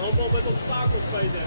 handbal met obstakels, Peter.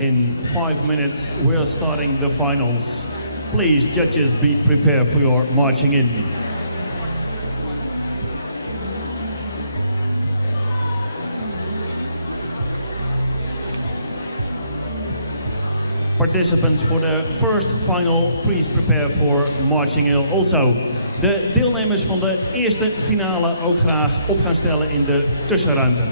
In 5 minutes, we're starting the finals. Please, judges, be prepared for your marching in. Participants for the first final, please prepare for marching in. Also, de deelnemers van de eerste finale ook graag op gaan stellen in de tussenruimte.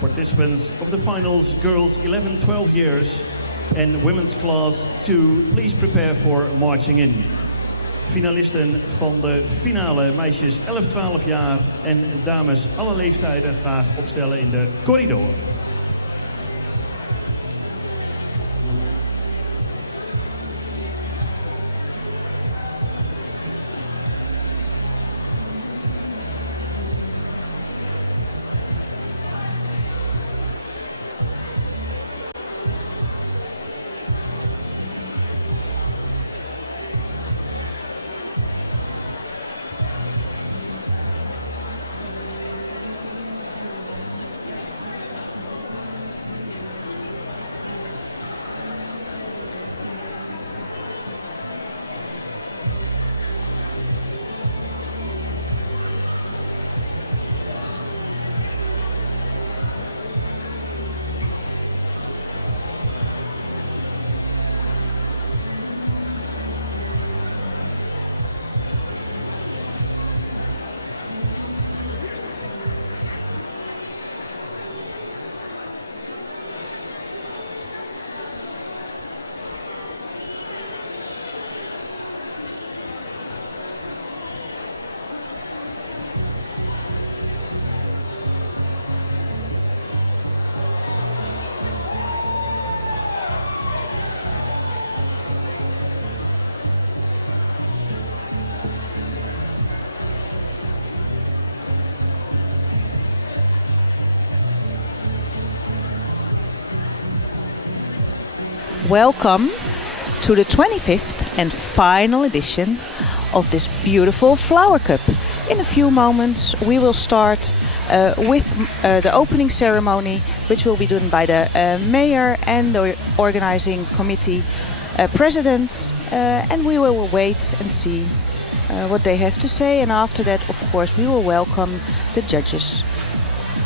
Participants of the finals, girls 11-12 years and women's class 2, please prepare for marching in. Finalisten van de finale, meisjes 11-12 jaar en dames alle leeftijden, graag opstellen in de corridor. Welcome to the 25th and final edition of this beautiful Flower Cup. In a few moments we will start with the opening ceremony, which will be done by the mayor and the organizing committee president, and we will wait and see what they have to say, and after that, of course, we will welcome the judges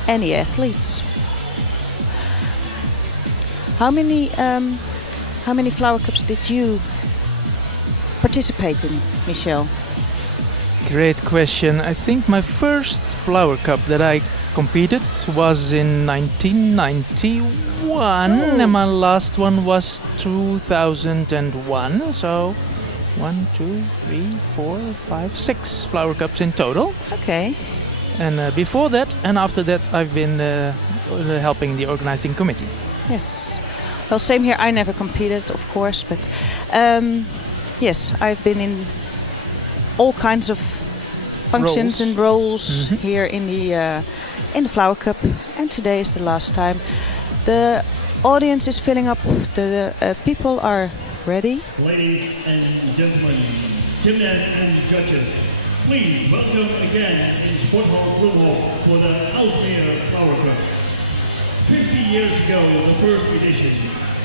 and the athletes. How many flower cups did you participate in, Michelle? Great question. I think my first flower cup that I competed was in 1991, and my last one was 2001. So 1, 2, 3, 4, 5, 6 flower cups in total. Okay. And before that and after that, I've been helping the organizing committee. Yes. Well, same here. I never competed, of course, but yes, I've been in all kinds of functions and roles here in the Flower Cup, and today is the last time. The audience is filling up. The people are ready. Ladies and gentlemen, gymnasts and judges, please welcome again in Sporthal Bloemhof for the Aalsmeer Flower Cup. 50 years ago, the first edition.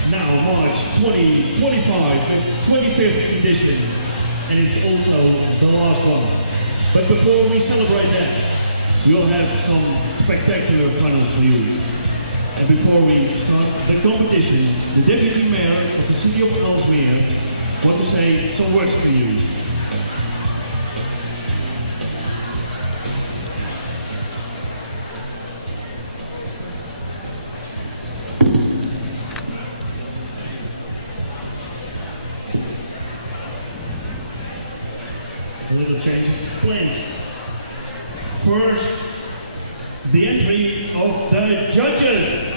Now March 2025, the 25th edition, and it's also the last one. But before we celebrate that, we'll have some spectacular finals for you. And before we start the competition, the Deputy Mayor of the City of Aalsmeer wants to say some words to you. a little change of plans. First, the entry of the judges.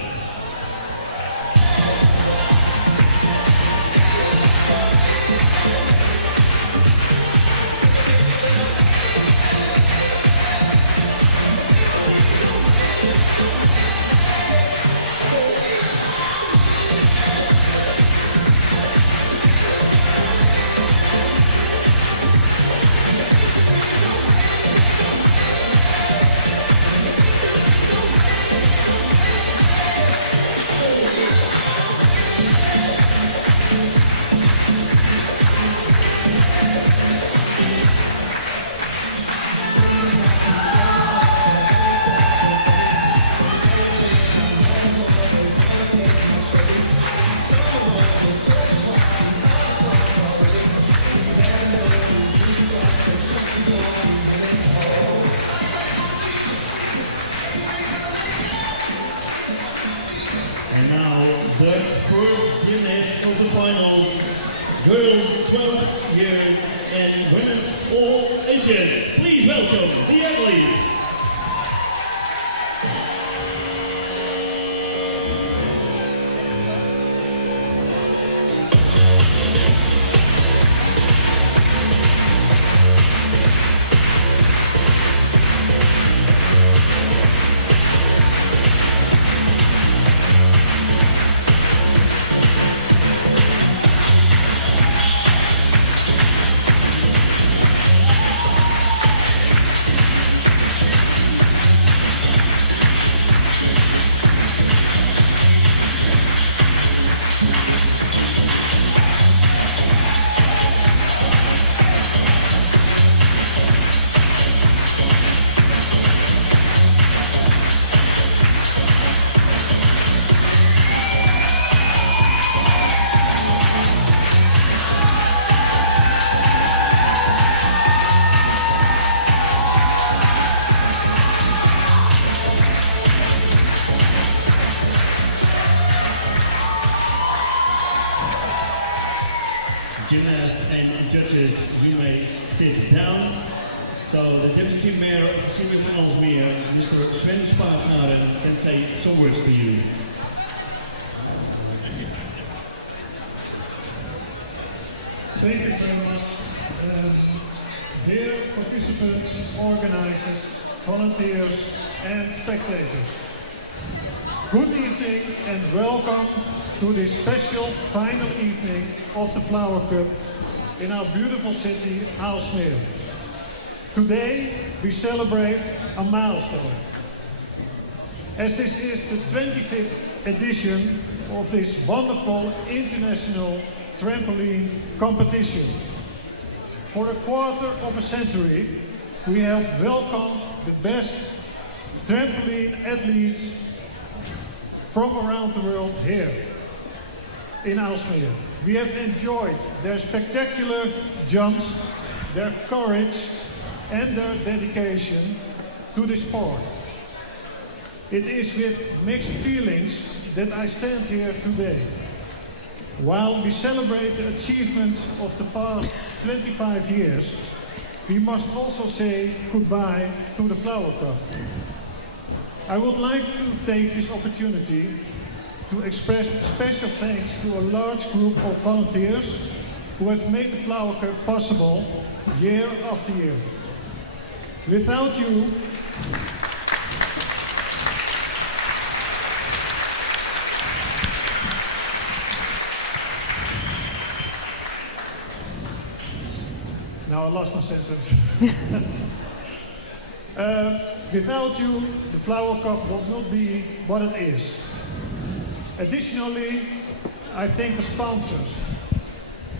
And now the first gymnast of the finals, girls 12 years and women's all ages. Please welcome the athletes. Gymnasts and judges, you may sit down. So the Deputy Mayor of the City of Aalsmeer, Mr. Sven Spaatnaren, can say some words to you. Thank you very much. Dear participants, organizers, volunteers and spectators. Good evening and welcome to this special final evening of the Flower Cup in our beautiful city, Aalsmeer. Today we celebrate a milestone, as this is the 25th edition of this wonderful international trampoline competition. For a quarter of a century, we have welcomed the best trampoline athletes from around the world here in Aalsmeer. We have enjoyed their spectacular jumps, their courage and their dedication to the sport. It is with mixed feelings that I stand here today. While we celebrate the achievements of the past 25 years, we must also say goodbye to the Flower Cup. I would like to take this opportunity to express special thanks to a large group of volunteers who have made the Flower Cup possible year after year. Without you, now I lost my sentence. Without you, the Flower Cup would not be what it is. Additionally, I thank the sponsors,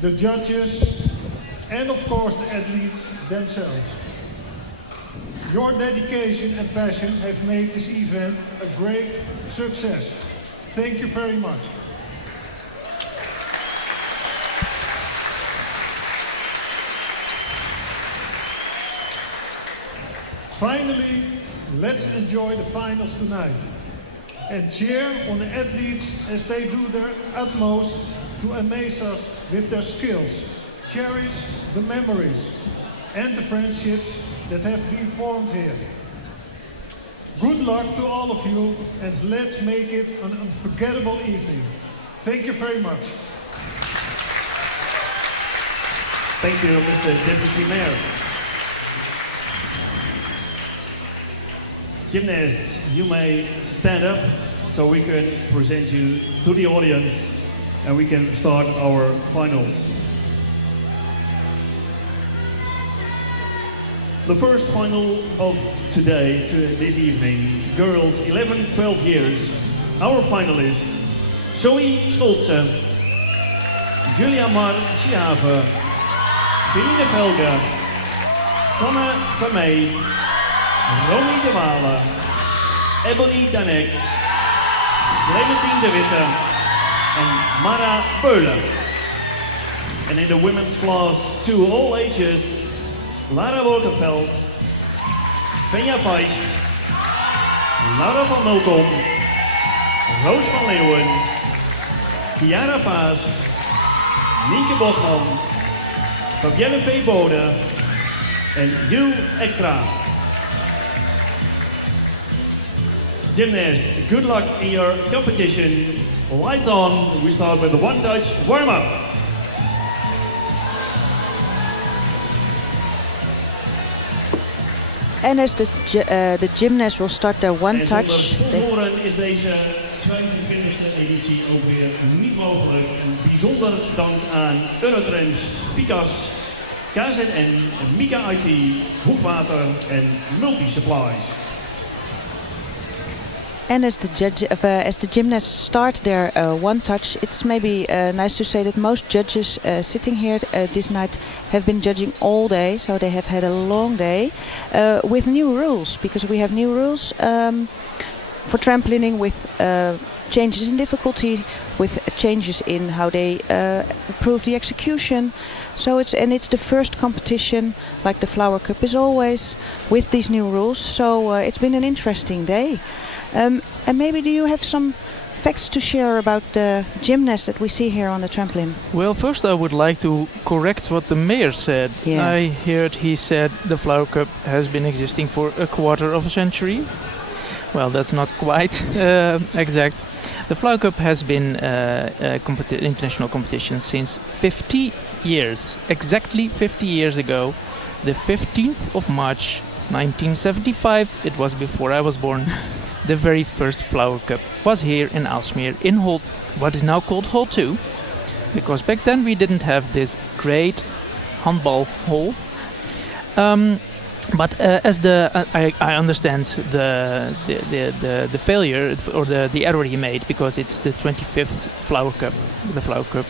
the judges, and of course the athletes themselves. Your dedication and passion have made this event a great success. Thank you very much. Finally, let's enjoy the finals tonight and cheer on the athletes as they do their utmost to amaze us with their skills. Cherish the memories. and the friendships that have been formed here. Good luck to all of you, and let's make it an unforgettable evening. Thank you very much. Thank you, Mr. Deputy Mayor. Gymnasts, you may stand up so we can present you to the audience and we can start our finals. The first final of today, this evening, girls 11-12 years, our finalists, Zoe Stolze, Julia Mar Schiave, Feline Velge, Sanne Vermeij, Romy de Wale, Ebony Danek, Clementine de Witte, and Mara Beulen. And in the women's class, to all ages, Lara Wolkenveld, Venja Feist, Laura van Melkom, Roos van Leeuwen, Chiara Vaas, Nienke Bosman, Fabienne V. Bode, and Hugh Extra. Gymnast, good luck in your competition. Lights on, we start with the one-touch warm-up. And as the gymnasts will start their one touch. Zonder sponsoren is deze 22e editie ook weer niet mogelijk. En bijzonder dank aan Eurotrends, Vicas, KZN, Mika IT, Hoekwater en Multisupplies. And as the gymnasts start their one touch, it's maybe nice to say that most judges sitting here this night have been judging all day, so they have had a long day with new rules, because we have new rules for trampolining with changes in difficulty, with changes in how they improve the execution. So it's the first competition, like the Flower Cup is always, with these new rules. So it's been an interesting day. And maybe do you have some facts to share about the gymnasts that we see here on the trampoline? Well, first I would like to correct what the mayor said. Yeah. I heard he said the Flower Cup has been existing for a quarter of a century. Well, that's not quite exact. The Flower Cup has been international competition since 50 years. Exactly 50 years ago, the 15th of March 1975, it was before I was born. The very first Flower Cup was here in Aalsmeer in Hall, what is now called Hall 2, because back then we didn't have this great handball hall. But as I understand the failure or the error he made, because it's the 25th Flower Cup. The Flower Cup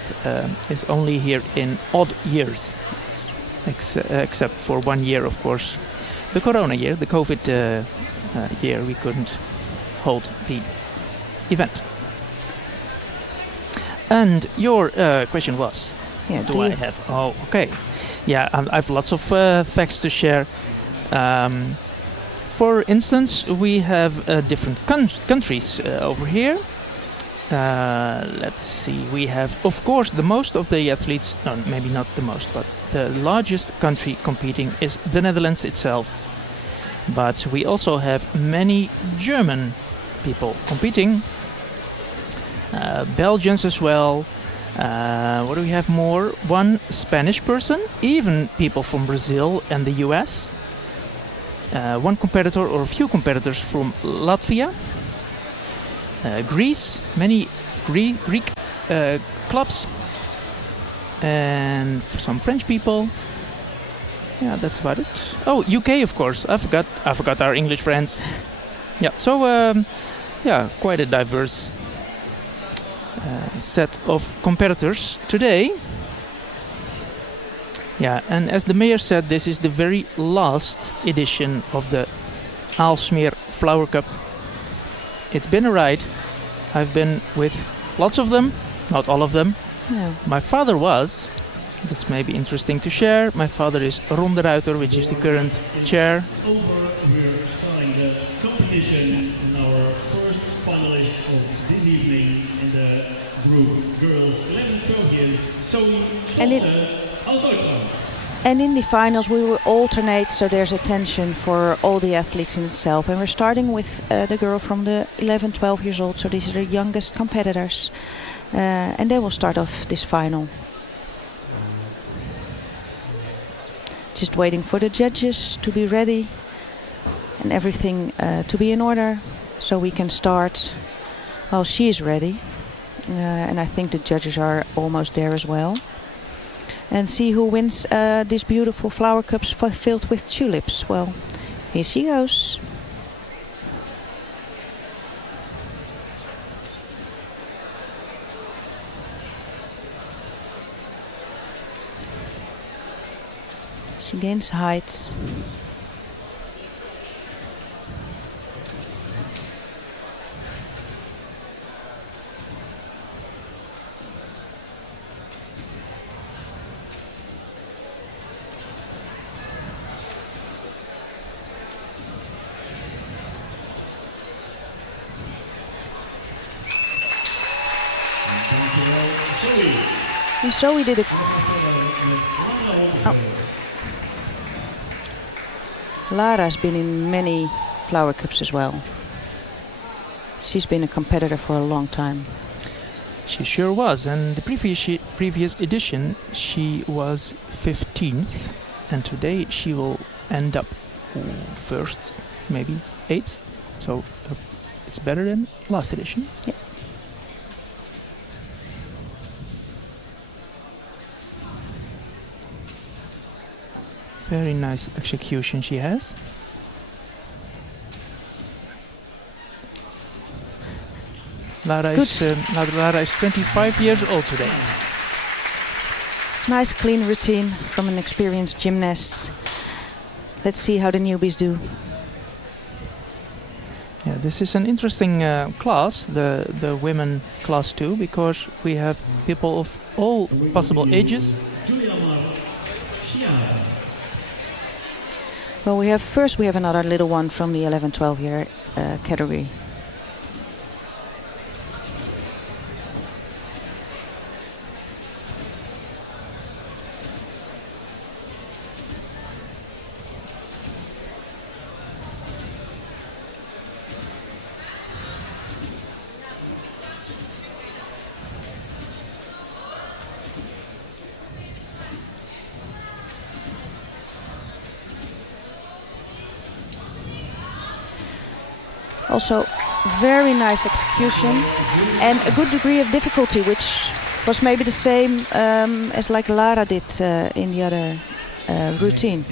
is only here in odd years, except for 1 year, of course, the Corona year, the COVID year. We couldn't hold the event. And your question was, Yeah, do I have? Oh, okay. Yeah, I have lots of facts to share. For instance, we have different countries over here. Let's see. We have, of course, the most of the athletes. No, maybe not the most, but the largest country competing is the Netherlands itself. But we also have many German people competing, Belgians as well. What do we have more? One Spanish person, even people from Brazil and the US. One competitor or a few competitors from Latvia, Greece, many Greek clubs, and some French people. Yeah, that's about it. Oh, UK, of course. I forgot our English friends. Yeah, so yeah, quite a diverse set of competitors today. Yeah, and as the mayor said, this is the very last edition of the Aalsmeer Flower Cup. It's been a ride. I've been with lots of them, not all of them. Yeah. My father was. That's maybe interesting to share. My father is Ron de Ruiter, which is the current chair. Over, we're starting the competition. Our first finalist of this evening in the group girls 11-12 years, Zoe And it- Stolze aus Deutschland. And in the finals we will alternate, so there's attention for all the athletes in itself. And we're starting with the girl from the 11, 12 years old, so these are the youngest competitors. And they will start off this final. Just waiting for the judges to be ready and everything to be in order, so we can start. Well, she is ready, and I think the judges are almost there as well. And see who wins these beautiful flower cups filled with tulips. Well, here she goes. She gains height. And so we did it. Oh. Lara's been in many flower cups as well. She's been a competitor for a long time. She sure was, and the previous edition she was 15th, and today she will end up first, maybe 8th, so it's better than last edition. Yep. Very nice execution she has. Lara is 25 years old today. Nice clean routine from an experienced gymnast. Let's see how the newbies do. Yeah, this is an interesting class, the women class 2, because we have people of all possible ages. Well, we have another little one from the 11, 12 year category. Also, very nice execution and a good degree of difficulty, which was maybe the same as like Lara did in the other routine.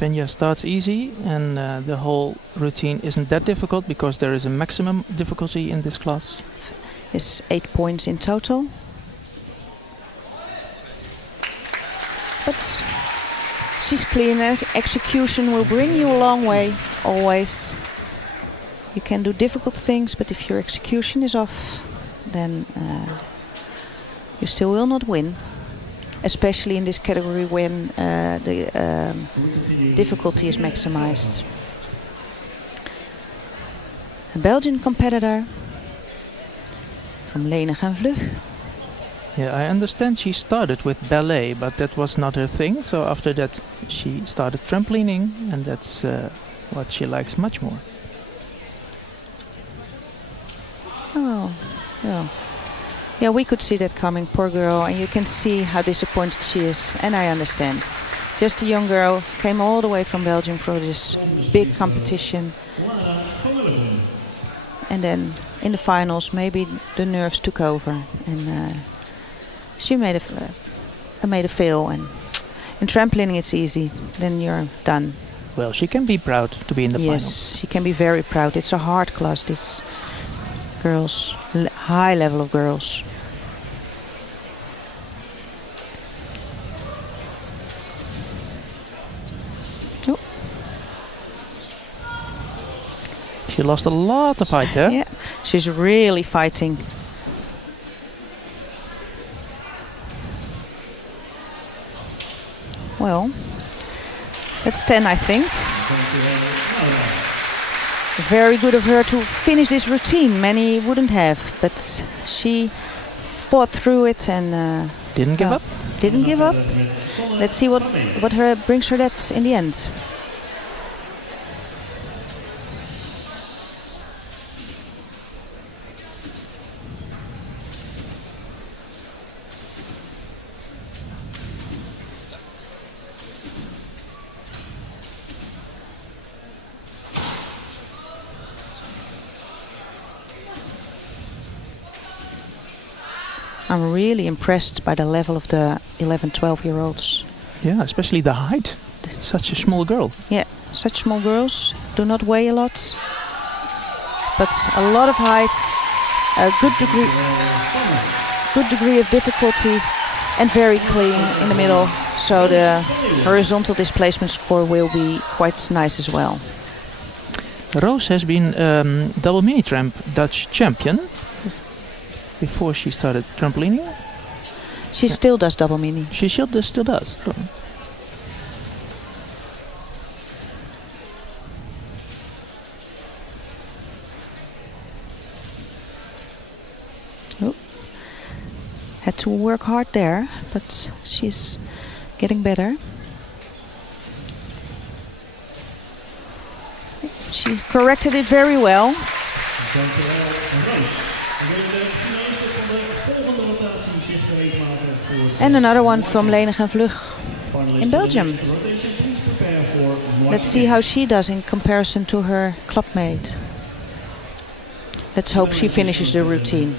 Fenja starts easy, and the whole routine isn't that difficult because there is a maximum difficulty in this class. It's 8 points in total. But she's clean. Execution will bring you a long way, always. You can do difficult things, but if your execution is off, then you still will not win. Especially in this category when the difficulty is maximized. A Belgian competitor from Lenig en Vlug. Yeah, I understand she started with ballet, but that was not her thing. So after that she started trampolining, and that's what she likes much more. Oh, yeah. Yeah, we could see that coming, poor girl, and you can see how disappointed she is, and I understand. Just a young girl, came all the way from Belgium for this big competition. And then in the finals, maybe the nerves took over, and she made a fail. And in trampolining it's easy, then you're done. Well, she can be proud to be in the finals. Yes, she can be very proud. It's a hard class, this girls, high level of girls. Oh. She lost a lot of height there. Yeah, she's really fighting. Well, that's 10, I think. Very good of her to finish this routine. Many wouldn't have, but she fought through it and Didn't give up. didn't give up. Let's see what her brings her that in the end. I'm really impressed by the level of the 11, 12-year-olds. Yeah, especially the height. Such a small girl. Yeah, such small girls do not weigh a lot, but a lot of height, a good degree of difficulty, and very clean in the middle. So the horizontal displacement score will be quite nice as well. Roos has been double mini tramp Dutch champion before she started trampolining. She still does double mini. She still does. Oh. Had to work hard there, but she's getting better. She corrected it very well. And another one from Lenig en Vlug in Belgium. Let's see how she does in comparison to her clubmate. Let's hope she finishes the routine.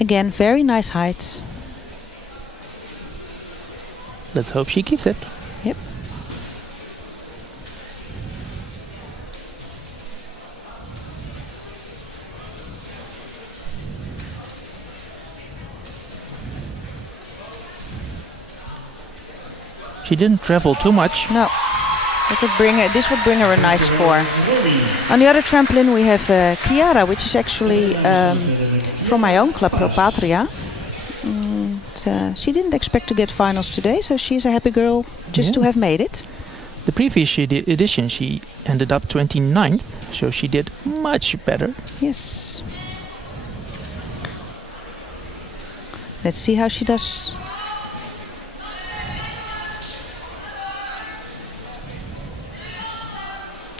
Again, very nice height. Let's hope she keeps it. Yep. She didn't travel too much. No. This would bring her a nice score. On the other trampoline we have Chiara, which is actually from my own club, Pro Patria. She didn't expect to get finals today, so she's a happy girl just to have made it. The previous edition she ended up 29th, so she did much better. Yes. Let's see how she does.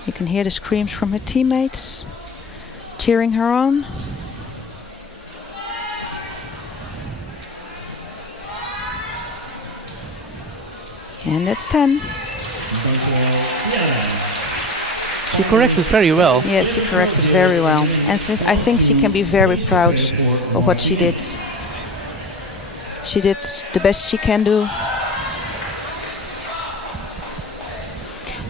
You can hear the screams from her teammates cheering her on. And that's 10. She corrected very well. Yes, she corrected very well. And I think she can be very proud of what she did. She did the best she can do.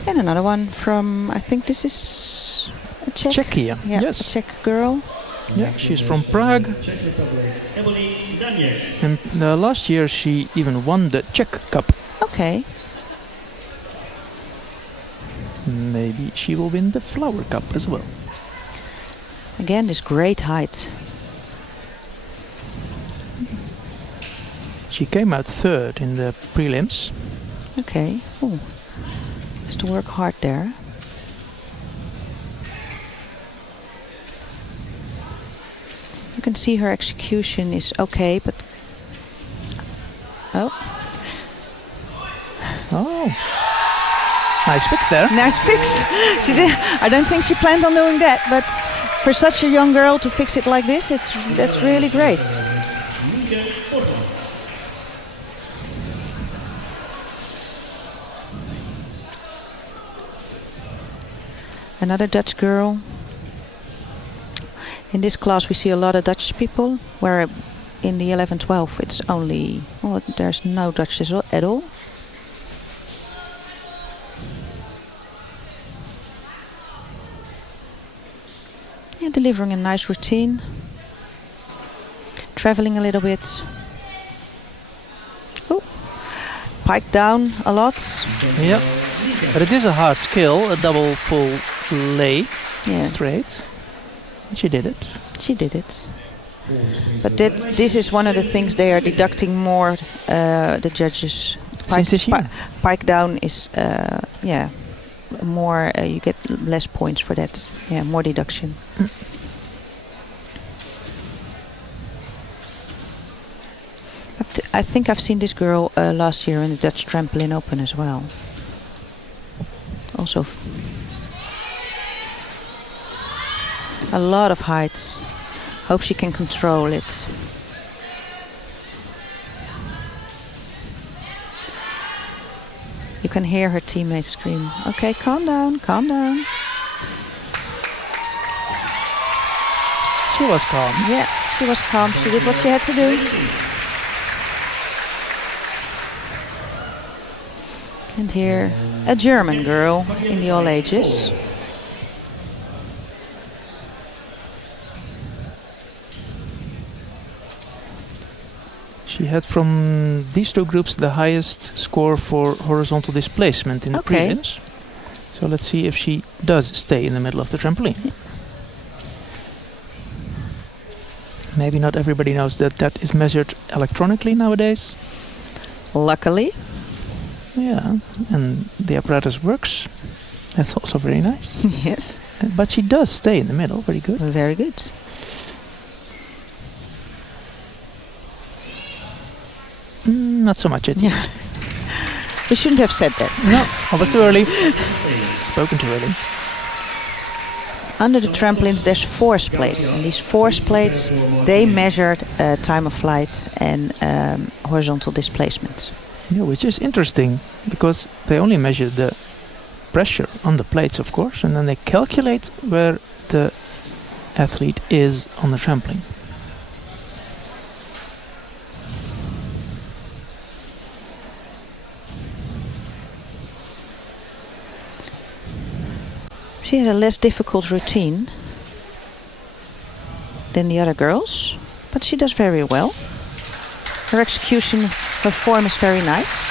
And another one from, I think this is a Czech. Czechia, Yeah, yes. a Czech girl. Yeah, she's from Prague. And last year she even won the Czech Cup. Okay. Maybe she will win the Flower Cup as well. Again, this great height. She came out third in the prelims. Okay. Ooh. Has to work hard there. You can see her execution is okay, but oh, Nice fix there. nice fix. She did. I don't think she planned on doing that, but for such a young girl to fix it like this, that's really great. Another Dutch girl. In this class we see a lot of Dutch people, where in the 11-12 it's only, well, there's no Dutch at all. Yeah, delivering a nice routine. Traveling a little bit. Oh, pike down a lot. Yep. But it is a hard skill, a double full lay Yeah, straight. And she did it. she did it. But this is one of the things they are deducting more. The judges. Since this year. Pike down is more. You get less points for that. Yeah, more deduction. I think I've seen this girl last year in the Dutch Trampoline Open as well. Also, a lot of heights. Hope she can control it. You can hear her teammates scream, "Okay, calm down, calm down." She was calm. Yeah, she was calm. She did what she had to do. And here, a German girl in the all ages. She had from these two groups the highest score for horizontal displacement in the Okay. prelims. So let's see if she does stay in the middle of the trampoline. Maybe not everybody knows that that is measured electronically nowadays. Luckily, Yeah, and the apparatus works. That's also very nice. yes, But she does stay in the middle. Very good. very good. Not so much, I think. Yeah. We shouldn't have said that. No, I was too early. Spoken too early. Under the trampolines, there's force plates, and these force plates they measured time of flight and horizontal displacement. Yeah, which is interesting because they only measure the pressure on the plates, of course, and then they calculate where the athlete is on the trampoline. She has a less difficult routine than the other girls, but she does very well. Her execution, her form is very nice.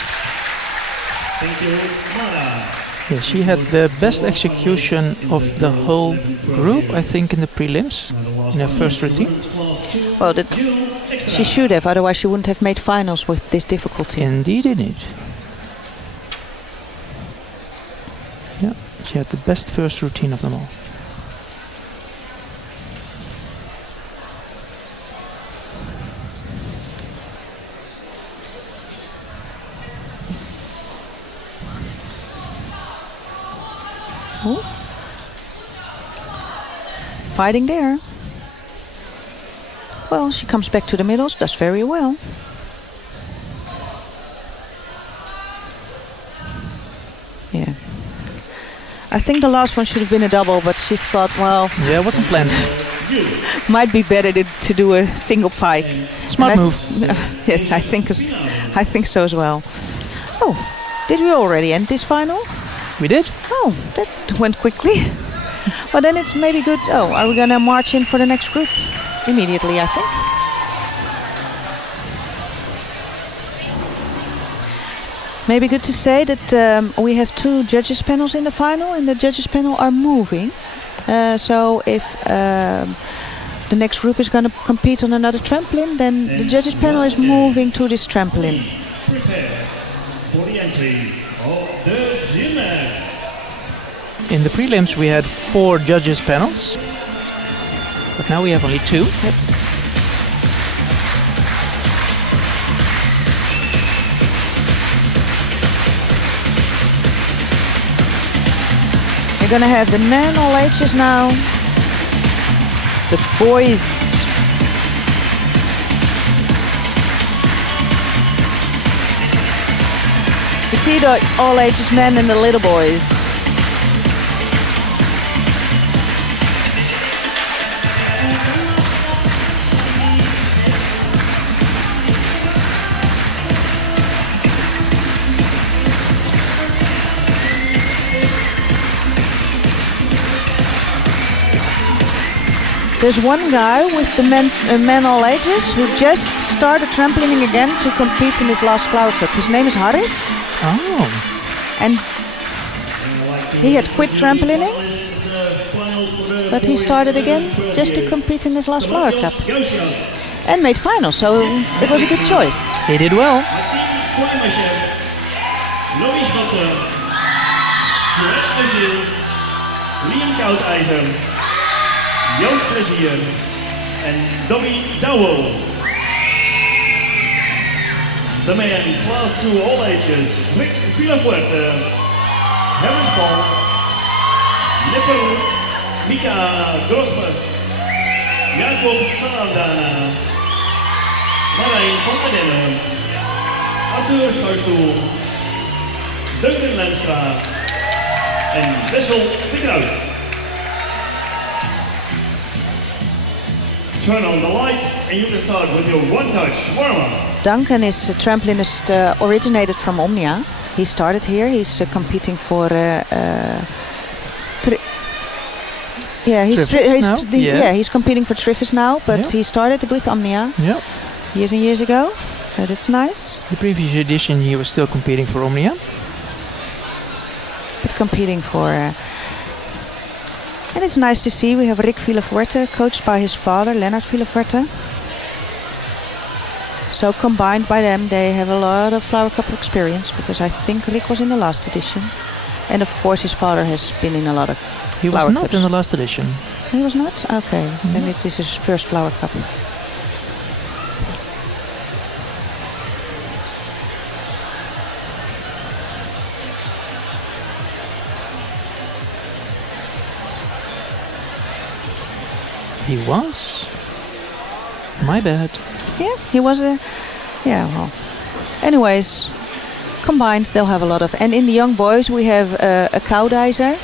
Thank you, Mara. Yeah, she had the best execution of the whole group, I think, in the prelims, in her first routine. Well, she should have, otherwise she wouldn't have made finals with this difficulty. Indeed, indeed. Yeah, she had the best first routine of them all. Oh. Fighting there. Well, she comes back to the middles, does very well. Yeah. I think the last one should have been a double, but she's thought, well, Yeah, it wasn't planned. might be better to do a single pike. Smart And move. Yes, I think so as well. Oh, did we already end this final? We did. Oh, that went quickly. Well, then it's maybe good. Oh, are we gonna march in for the next group? Immediately, I think. Maybe good to say that we have two judges panels in the final, and the judges panel are moving. So if the next group is going to compete on another trampoline, then the judges panel is moving to this trampoline. Prepare for the entry of the gymnast. In the prelims, we had 4 judges panels, but now we have only 2. Yep. We're gonna have the men all ages now. The boys. You see the all ages men and the little boys. There's one guy with the men all ages who just started trampolining again to compete in his last Flower Cup. His name is Harris. Oh. And He had quit trampolining, but he started again just to compete in this last Flower Cup. And made finals, so it was a good choice. He did well. Louis Schotten, Joël Agil, Liam Koudijzer, Joost Plezier en Dobby Dowell. The men class 2 all ages, Rick Villafuerte, Harris Paul, Nipper, Mika Grosmer, Jacob Salandana, Marijn van den Dennen, Arthur Schuistoel, Duncan Lenstra en Wessel de Kruijf. Turn on the lights and you can start with your one-touch warm-up. Duncan is a trampolinist originated from Omnia. He started here. He's competing for. He's competing for Triffids now, but he started with Omnia years and years ago. So that's nice. The previous edition, he was still competing for Omnia. But competing for. And it's nice to see we have Rick Villafuerte, coached by his father, Lennart Villafuerte. So combined by them, they have a lot of Flower Cup experience, because I think Rick was in the last edition. And of course his father has been in a lot of He Flower was not Cups. in the last edition. He was not? Okay, then this is his first Flower Cup. He was? My bad. Yeah, he was a... Yeah, well... Anyways, combined they'll have a lot of... And in the young boys we have a cowdizer.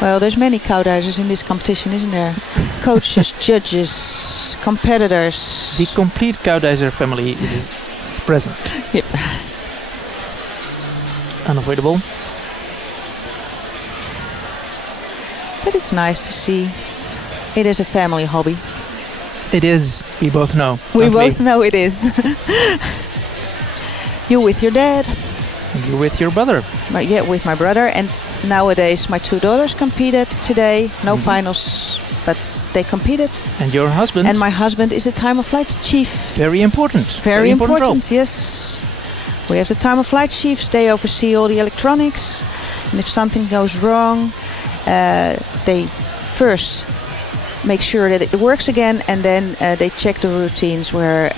Well, there's many cowdizers in this competition, isn't there? Coaches, judges, competitors. The complete Cowdizer family is present. Yep. Unavoidable. But it's nice to see. It is a family hobby. It is. We both know. We don't both know it is. You with your dad. You with your brother. With my brother. And nowadays my two daughters competed today. No finals, but they competed. And your husband. And my husband is the time of flight chief. Very important. Very important, role. yes. We have the time of flight chiefs. They oversee all the electronics. And if something goes wrong, they first make sure that it works again, and then they check the routines where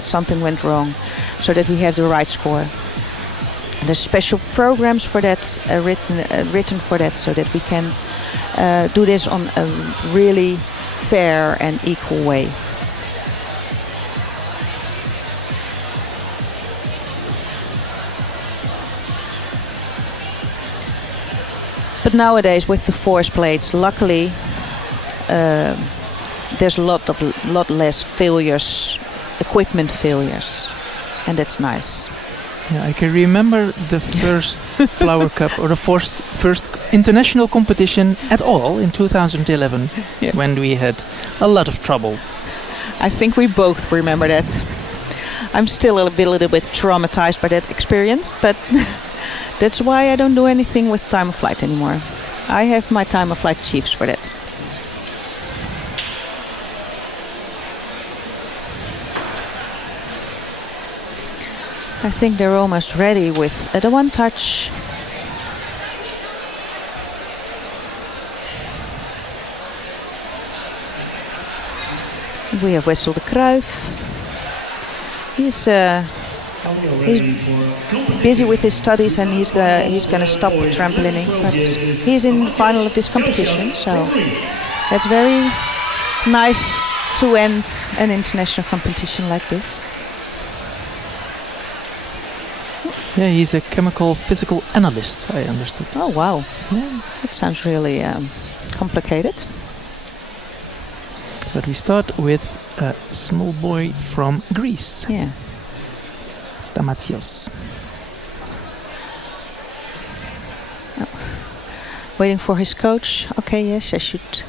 something went wrong, so that we have the right score. There's special programs for that, written for that, so that we can do this on a really fair and equal way. But nowadays with the force plates, luckily there's a lot less failures, equipment failures, and that's nice. Yeah, I can remember the first Flower Cup, or the first international competition at all in 2011, when we had a lot of trouble. I think we both remember that. I'm still a little bit traumatized by that experience, but that's why I don't do anything with time of flight anymore. I have my time of flight chiefs for that. I think they're almost ready with the one touch. We have Wessel de Kruijf. He's busy with his studies, and he's going to stop trampolining. But he's in the final of this competition, so that's very nice to end an international competition like this. Yeah, he's a chemical physical analyst, I understood. Oh, wow. Yeah. That sounds really complicated. But we start with a small boy from Greece. Yeah. Stamatios. Oh. Waiting for his coach. Okay, yes, I should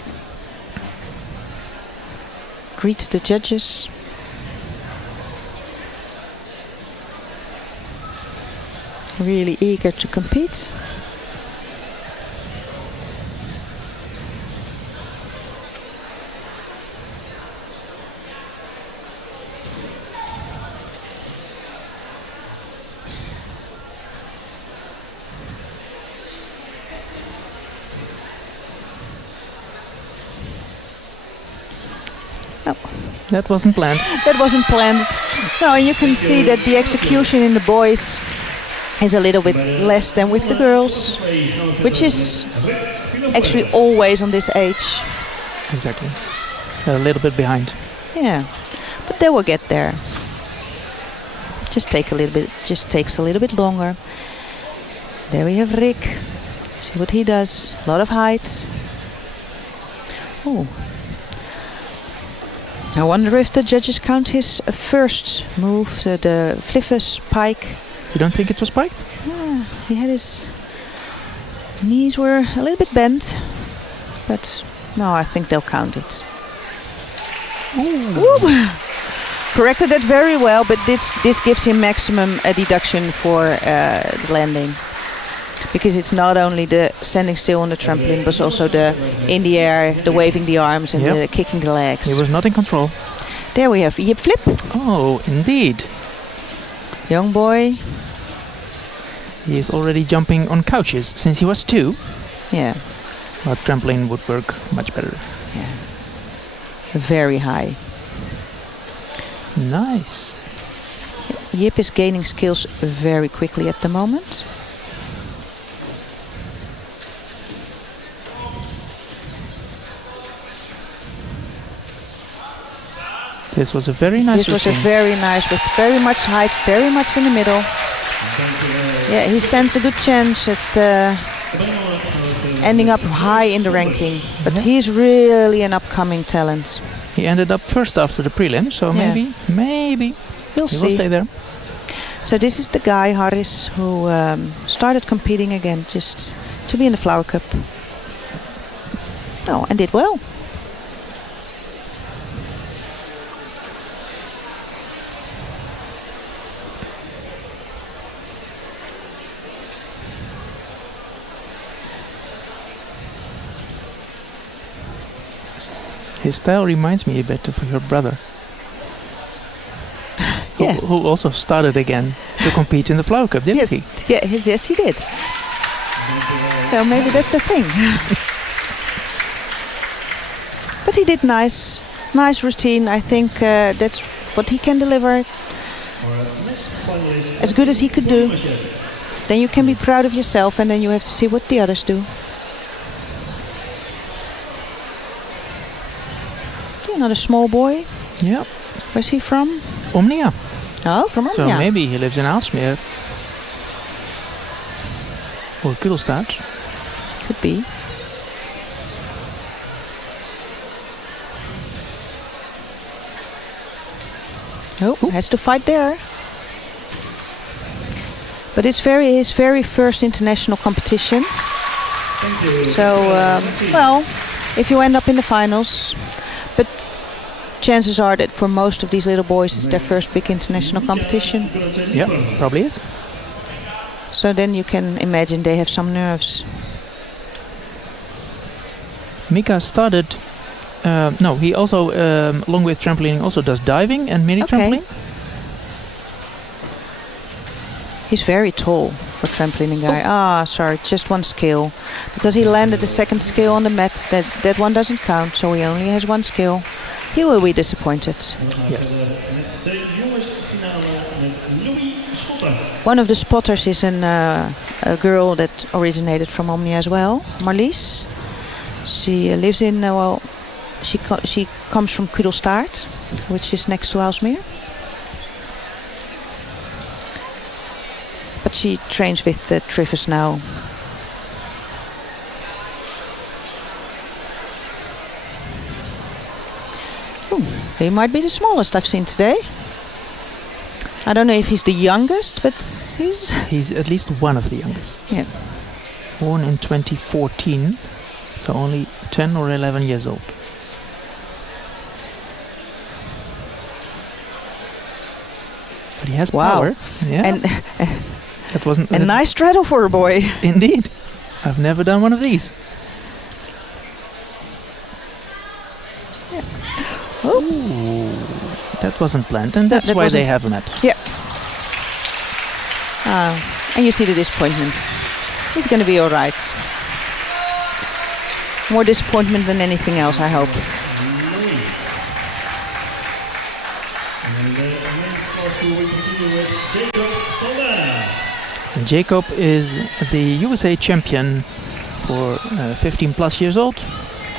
greet the judges. Really eager to compete. That wasn't planned. That wasn't planned. No, and you can see that the execution in the boys is a little bit less than with the girls, which is actually always on this age. Exactly. They're a little bit behind. Yeah, but they will get there. Just takes a little bit longer. There we have Rick. See what he does. A lot of height. Oh. I wonder if the judges count his first move, the Fliffus pike. You don't think it was spiked? Yeah, he had his knees were a little bit bent, but no, I think they'll count it. Ooh. Corrected that very well, but this gives him maximum deduction for the landing. Because it's not only the standing still on the trampoline, but also the in the air, the waving the arms and the kicking the legs. He was not in control. There we have Yip Flip. Oh, indeed. Young boy. He is already jumping on couches since he was 2. Yeah. But trampoline would work much better. Yeah. Very high. Nice. Yip is gaining skills very quickly at the moment. This was a very nice This was a very nice, with very much height, very much in the middle. Yeah, he stands a good chance at ending up high in the ranking. But he's really an upcoming talent. He ended up first after the prelim, so maybe we'll he will stay there. So this is the guy, Harris, who started competing again just to be in the Flower Cup. Oh, and did well. His style reminds me a bit of your brother. Who also started again to compete in the Flower Cup, didn't he? Yeah, yes, he did. So maybe that's the thing. But he did nice routine. I think that's what he can deliver. It's as good as he could do. Then you can be proud of yourself, and then you have to see what the others do. Another small boy. Yeah. Where's he from? Omnia. Oh, from Omnia. So maybe he lives in Aalsmeer. Or Kudelstad. Could be. Oh, has to fight there. But it's his very first international competition. So, well, if you end up in the finals, but chances are that for most of these little boys it's their first big international competition. Yeah, probably is. So then you can imagine they have some nerves. Mika started, he also, along with trampolining, also does diving and mini trampoline. He's very tall for trampolining guy. Sorry, just one skill. Because he landed the second skill on the mat, that one doesn't count, so he only has one skill. He will be disappointed. Yes. One of the spotters is a girl that originated from Omnia as well, Marlies. She lives in, she comes from Kudelstad, which is next to Aalsmeer. But she trains with Trifus now. Ooh, he might be the smallest I've seen today. I don't know if he's the youngest, but he's at least one of the youngest. Yeah. Born in 2014, so only 10 or 11 years old. But he has power. Yeah. And that wasn't a nice straddle for a boy. Indeed. I've never done one of these. Yeah. Oh. Ooh, that wasn't planned, and that's why they have met. Yeah. And you see the disappointment. He's going to be all right. More disappointment than anything else, I hope. Jacob Solana. And Jacob is the USA champion for 15 plus years old,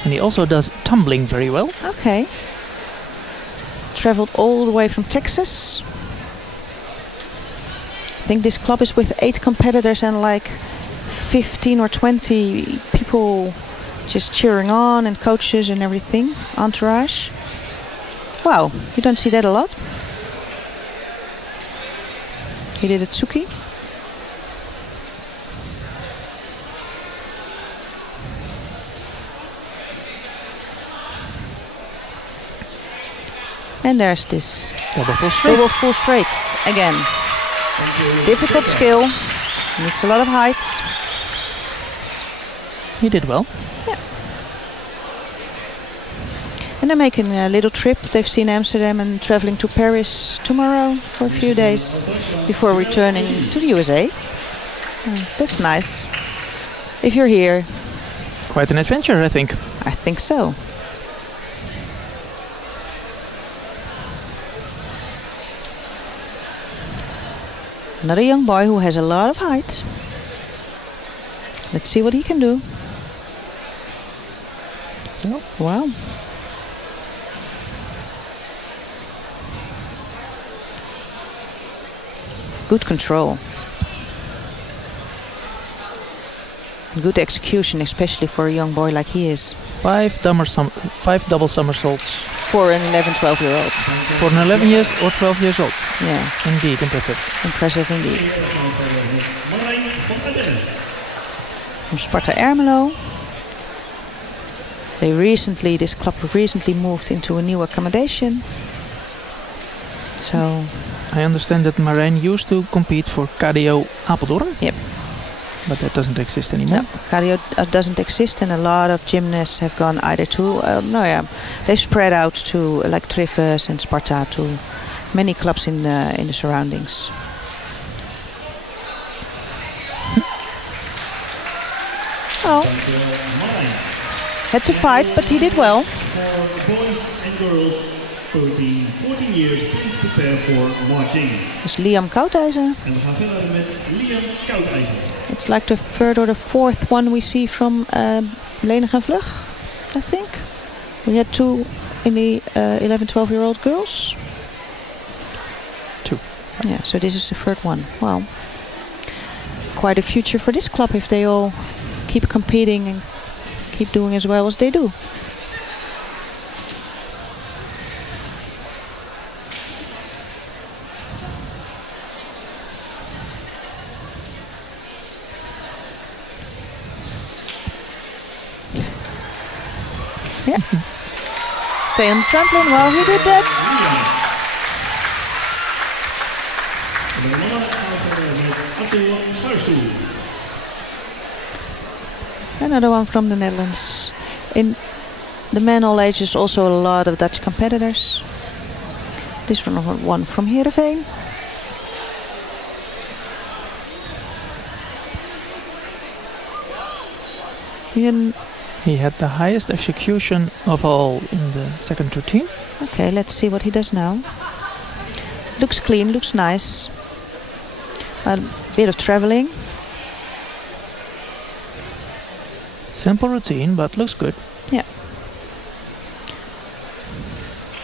and he also does tumbling very well. Okay. Traveled all the way from Texas. I think this club is with 8 competitors and like 15 or 20 people just cheering on, and coaches and everything, entourage. Wow, you don't see that a lot. He did a Tsuki. And there's this Double full straight. double full straights again. Difficult skill, needs a lot of height. He did well. And they're making a little trip. They've seen Amsterdam and traveling to Paris tomorrow for a few days before returning to the USA. That's nice. If you're here, Quite an adventure, I think. I think so. Another young boy who has a lot of height. Let's see what he can do. So, Wow. Good control. Good execution, especially for a young boy like he is. 5 double somersaults For an 11, 12-year-old. for an 11 years or 12 years old. Yeah, Indeed, impressive. impressive indeed. Marijn van Ardenne. From Sparta Ermelo. This club recently moved into a new accommodation. So, I understand that Marijn used to compete for KDO Apeldoorn. Yep. But that doesn't exist anymore. no, cardio doesn't exist, and a lot of gymnasts have gone either to, they've spread out to like Trifes and Sparta, to many clubs in the surroundings. Oh, Marijn. had to fight, but he did well. For boys and girls 13, 14 years, please prepare for marching. Dus Liam Koudijzer. En we gaan verder met Liam Koudijzer. It's like the third or the fourth one we see from Lenig en Vlug, I think. We had 2 in the 11, 12-year-old girls. 2. Yeah, so this is the third one. Wow. Quite a future for this club if they all keep competing and keep doing as well as they do. Yeah. Stay on the trampoline while he did that. En de mannen gaan we verder met Attila Schuistoel. Another one from the Netherlands. In the men all ages, also a lot of Dutch competitors. This one from Heerenveen. He had the highest execution of all in the second routine. Okay, let's see what he does now. Looks clean, looks nice. A bit of traveling. Simple routine, but looks good. Yeah.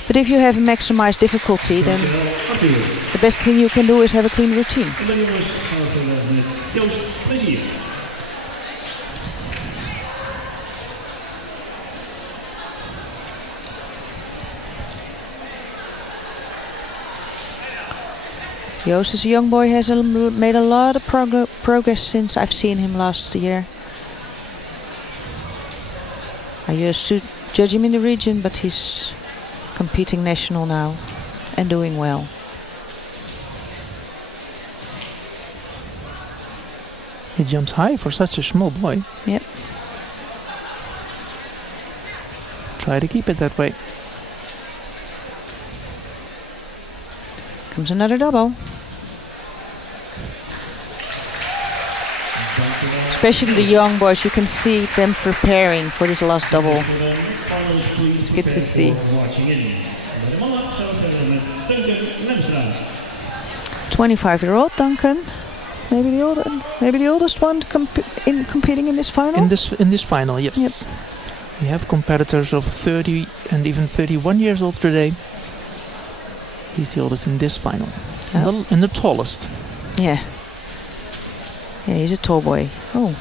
But if you have maximized difficulty, then Attila. the best thing you can do is have a clean routine. En dan jongens gaan we verder met Joost Plezier. Joost is a young boy, has made a lot of progress since I've seen him last year. I used to judge him in the region, but he's competing national now and doing well. He jumps high for such a small boy. Yep. Try to keep it that way. Comes another double. Especially the young boys, you can see them preparing for this last double. Voor de next finals, please good to prepare see. for marching in. En bij de mannen gaan we verder met Duncan Lemstra. 25-year-old Duncan, maybe the oldest one competing in this final. In this final, yes. Yep. We have competitors of 30 and even 31 years old today. He's the oldest in this final. Oh. And the tallest. Yeah. Yeah, he's a tall boy. Oh,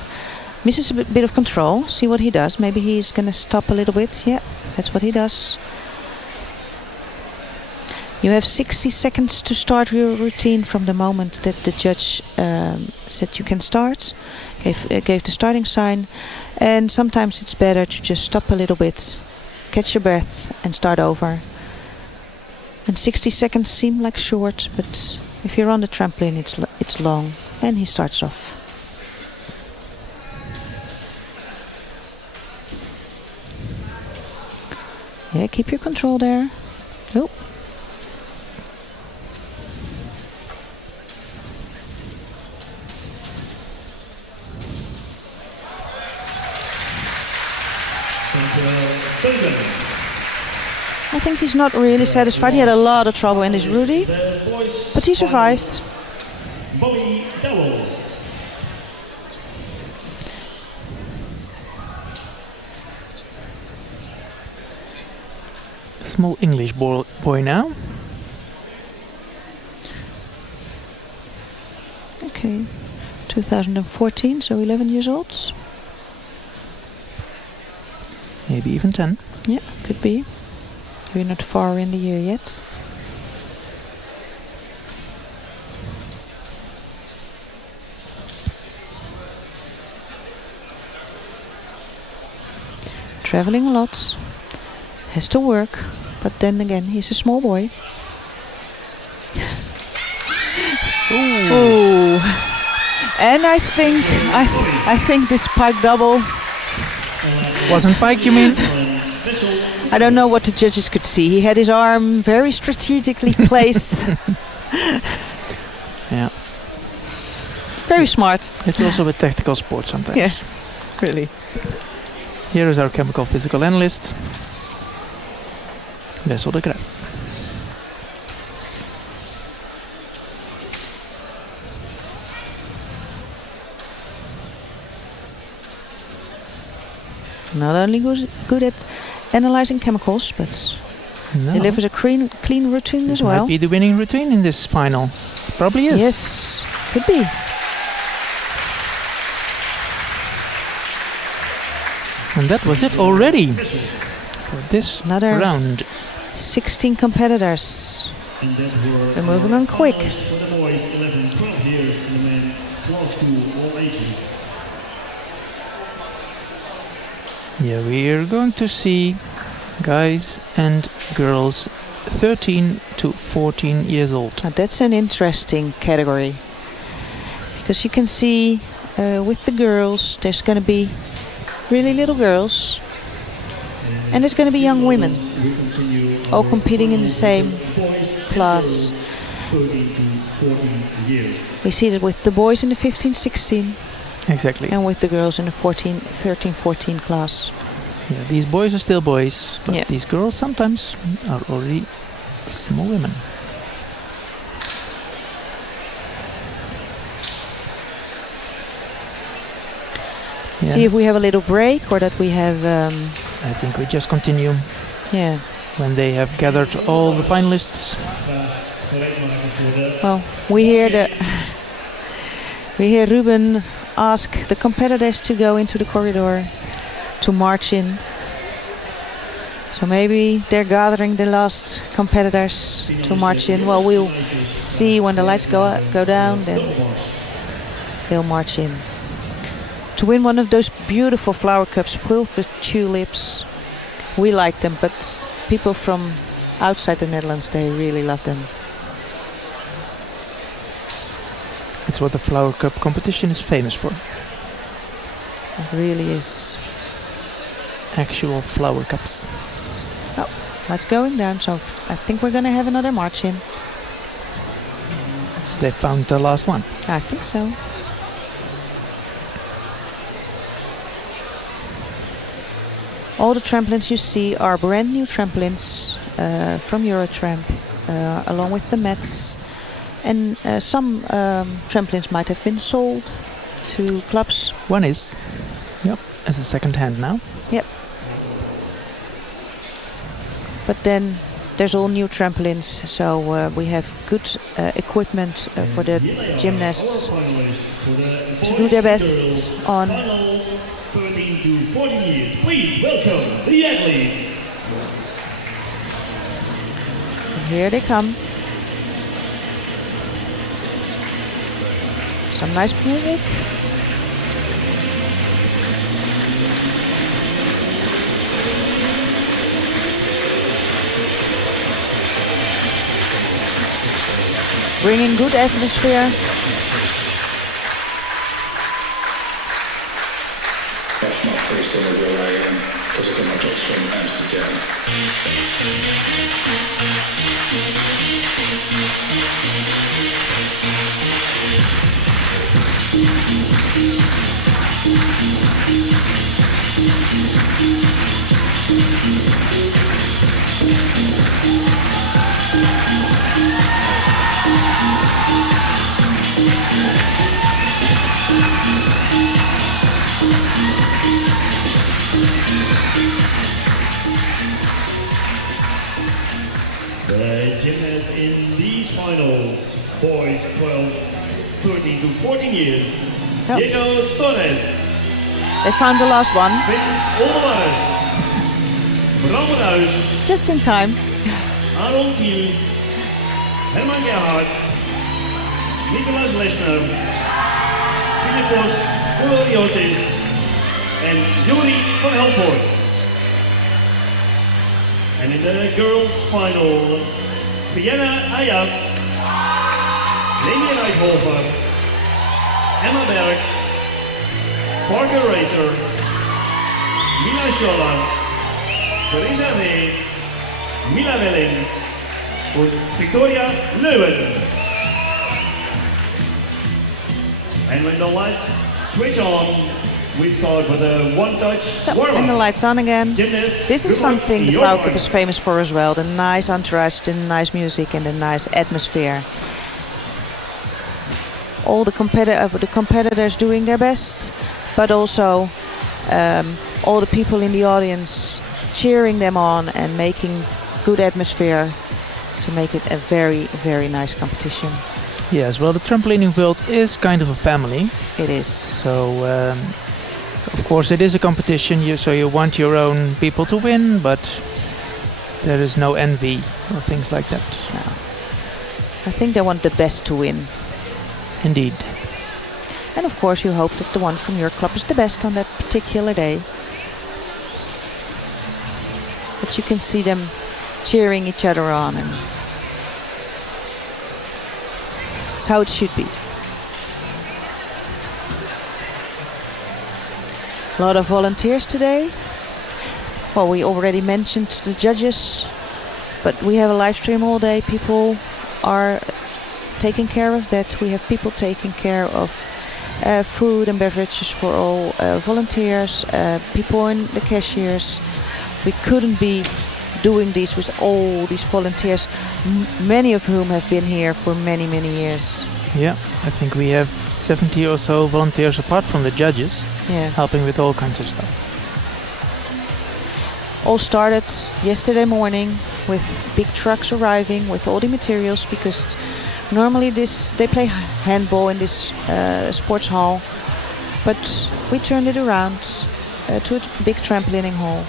misses a bit of control. See what he does. Maybe he's gonna stop a little bit. Yeah, that's what he does. You have 60 seconds to start your routine from the moment that the judge said you can start. Gave the starting sign. And sometimes it's better to just stop a little bit, catch your breath and start over. And 60 seconds seem like short, but if you're on the trampoline it's long. And he starts off. Yeah, keep your control there. Oh. I think he's not really satisfied. He had a lot of trouble in his Rudy, but he survived. Bobby Dowell. Small English boy now. Okay, 2014, so 11 years old. Maybe even 10. Yeah, could be. We're not far in the year yet. Traveling a lot. Has to work, but then again, he's a small boy. Ooh. And I think this pike double wasn't pike, you mean? I don't know what the judges could see. He had his arm very strategically placed. Yeah. Very smart. It's also a tactical sport sometimes. Yeah, really. Here is our chemical physical analyst, Wessel de Graaf. Not only good at analyzing chemicals, but delivers a clean routine as well. Might be the winning routine in this final. Probably is. Yes, could be. And that was it already for this Another round. 16 competitors. They're moving on quick. For the boys, 11, 12 years, and the men, 12 school, all ages. Yeah, we're going to see guys and girls 13 to 14 years old. Now that's an interesting category. Because you can see with the girls, there's going to be really little girls. And there's going to be young women. All competing in the same class. We see that with the boys in the 15-16. Exactly. And with the girls in the 13-14 class. Yeah, these boys are still boys, but Yeah. these girls sometimes are already small women. Yeah. See if we have a little break or that we have... I think we just continue yeah. when they have gathered all the finalists. Well, we hear Ruben ask the competitors to go into the corridor to march in. So maybe they're gathering the last competitors to march in. Well, we'll see when the lights go down, then they'll march in. To win one of those beautiful flower cups filled with tulips. We like them, but people from outside the Netherlands, they really love them. It's what the flower cup competition is famous for. It really is. Actual flower cups. Oh, lights going down, so I think we're gonna have another march in. They found the last one. I think so. All the trampolines you see are brand new trampolines from Eurotramp, along with the mats And some trampolines might have been sold to clubs. One is, yep, as a second hand now. Yep. But then there's all new trampolines, so we have good equipment for the gymnasts to do their best on. Final 13 to 14 years. Please welcome the athletes. Here they come. Some nice music. Bringing good atmosphere. That's my first ever relay because I come just from Amsterdam. The gymnasts in these finals, boys 12, 13 to 14 years. Oh. Diego Torres, They found the last one. Finn Oldewaarders, Bram Ruijs, Just in time. Aaron Thiel, Herman Gerhardt, Nicolas Lesner, Filipos Kouriotis, and Yuri van Helvoort. And in the girls' final, Vienna Ayas, Leni Rijkhofer, Emma Berg, Parker Racer, Mila Scholla, Theresa Reh, Mila Welling und Victoria Leuwen. And when the lights switch on, we start with a one-touch So, warm-up. and the lights on again. Gymnast, This is good luck, something the your Flower turn. Cup is famous for as well. The nice entourage, the nice music and the nice atmosphere. All the competitors doing their best, but also all the people in the audience cheering them on and making good atmosphere to make it a very, very nice competition. Yes, well, the trampolining world is kind of a family. It is. So, of course, it is a competition, so you want your own people to win, but there is no envy or things like that. No. I think they want the best to win. Indeed. And of course you hope that the one from your club is the best on that particular day. But you can see them cheering each other on, and it's how it should be. A lot of volunteers today. Well, we already mentioned the judges, but we have a live stream all day. People are taking care of that. We have people taking care of food and beverages for all volunteers, people in the cashiers. We couldn't be doing this with all these volunteers, many of whom have been here for many, many years. Yeah, I think we have 70 or so volunteers apart from the judges, Yeah. helping with all kinds of stuff. All started yesterday morning with big trucks arriving with all the materials, because normally they play handball in this sports hall, but we turned it around to a big trampolining hall.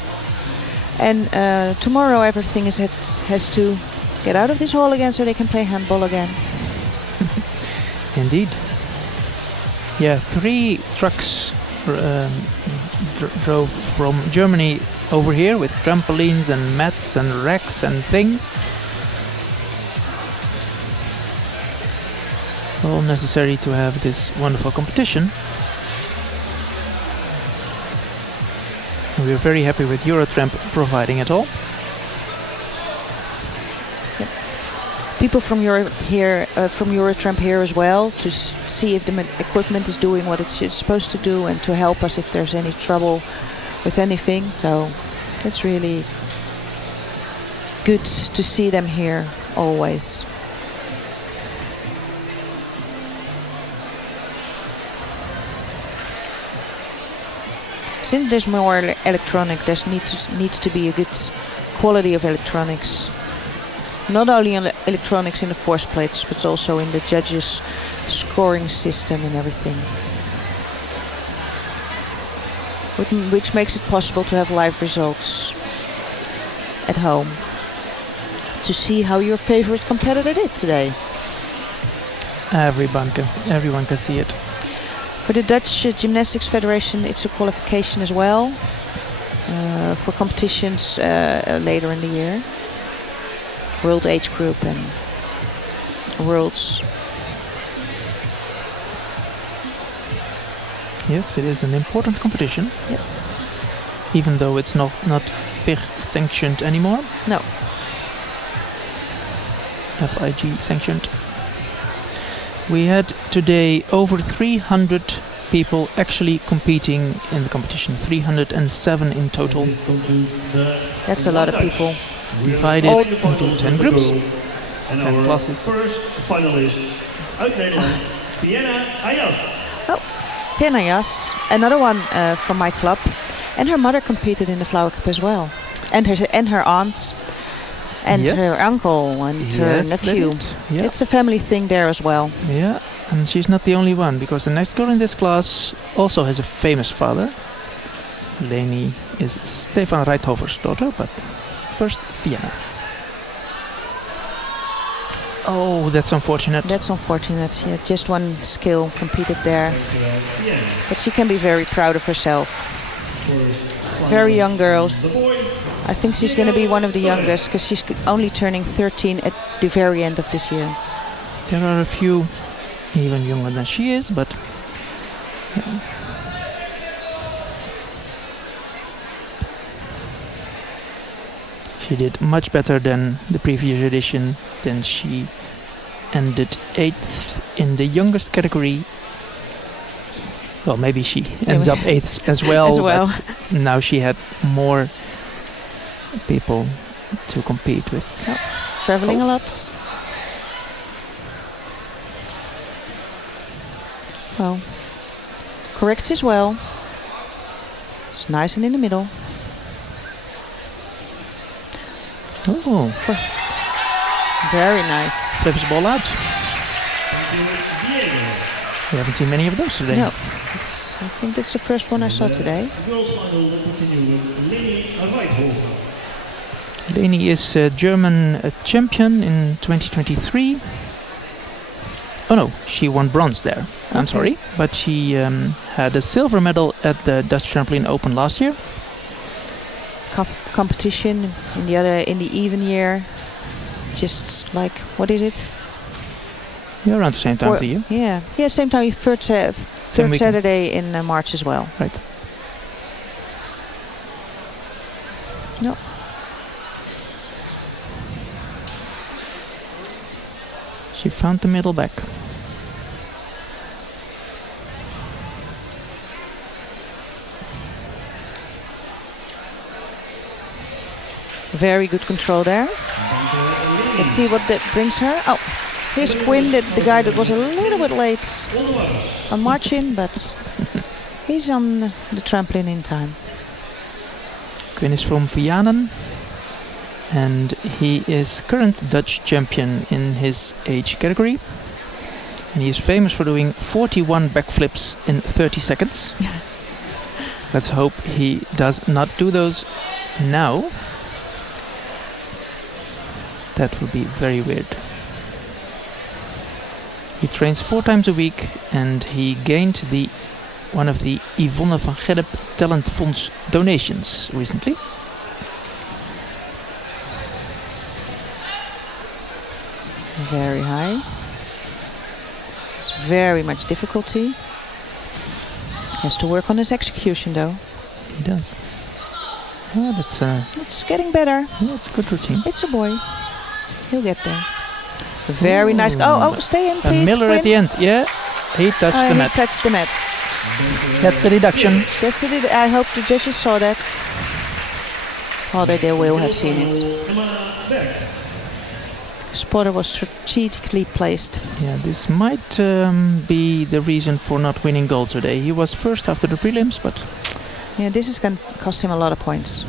And tomorrow everything has to get out of this hall again so they can play handball again. Indeed. Yeah, 3 trucks drove from Germany over here with trampolines and mats and racks and things. All necessary to have this wonderful competition. We are very happy with Eurotramp providing it all. People from Europe here, from Eurotramp here as well, to see if the equipment is doing what it's supposed to do and to help us if there's any trouble with anything. So it's really good to see them here always. Since there's more electronic, needs to be a good quality of electronics. Not only on the electronics in the force plates, but also in the judges' scoring system and everything. Which makes it possible to have live results at home. To see how your favorite competitor did today. Everyone can see it. For the Dutch Gymnastics Federation, it's a qualification as well for competitions later in the year. World Age Group and Worlds. Yes, it is an important competition. Yep. Even though it's not FIG sanctioned anymore. No. FIG sanctioned. We had today over 300 people actually competing in the competition. 307 in total. That's a lot of people. Divided into 10 groups, 10 classes. First finalist uit Nederland, Vienna Ayas. Oh, Vienna Ayas, another one from my club. And her mother competed in the Flower Cup as well. And her aunt. And yes. her uncle and her nephew. Yeah. It's a family thing there as well. Yeah, and she's not the only one, because the next girl in this class also has a famous father. Leni is Stefan Reithofer's daughter, but first Vienna. Oh, that's unfortunate. That's unfortunate. Yeah, just one skill competed there. But she can be very proud of herself. Very young girl. I think she's going to be one of the youngest, because she's only turning 13 at the very end of this year. There are a few even younger than she is, but she did much better than the previous edition. Then she ended 8th in the youngest category. Well, maybe she ends up 8th as well. But now she had more people to compete with. Oh, traveling a lot. Well, corrects as well. It's nice and in the middle. Oh, very nice. Flips the ball out. We haven't seen many of those today. No, I think that's the first one I saw today. Leni is a German champion in 2023. Oh no, she won bronze there. Okay. I'm sorry, but she had a silver medal at the Dutch Trampoline Open last year. Competition in the even year, just like, what is it? Yeah, around the same time for you. Yeah, same time. Third Saturday in March as well. Right. No. She found the middle back. Very good control there. Let's see what that brings her. Oh, here's Quinn, the guy that was a little bit late on marching, but he's on the trampoline in time. Quinn is from Vianen, and he is current Dutch champion in his age category. And he is famous for doing 41 backflips in 30 seconds. Let's hope he does not do those now. That would be very weird. He trains 4 times a week, and he gained one of the Yvonne van Gennep Talent Fonds donations recently. Very high. It's very much difficulty. Has to work on his execution though. He does. Oh, it's getting better. Yeah, it's a good routine. It's a boy. He'll get there. Very nice. Oh, stay in, please. Miller Quinn. at the end. Yeah, he touched the mat. He touched the mat. That's a deduction. I hope the judges saw that. Or they will have seen it. Spotter was strategically placed. Yeah, this might be the reason for not winning gold today. He was first after the prelims, but Yeah, this is going to cost him a lot of points.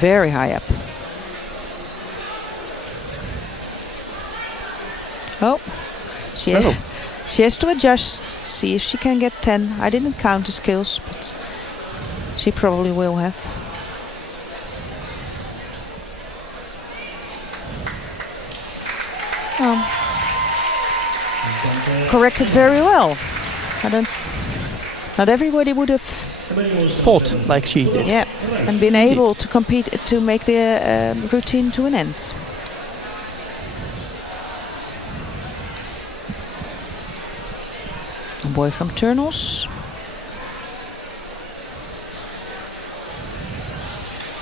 Very high up. Oh, she has to adjust, see if she can get 10. I didn't count the skills, but she probably will have. Corrected very well. Not everybody would have Fought like she did. yeah, and been able to compete to make the routine to an end. A boy from Turnals.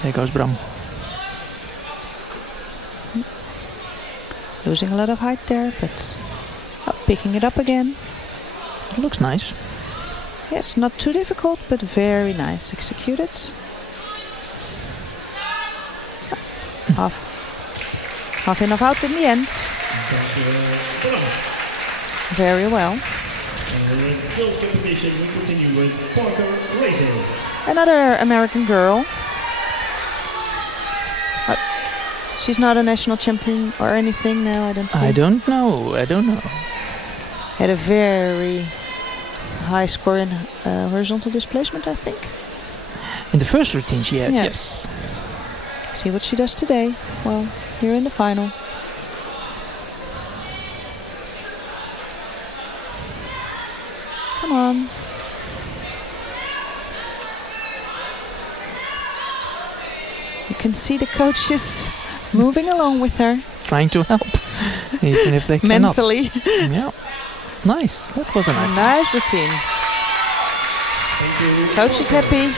There goes Bram. Losing a lot of height there, but picking it up again. It looks nice. Yes, not too difficult, but very nice executed. Half enough out in the end. Very well. The girls competition, we continue with Parker Razor. Another American girl. She's not a national champion or anything now, I don't see. I don't know. Had a very high score in horizontal displacement, I think. In the first routine she had, Yeah. yes. See what she does today. Well, here in the final. Come on. You can see the coaches moving along with her. Trying to help, even if they cannot. Mentally. Yeah. Nice. That was a nice one. Nice routine. Coach is happy.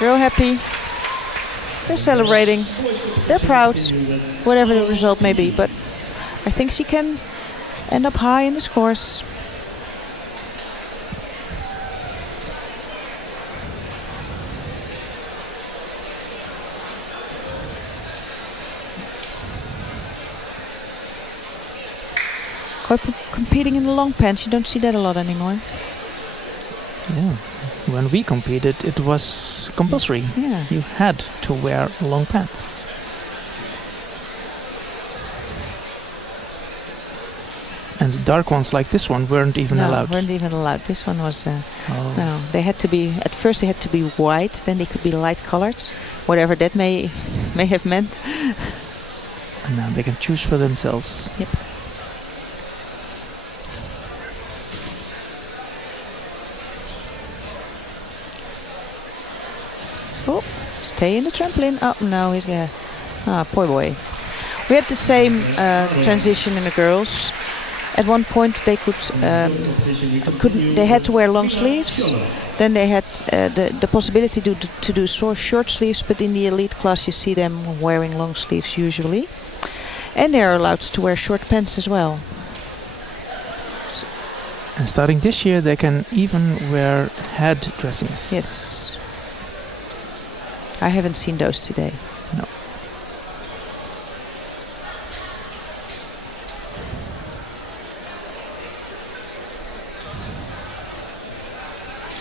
Girl happy. They're celebrating. They're proud. Whatever the result may be. But I think she can end up high in the scores. Competing in the long pants, you don't see that a lot anymore. Yeah. When we competed, it was compulsory. Yeah. You had to wear long pants. And the dark ones like this one weren't even allowed. No, weren't even allowed. This one was Oh. no. They had to be at first. They had to be white. Then they could be light colored, whatever that may have meant. And now they can choose for themselves. Yep. Oh, stay in the trampoline. Oh no, he's gonna. Ah, poor boy. We had the same transition in the girls. At one point they couldn't. They had to wear long sleeves. Then they had the possibility to do short sleeves, but in the elite class you see them wearing long sleeves usually, and they are allowed to wear short pants as well. And starting this year, they can even wear head dressings. Yes. I haven't seen those today. No.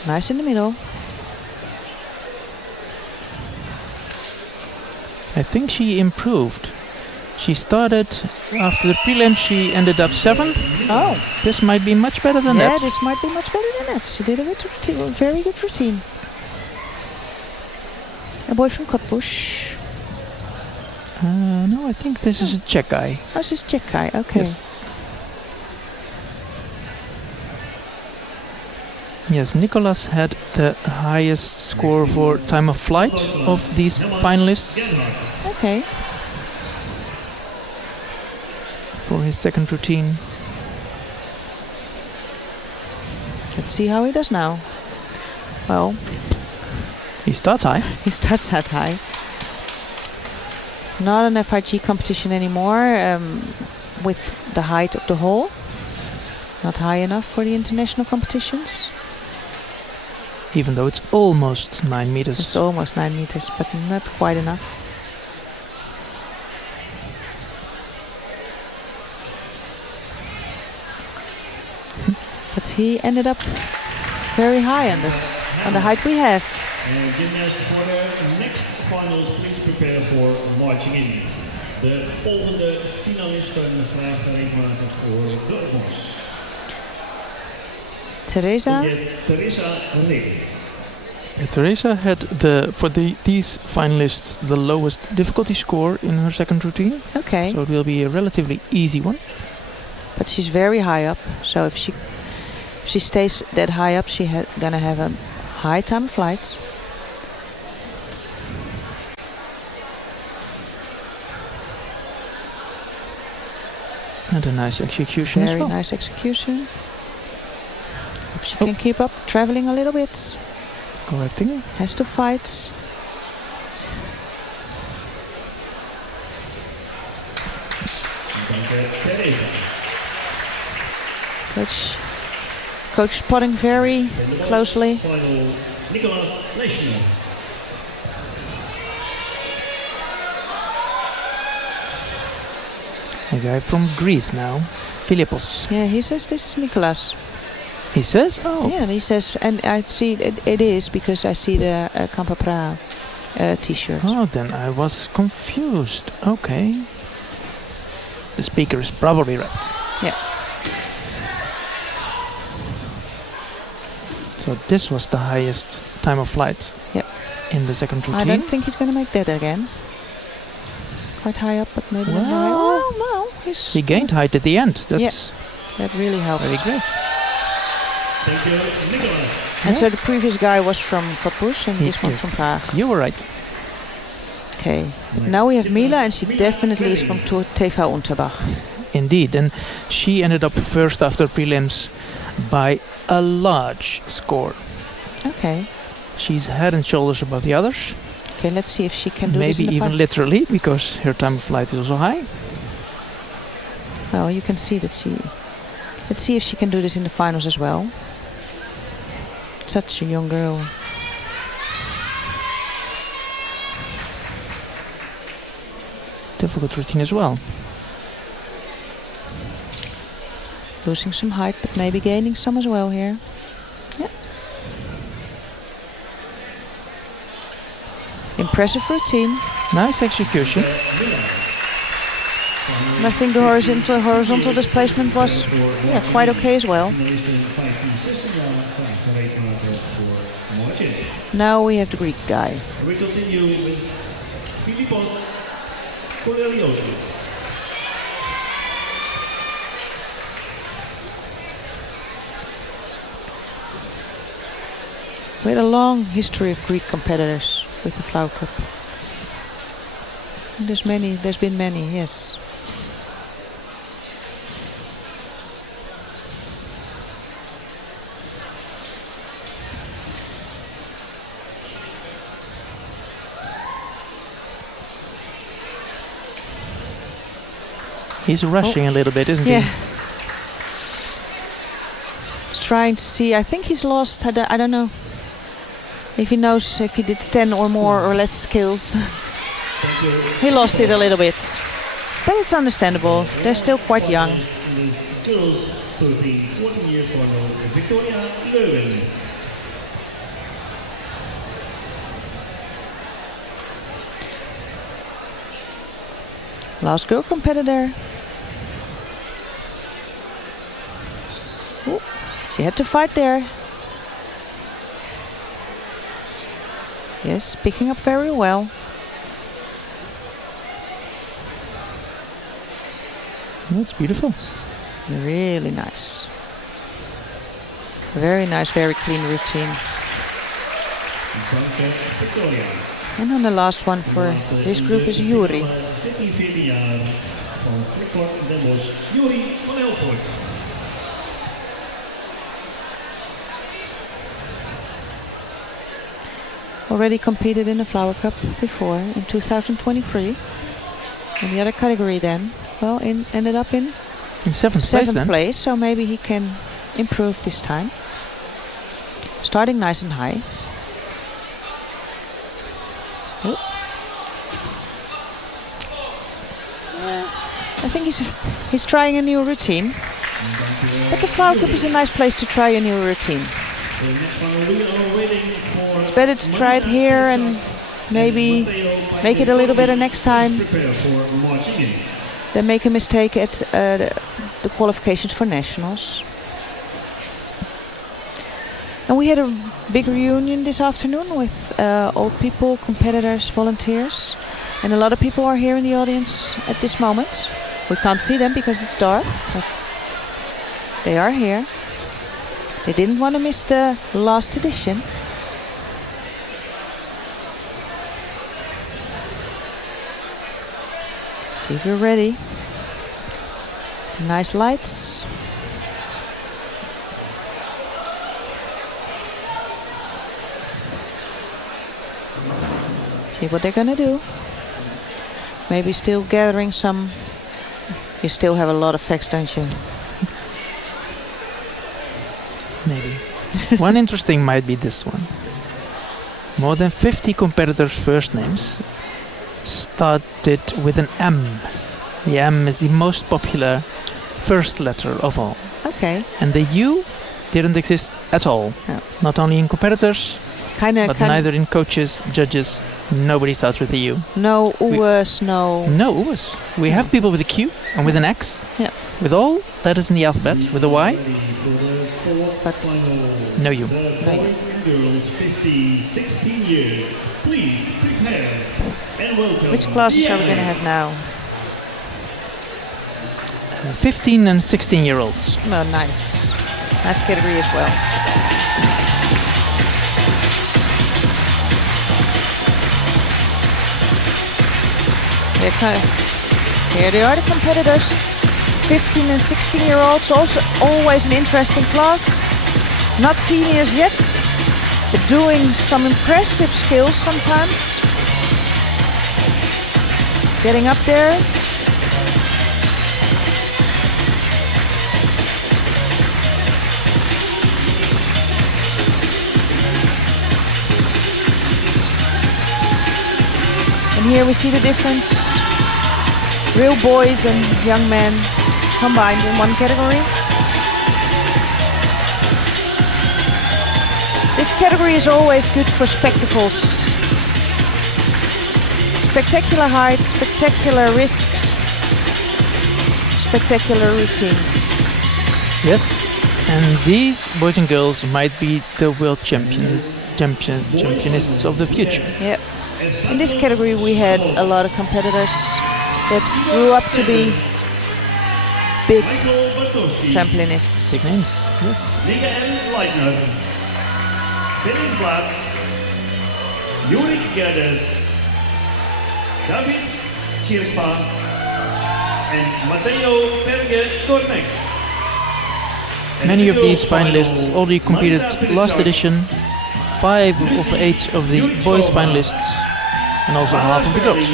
Nice in the middle. I think she improved. She started after the prelim. She ended up 7th. Oh, This might be much better than yeah, that. this might be much better than that. She did a good routine, a very good routine. A boy from Kotbush. No, I think this is a Czech guy. Oh, this is Czech guy. Okay. Yes. Yes, Nicolas had the highest score for time of flight of these finalists Okay. for his second routine. Let's see how he does now. Well, He starts high. he starts that high. Not an FIG competition anymore with the height of the hole. Not high enough for the international competitions. Even though it's almost 9 meters. It's almost 9 meters, but not quite enough. But he ended up very high on the height we have. Gymnasts for the next finals, please prepare for marching in. De volgende finalisten graag gereed maken voor de opmars. Teresa. Yes, Teresa Rick. Teresa had these finalists the lowest difficulty score in her second routine. Okay. So it will be a relatively easy one. But she's very high up, so if she stays that high up, gonna have a high time of flight. And a nice execution as Very well. nice execution. Hope she can keep up, traveling a little bit. Correcting. Has to fight. Teresa. Coach spotting very closely. Final, Nicolas Leschner. A guy from Greece now, Philippos. Yeah, he says this is Nicolas. He says, oh. Yeah, and he says, and I see it is because I see the Campapra t-shirt. Oh, then I was confused. Okay. The speaker is probably right. Yeah. So this was the highest time of flight. Yep. In the second routine. I don't think he's going to make that again. Quite high up, but maybe not high. Well, Oh, no. he gained height at the end. That's That really helped. very great. Thank you, Nicolas. And so Yes. the previous guy was from Papus and this one Yes. from Prague. You were right. Okay. But now we have Mila, and she definitely is from TV Unterbach. Indeed. And she ended up first after prelims by a large score. Okay. She's head and shoulders above the others. Okay, let's see if she can do this Maybe in the even final. literally, because her time of flight is also high. Well, you can see that she... Let's see if she can do this in the finals as well. Such a young girl. Difficult routine as well. Losing some height, but maybe gaining some as well here. Yeah. Impressive routine. Nice execution. And I think the horizontal displacement was quite okay as well. Now we have the Greek guy. We continue with Philippos Corneliotis. We had a long history of Greek competitors with the Flower Cup. And there's been many, yes. He's rushing a little bit, isn't Yeah. he? He's trying to see. I think he's lost. I don't know if he knows if he did 10 or more or less skills. He lost it a little bit. But it's understandable. They're still quite young. In this girls 13-14-year final, Victoria Leuven. Last girl competitor. Ooh, she had to fight there. Yes, picking up very well. That's beautiful. Really nice. Very nice, very clean routine. Dank Victoria. And then the last one for this group is Yuri. 13-14 jaar van Flikvlak Den Bosch, Yuri van Elfort. Already competed in the Flower Cup before in 2023. In the other category then, well, ended up in In seventh place, so maybe he can improve this time. Starting nice and high. Oh. Yeah, I think he's trying a new routine. But the Flower Cup is a nice place to try a new routine. It's better to try it here and maybe make it a little better next time than make a mistake at the qualifications for nationals. And we had a big reunion this afternoon with old people, competitors, volunteers. And a lot of people are here in the audience at this moment. We can't see them because it's dark, but they are here. They didn't want to miss the last edition. See if you're ready. Nice lights. See what they're gonna do. Maybe still gathering some. You still have a lot of facts, don't you? Maybe. One interesting might be this one. More than 50 competitors' first names started with an M. The M is the most popular first letter of all. Okay. And the U didn't exist at all. No. Not only in competitors, but Kinda neither in coaches, judges. Nobody starts with a U. no U's, no. No U's. We have people with a Q and with an X. Yeah. With all letters in the alphabet. With a Y, But no U. The boys and girls 15, 16 years. Please prepare and welcome. which classes are we gonna have now? 15 and 16-year-olds. Oh, nice. Nice category as well. Here they are, the competitors. 15 and 16-year-olds, also always an interesting class. Not seniors yet, but doing some impressive skills sometimes. Getting up there. And here we see the difference. Real boys and young men combined in one category. This category is always good for spectacles. Spectacular height, spectacular risks, spectacular routines. Yes, and these boys and girls might be the world championists of the future. Yep. In this category we had a lot of competitors that grew up to be big trampolinists. Big names, yes. Michael Leitner, Dennis Blatz, Jurik Gerdes, David Tjirkva, and Matteo Perge-Kornek. Many of these finalists already competed last edition. 5 of 8 of the boys finalists, and also half of the girls.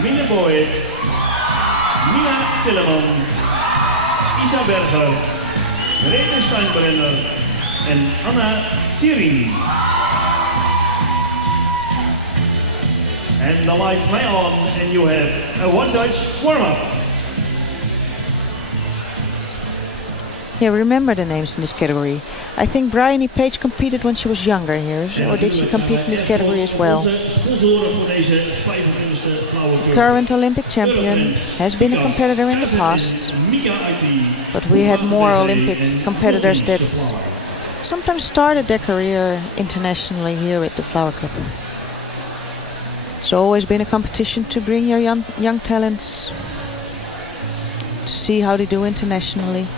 Mine Boyd, Mina Tilleman, Isa Berger, Rete Steinbrenner, and Anna Siering. And the lights may on, and you have a one-touch warm-up. Yeah, remember the names in this category. I think Bryony Page competed when she was younger here, or did she compete in this category as well? Current Olympic champion, has been a competitor in the past, but we had more Olympic competitors that sometimes started their career internationally here at the Flower Cup. It's always been a competition to bring your young talents to see how they do internationally.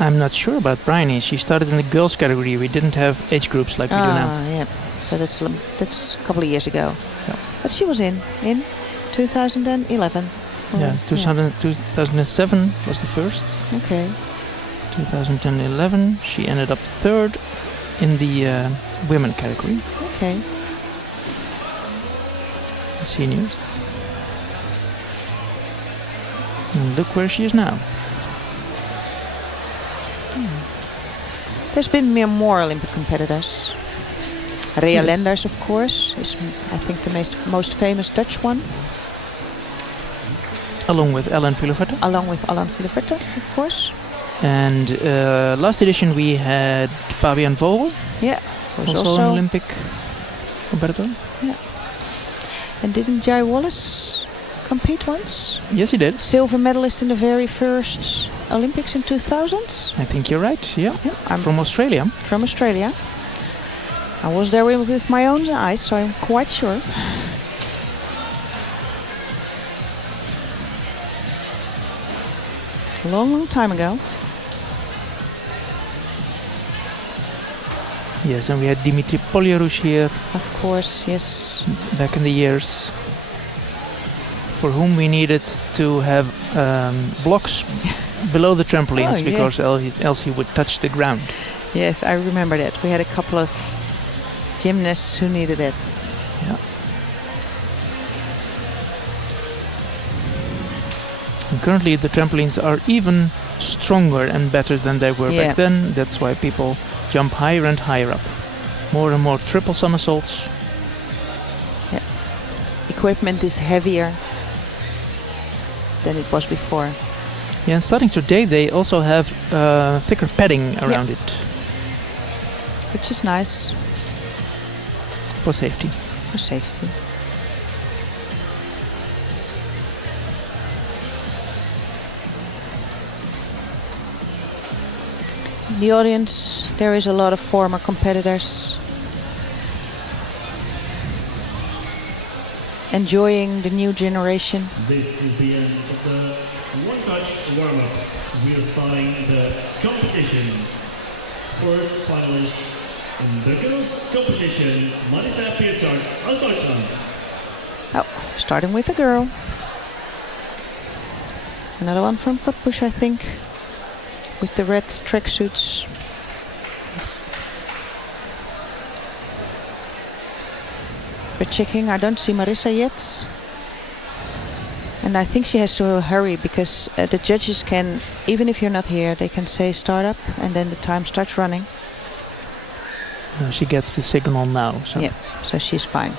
I'm not sure about Bryony. She started in the girls category. We didn't have age groups like we do now. Yeah, so that's a couple of years ago. Yeah. But she was in 2011. Yeah, 2007 was the first. Okay. 2011 she ended up third in the women category. Okay. The seniors. And look where she is now. There's been more Olympic competitors. Rea Yes. Lenders, of course, is I think the most famous Dutch one. Along with Ellen Vileverte. Along with Alan Vileverte, of course. And last edition we had Fabian Vogel, Yeah, was also an Olympic competitor. And didn't Jai Wallace compete once? Yes, he did. Silver medalist in the very first Olympics in 2000s. I think you're right. Yeah, Yeah, I'm from Australia. from Australia. I was there with my own eyes, so I'm quite sure. Long, long time ago. Yes, and we had Dimitri Polyarush here Of course, yes. back in the years, for whom we needed to have blocks below the trampolines Oh, yeah. because else he would touch the ground. Yes, I remember that. We had a couple of gymnasts who needed it. And currently the trampolines are even stronger and better than they were Yeah. back then. That's why people jump higher and higher up. More and more triple somersaults. Equipment is heavier than it was before. Yeah, and starting today they also have thicker padding around it Which is nice for safety. for safety. In the audience, there is a lot of former competitors enjoying the new generation. This is the end of the one-touch warm-up. We are starting the competition. First finalist in the girls' competition, Marisa Pirzak aus Deutschland. Oh, starting with a girl. Another one from Cottbus, I think, with the red tracksuits. Yes. We're checking. I don't see Marissa yet. And I think she has to hurry because the judges can, even if you're not here, they can say start up and then the time starts running. No, she gets the signal now. So. Yeah, so she's fine.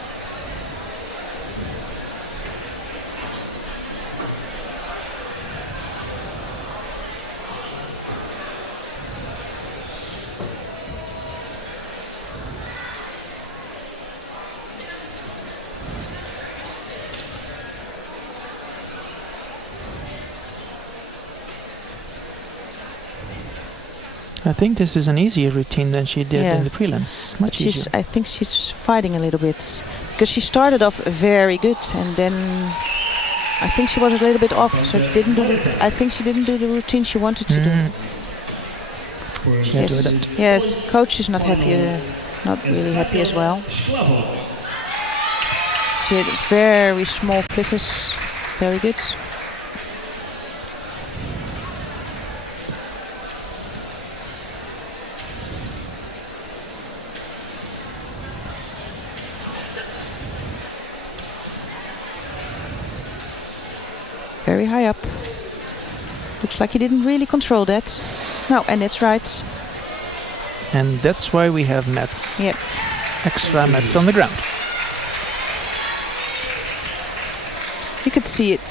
I think this is an easier routine than she did Yeah. in the prelims. But Much easier. I think she's fighting a little bit because she started off very good and then I think she was a little bit off. So she didn't do. I think she didn't do the routine she wanted to do. She had to Yes, adapt. yes. Coach is not happy, not really happy as well. She had very small flippers, very good. Very high up. Looks like he didn't really control that. No, and that's right. And that's why we have mats. Yep. Extra mats on the ground. You could see it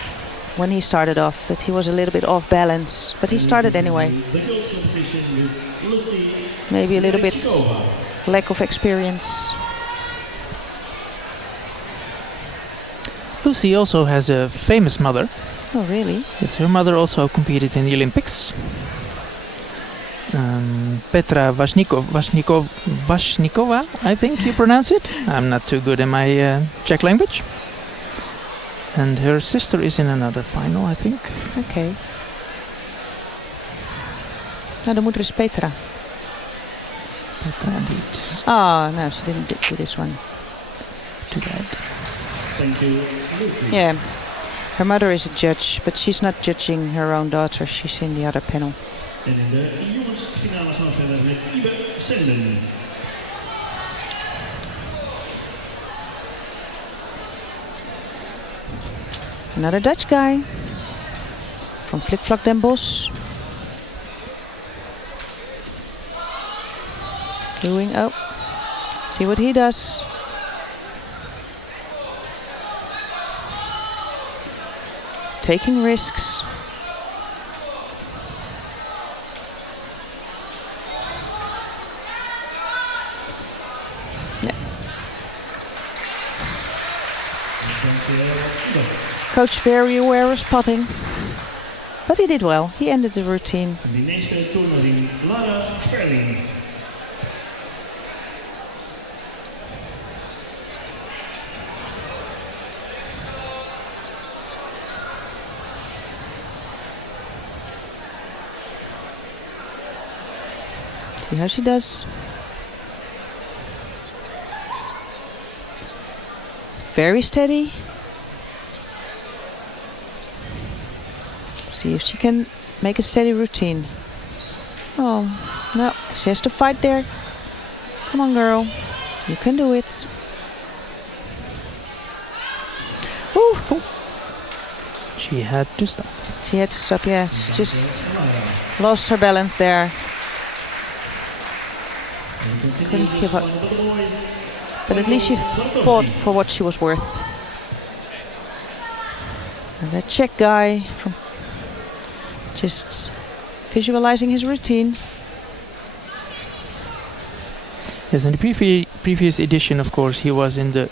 when he started off that he was a little bit off balance, but he started anyway. The girls' competition is Lucy Maybe a little bit Lechkova. lack of experience. Lucy also has a famous mother. Oh, really? Yes, her mother also competed in the Olympics. Petra Vashnikova, I think you pronounce it. I'm not too good in my Czech language. And her sister is in another final, I think. Okay. Nou, de moeder is Petra. Petra indeed. Oh, no, she didn't do this one. Too bad. Thank you, Lucy. Yeah. Her mother is a judge, but she's not judging her own daughter. She's in the other panel. En in de jongensfinale gaan we verder met Ibe Senden. Another Dutch guy from Flik Vlak Den Bosch. Doing, oh, see what he does. Taking risks. Coach very aware of spotting. But he did well. He ended the routine. En die nächste Turnerin, Lara Sperling. See how she does. Very steady. See if she can make a steady routine. Oh, no, she has to fight there. Come on, girl. You can do it. Ooh. She had to stop. She had to stop, yeah. She just lost her balance there. Couldn't give up. But at least she fought for what she was worth. And that Czech guy from just visualizing his routine. Yes, in the previous edition, of course, he was in the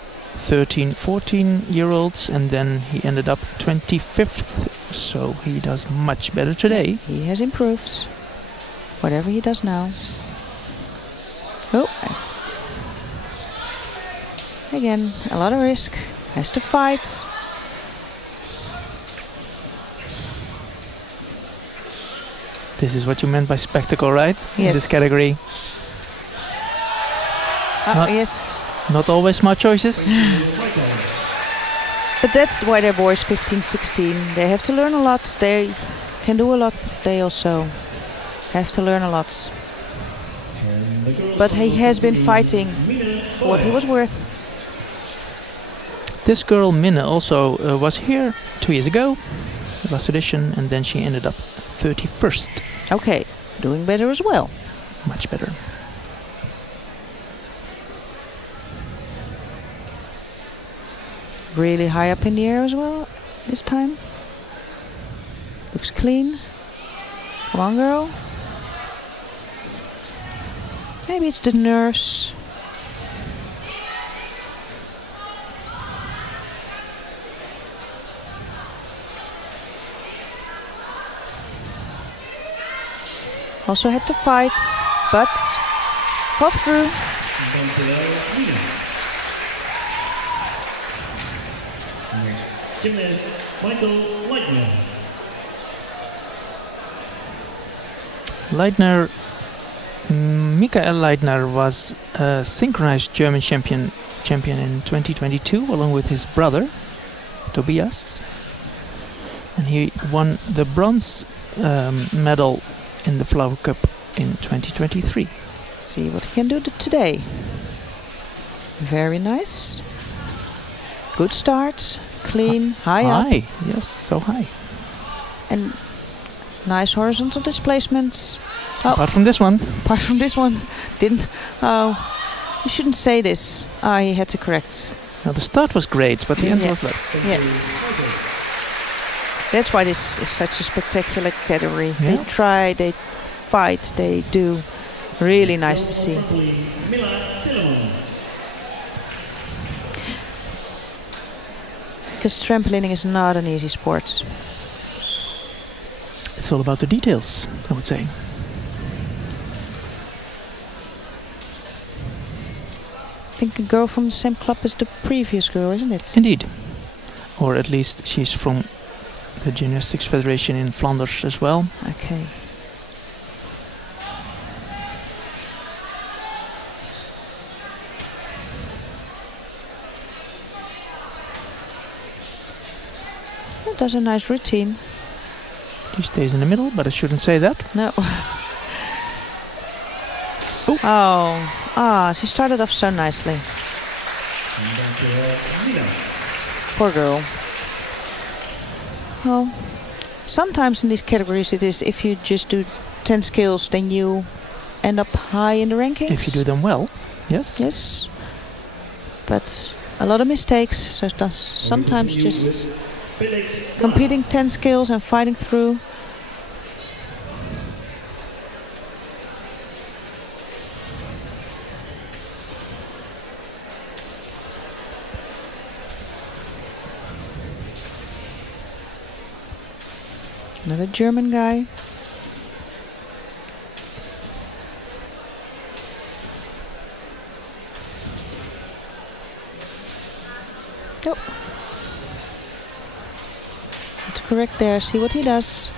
13, 14-year-olds, and then he ended up 25th. So he does much better today. He has improved. Whatever he does now. Oh. Again, a lot of risk. Has to fight. This is what you meant by spectacle, right? Yes. In this category. Yes. Not always smart choices. But that's why they're boys 15, 16. They have to learn a lot. They can do a lot. They also have to learn a lot. But he has been fighting for what he was worth. This girl, Minne, also was here 2 years ago, the last edition, and then she ended up 31st. Okay, doing better as well. Much better. Really high up in the air as well this time. Looks clean. Come on, girl. Maybe it's the nerves. Also had to fight, but fought through. Gymnast Michael Leitner. Michael Leitner was a synchronized German champion in 2022, along with his brother Tobias, and he won the bronze medal in the Flower Cup in 2023. See what he can do today. Very nice. Good start. Clean. High up. Yes, so high. And nice horizontal displacements. Oh, Apart from this one. apart from this one. Didn't. Oh, you shouldn't say this. He had to correct. Now the start was great, but the end Yeah. was less. Yeah. That's why this is such a spectacular category. Yeah. They try, they fight, they do. Really nice to see. Because trampolining is not an easy sport. It's all about the details, I would say. I think a girl from the same club as the previous girl, isn't it? Indeed. Or at least she's from the Gymnastics Federation in Flanders as well. Okay. Does a nice routine. He stays in the middle, but I shouldn't say that. No. She started off so nicely. Poor girl. Well, sometimes in these categories it is if you just do 10 skills, then you end up high in the rankings. If you do them well, yes. Yes. But a lot of mistakes, so it does sometimes just competing 10 skills and fighting through. Another German guy. Oh. It's correct there. See what he does.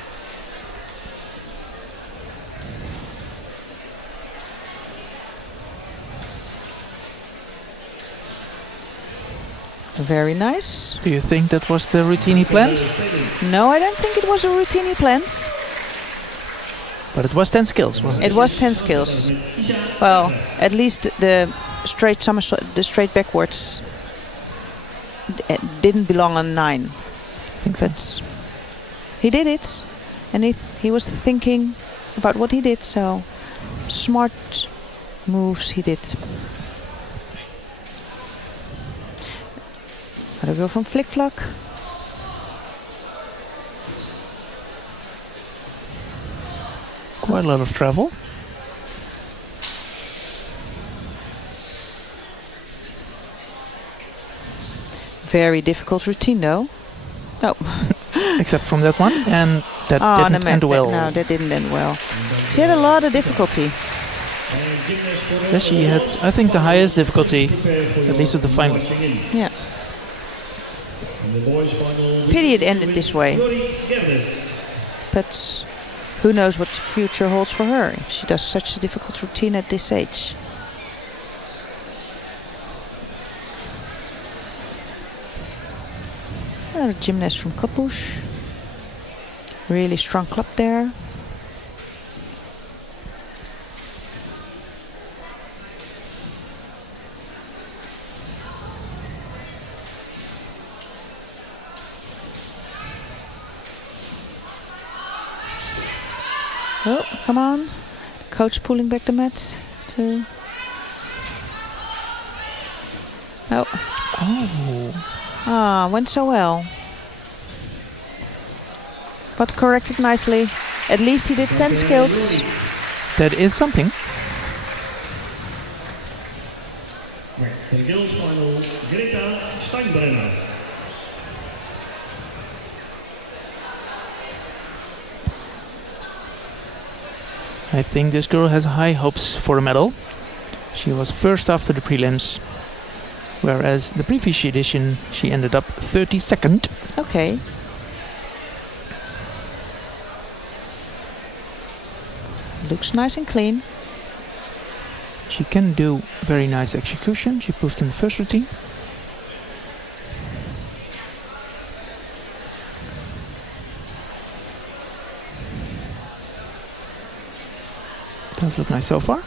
Very nice. Do you think that was the routine he planned? No, I don't think it was a routine he planned. But it was 10 skills, wasn't it? It was 10 skills. Well, at least the straight somersault, the straight backwards didn't belong on 9. I think that's... He did it, and he was thinking about what he did, so smart moves he did. Gotta go from flick flock. Quite a lot of travel. Very difficult routine though. Oh. Except from that one, and that didn't end well. No, that didn't end well. She had a lot of difficulty. Yes, she had, I think, the highest difficulty, at least of the finalists. Yeah. Pity it ended this way. But who knows what the future holds for her if she does such a difficult routine at this age. Another gymnast from Kapush. Really strong club there. Oh, come on. Coach pulling back the mat to... Oh. Oh. Ah, went so well. But corrected nicely. At least he did 10 skills. That is something. Next, the girls final, Greta Steinbrenner. I think this girl has high hopes for a medal. She was first after the prelims, whereas the previous edition she ended up 32nd. Okay. Looks nice and clean. She can do very nice execution. She proved in the first routine. Does look nice so far.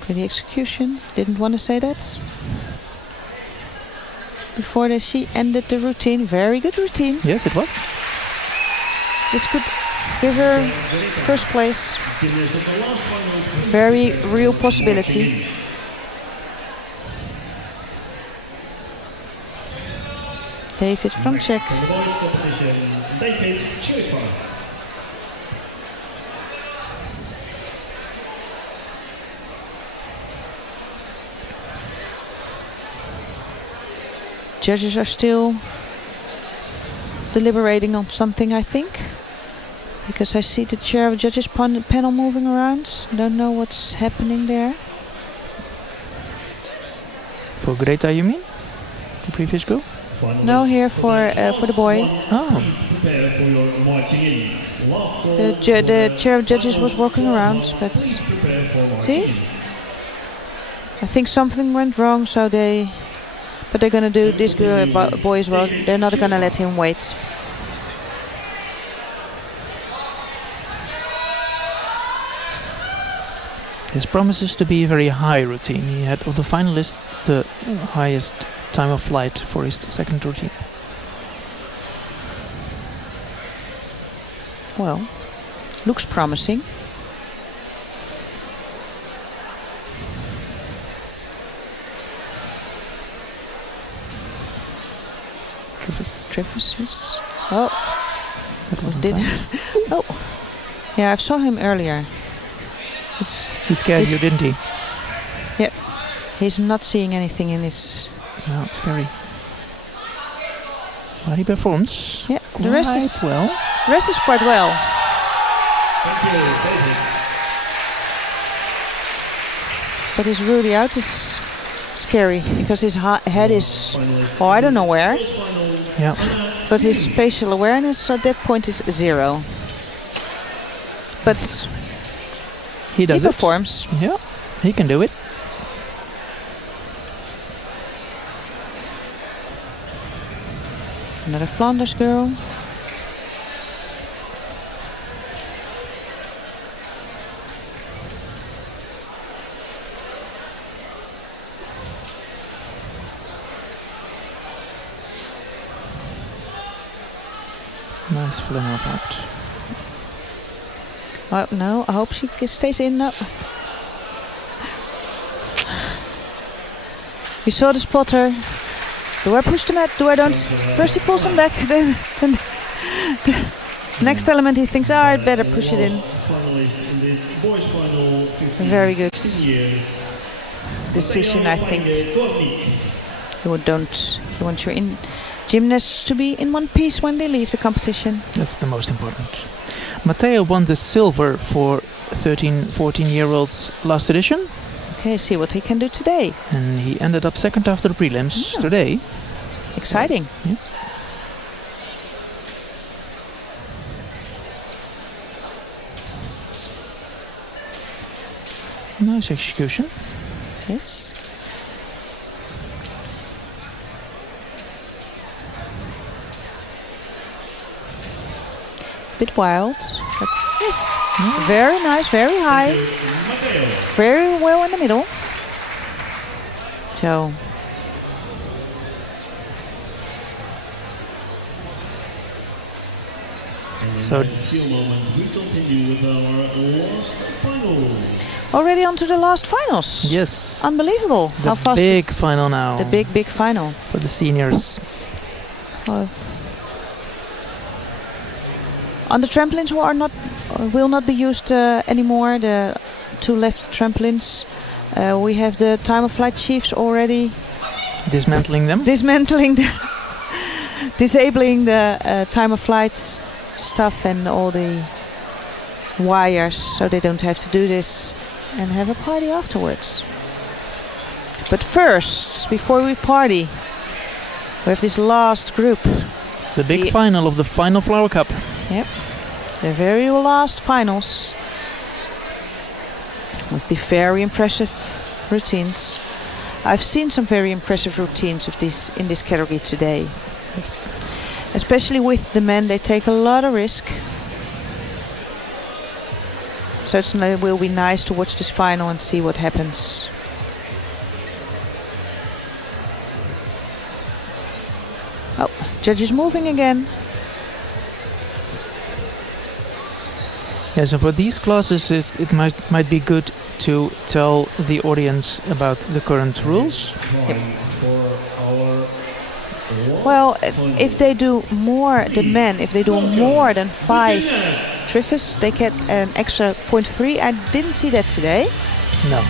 Pretty execution. Didn't want to say that. Before that she ended the routine. Very good routine. Yes, it was. This could give her first place. Very real possibility. David from Czech. For the boys competition, David Schuifer. Judges are still deliberating on something, I think. Because I see the chair of judges panel moving around. Don't know what's happening there. For Greta, you mean? The previous girl? No, here for the boy. Oh. Prepare for your marching in. The chair of judges was walking around, but see? I think something went wrong, so but they're gonna do this boy as well. They're not gonna let him wait. This promises to be a very high routine. He had, of the finalists, the highest time of flight for his second routine. Well, looks promising. Travis, yes. Oh, That wasn't did. bad. Oh, yeah, I saw him earlier. He scared you, didn't he? Yeah, he's not seeing anything in his. No, scary. But he performs Yeah, quite the rest is well. Rest is quite well. Thank you, David. But his Rudy out is scary because his head is, oh, I don't know where. Yeah. But his spatial awareness at that point is 0. But He does he it. performs. Yeah, he can do it. Another Flanders girl. Nice fling off out. Oh, no, I hope she stays in. No. You saw the spotter. Do I push the mat? Do I don't? First he pulls him back. Then the next element he thinks, I'd better push it in. Finalist in this boys final 15 Very good years. decision, I think. You want your gymnasts to be in one piece when they leave the competition. That's the most important. Matteo won the silver for 13, 14-year-olds last edition. Okay, see what he can do today. And he ended up second after the prelims today. Exciting. Yeah. Nice execution. Yes. Bit wild. That's yes. Very nice, very high. Very well in the middle. So So in a few moments we continue with our last final. already on to the last finals. Yes. Unbelievable. The How fast big is final now. the big final. For the seniors. On the trampolines who are not will not be used anymore, the 2 left trampolines. We have the time of flight chiefs already Dismantling them. dismantling disabling the time of flight stuff and all the wires, so they don't have to do this and have a party afterwards. But first, before we party, we have this last group. The big final of the final Flower Cup. Yep, the very last finals with the very impressive routines. I've seen some very impressive routines of this in this category today. Yes. Especially with the men, they take a lot of risk. So it will be nice to watch this final and see what happens. Oh, judge is moving again. Yeah, so for these classes it might be good to tell the audience about the current rules. Yep. Well, if they do more, the men, if they do more than 5 triffes, they get an extra 0.3. I didn't see that today. No.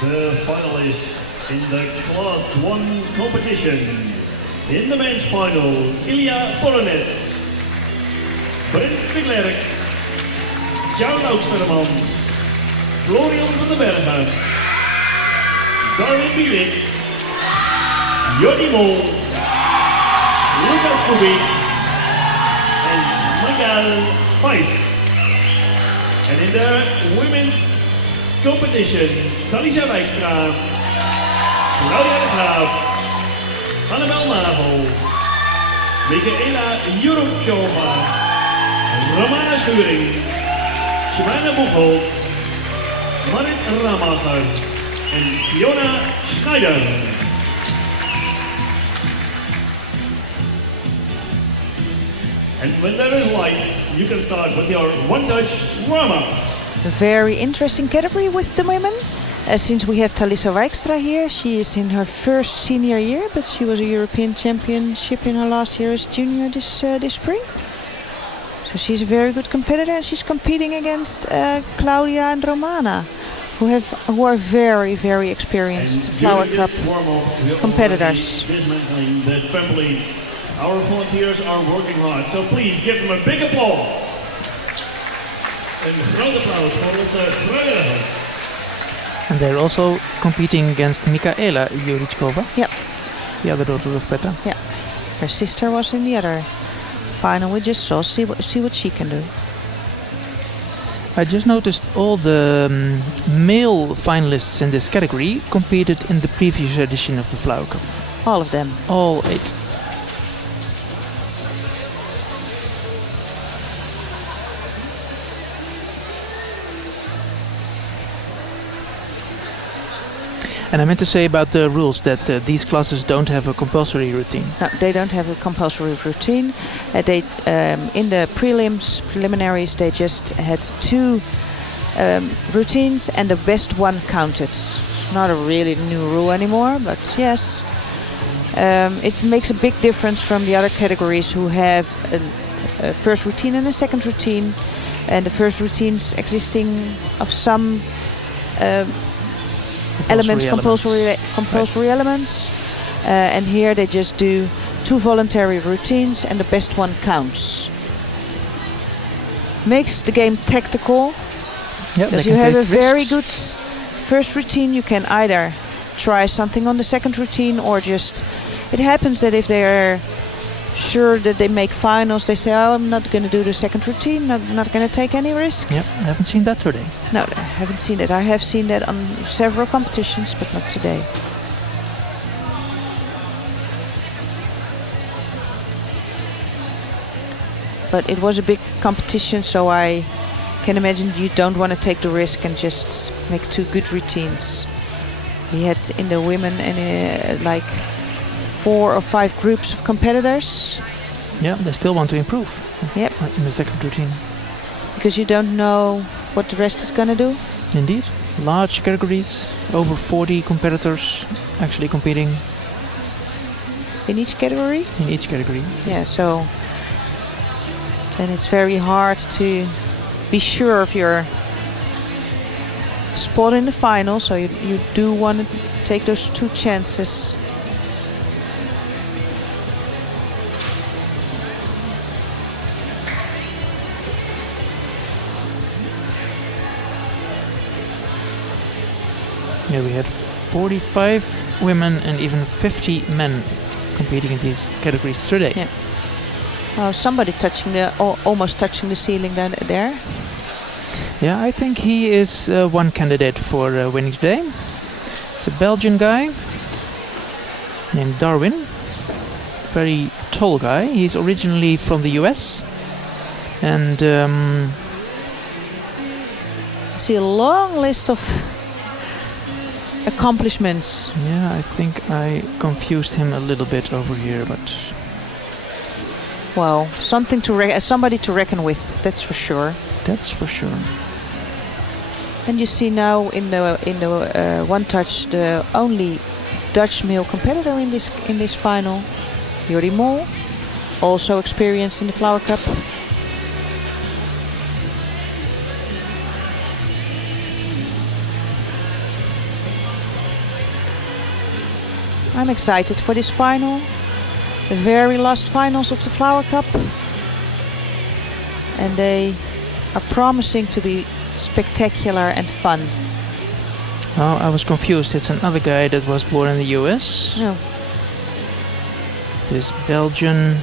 The finalists in the Class 1 competition. In the men's final, Ilya Polonet, Brent de Klerk, Jan Oudsterman, Florian van den Bergen, Darwin Bielik, Jordi Mol, Lucas Kubik, and Michael Fife. And in the women's competition, Talisha Wijkstra, Claudia de Graaf, Annabel Nagel, Michaela Jurkova, Romana Schuring, Shimana Buchholz, Marit Ramacher, and Fiona Schneider. And when there is light, you can start with your one-touch warm-up. A very interesting category with the women. Since we have Talisa Wijkstra here, she is in her first senior year, but she was a European championship in her last year as junior this spring. So she's a very good competitor, and she's competing against Claudia and Romana, who are very, very experienced Flower Cup competitors. Dismantling the trampolines. Our volunteers are working hard, so please give them a big applause. Een groot applaus voor onze vrijwilligers. And they're also competing against Michaela Jurichkova. Yeah. The other daughter of Petra. Yeah. Her sister was in the other final we just saw. See what she can do. I just noticed all the male finalists in this category competed in the previous edition of the Flower Cup. All of them. All 8. And I meant to say about the rules that these classes don't have a compulsory routine. No, they don't have a compulsory routine. They in the preliminaries, they just had 2 routines, and the best one counted. It's not a really new rule anymore, but yes, it makes a big difference from the other categories who have a first routine and a second routine, and the first routines existing of some. Compulsory elements, and here they just do 2 voluntary routines, and the best one counts. Makes the game tactical. Because you have a very good first routine, you can either try something on the second routine, or just it happens that if they are sure that they make finals, they say, oh, I'm not going to do the second routine, not going to take any risk. Yep, I haven't seen that today. No, I haven't seen that. I have seen that on several competitions, but not today. But it was a big competition, so I can imagine you don't want to take the risk and just make 2 good routines. We had in the women and like 4 or 5 groups of competitors. Yeah, they still want to improve. Yep. In the second routine. Because you don't know what the rest is going to do. Indeed. Large categories, over 40 competitors actually competing. In each category? In each category. Yeah, so then it's very hard to be sure of your spot in the final. So you do want to take those 2 chances. Yeah, we had 45 women and even 50 men competing in these categories today. Yeah. Oh, somebody almost touching the ceiling down there. Yeah, I think he is one candidate for winning today. It's a Belgian guy named Darwin. Very tall guy. He's originally from the US. And I see a long list of accomplishments. Yeah, I think I confused him a little bit over here, but well, somebody to reckon with, that's for sure. That's for sure. And you see now in the one touch the only Dutch male competitor in this final, Jordi Mol, also experienced in the Flower Cup. I'm excited for this final, the very last finals of the Flower Cup, and they are promising to be spectacular and fun. Oh, I was confused. It's another guy that was born in the US. No. This Belgian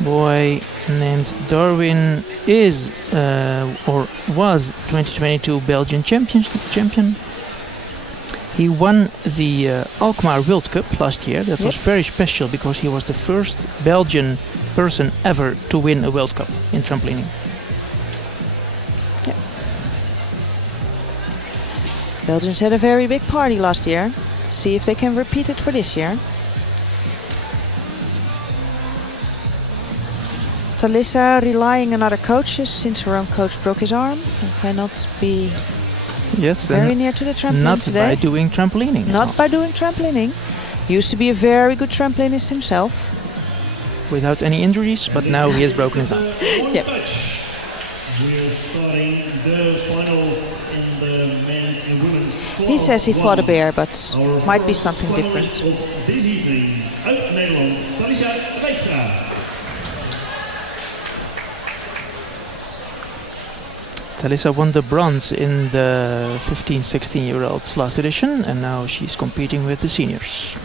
boy named Darwin is or was 2022 Belgian champion. He won the Alkmaar World Cup last year. That was very special because he was the first Belgian person ever to win a World Cup in trampolining. Yeah. Belgians had a very big party last year. See if they can repeat it for this year. Talissa relying on other coaches since her own coach broke his arm and cannot be very near to the trampoline not today. By doing trampolining. Not by doing trampolining. Used to be a very good trampolinist himself. Without any injuries, but now he has broken his arm. Yep. We're starting the finals in the men's and women's. He says he fought a bear, but Our might be first something different. finalist of this evening, uit Nederland, Talissa Dijkstra. Talissa won the bronze in the 15-16-year-olds last edition, and now she's competing with the seniors.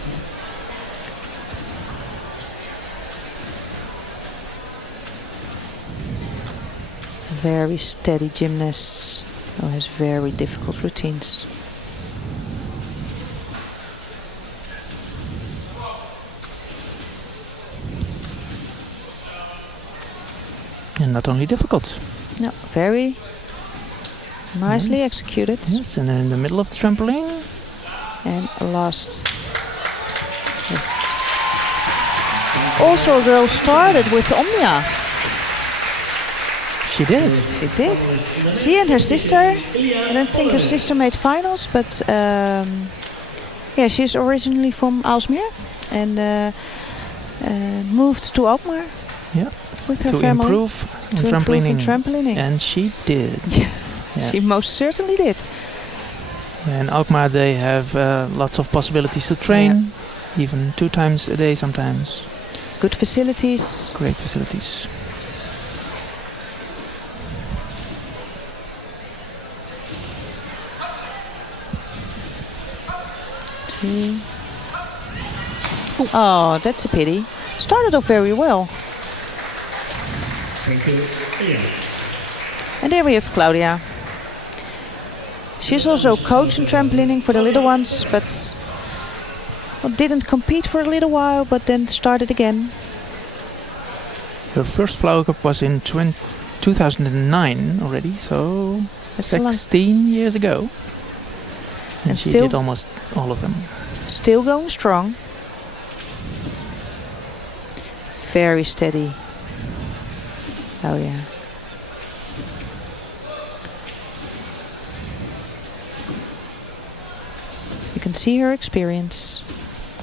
Very steady gymnasts who has very difficult routines. And not only difficult. No, very nicely executed. Yes, and then in the middle of the trampoline. And last. Yes. Also a girl started with Omnia. She did. She did. She and her sister. I don't think her sister made finals, but yeah, she's originally from Aalsmeer and moved to Aalsmeer with her to family improve in to improve in trampolining. trampolining. And she did. She most certainly did. In Alkmaar they have lots of possibilities to train, even 2 times a day sometimes. Good facilities. Great facilities. Oh, that's a pity. Started off very well. Thank you. Yeah. And there we have Claudia. She's also coach in trampolining for the little ones, but didn't compete for a little while, but then started again. Her first Flower Cup was in 2009 already, so That's 16 years ago. And she still did almost all of them. Still going strong. Very steady. Oh yeah. You can see her experience.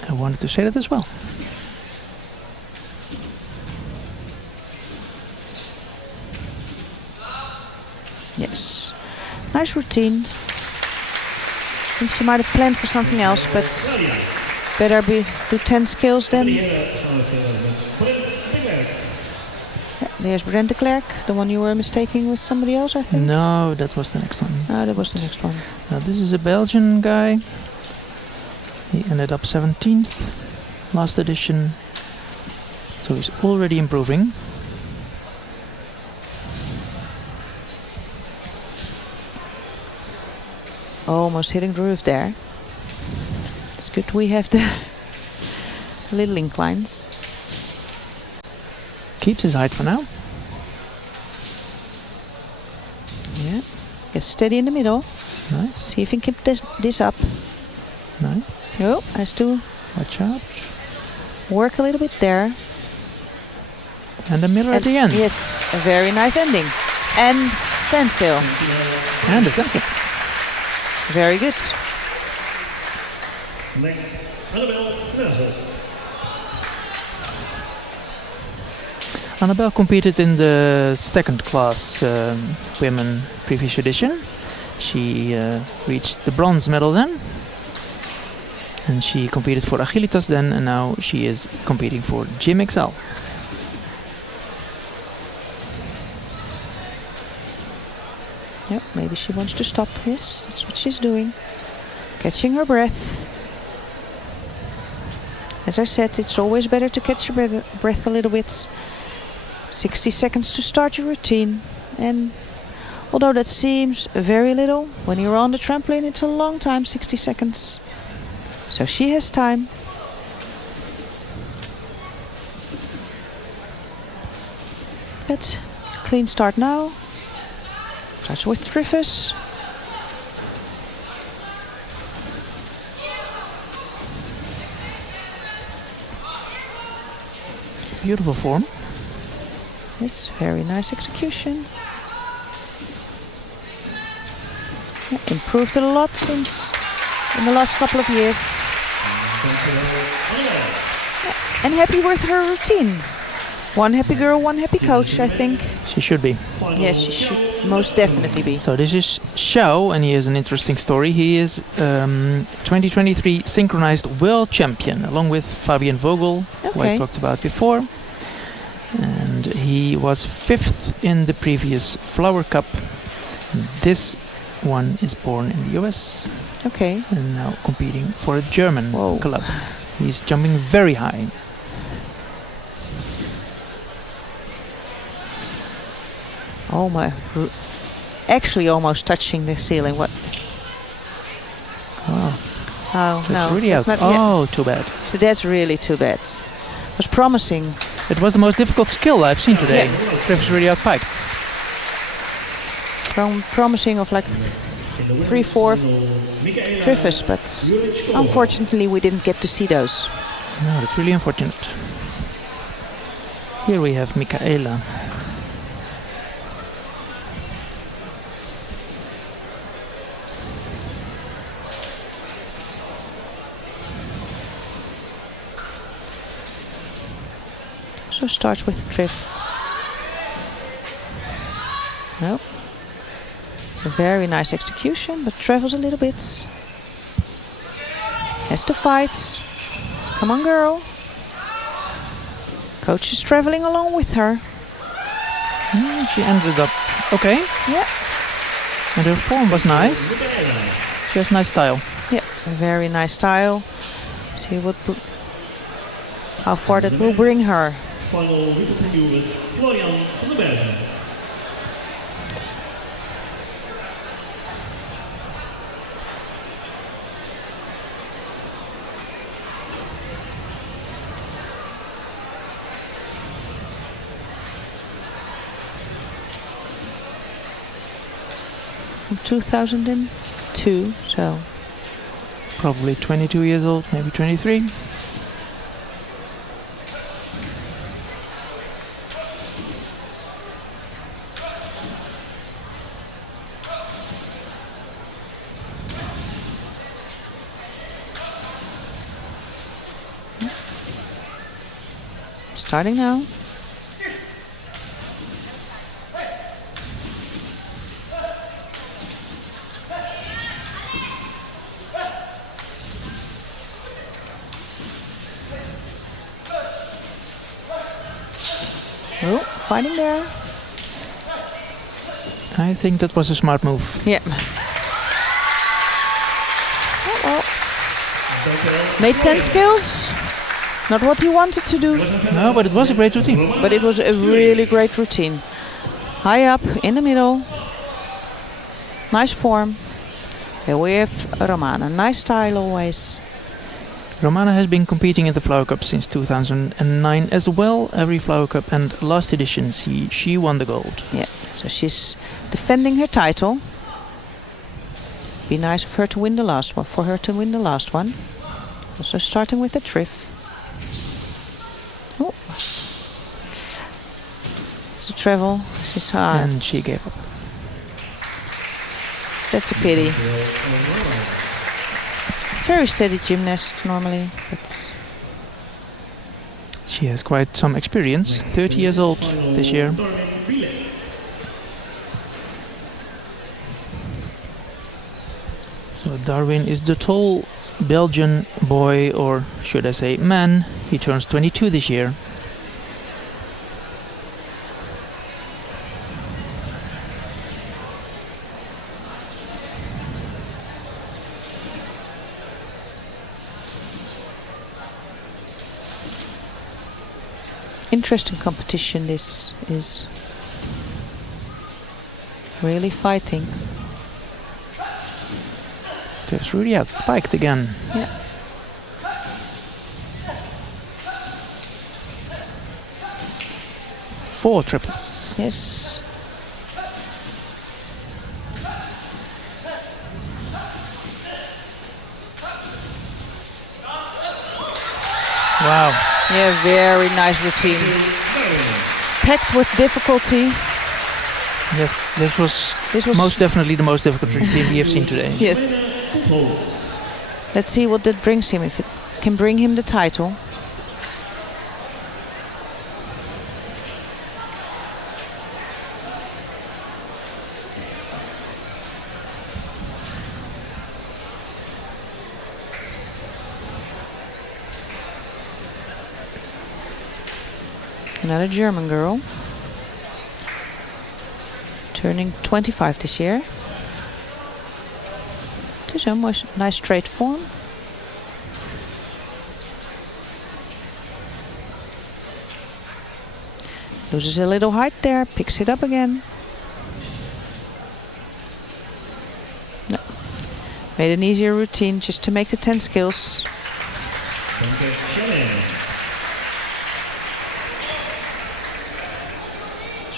I wanted to say that as well. Yes. Nice routine. I think she might have planned for something else, but better do 10 skills than... There's Brent de Klerk, the one you were mistaking with somebody else, I think? No, that was the next one. Oh, that was the next one. Now this is a Belgian guy. He ended up 17th last edition. So he's already improving. Almost hitting the roof there. It's good we have the little inclines. Keeps his height for now. Yeah. Get steady in the middle. Nice. See if he can keep this up. Nice. Oh, has to Watch out. work a little bit there. And the mirror at the end. Yes, a very nice ending. And standstill. And the sunset. Very good. Next, Annabel Mergel. Annabelle competed in the second class women previous edition. She reached the bronze medal then. And she competed for Agilitas then, and now she is competing for Gym XL. Yep, maybe she wants to stop. Yes, that's what she's doing. Catching her breath. As I said, it's always better to catch your breath a little bit. 60 seconds to start your routine. And although that seems very little, when you're on the trampoline, it's a long time, 60 seconds. So she has time. But clean start now. Starts with Trifus. Beautiful form. Yes, very nice execution. Yeah, improved a lot since in the last couple of years. Yeah, and happy with her routine. One happy girl, one happy coach, I think. She should be. Yes, she should most definitely be. So this is Xiao, and he has an interesting story. He is 2023 synchronized world champion, along with Fabian Vogel, who I talked about before. And he was 5th in the previous Flower Cup. This one is born in the US. Okay. And now competing for a German club. He's jumping very high. Oh my, actually almost touching the ceiling. What? Oh, oh no, really out. Too bad. So that's really too bad. It was promising. It was the most difficult skill I've seen today. Yeah. It was really outpiked. From promising of like 3-4 Trifus, but unfortunately we didn't get to see those. No, that's really unfortunate. Here we have Michaela. So starts with Trif. No. A very nice execution, but travels a little bit. Has to fight. Come on, girl. Coach is traveling along with her. She ended up okay. Yeah. And her form was nice. She has nice style. Yeah, very nice style. See how far that will bring her. Final interview with Florian van den Bergen. From 2002, so probably 22 years old, maybe 23. Starting now. Oh, fighting there. I think that was a smart move. Yeah. Made 10 skills. Not what he wanted to do. No, but it was a great routine. But it was a really great routine. High up, in the middle. Nice form. Here we have Romana. Nice style always. Romana has been competing in the Flower Cup since 2009 as well. Every Flower Cup, and last edition she won the gold. Yeah, so she's defending her title. Be nice of her to win the last one. For her to win the last one. Also starting with a Trif. Oh. It's a travel. And she gave up. That's a pity. Very steady gymnast normally, but she has quite some experience. 30 years old this year. So Darwin is the tall Belgian boy, or should I say man. He turns 22 this year. interesting competition this is. Really fighting. There's Rudy out, spiked again. Yeah. Four triples. Yes. Wow. Yeah, very nice routine. Packed with difficulty. Yes, this was This was most definitely the most difficult routine we have seen today. Yes. Let's see what that brings him, if it can bring him the title. Another German girl. Turning 25 this year. Just a nice straight form. Loses a little height there, picks it up again. No. Made an easier routine just to make the 10 skills.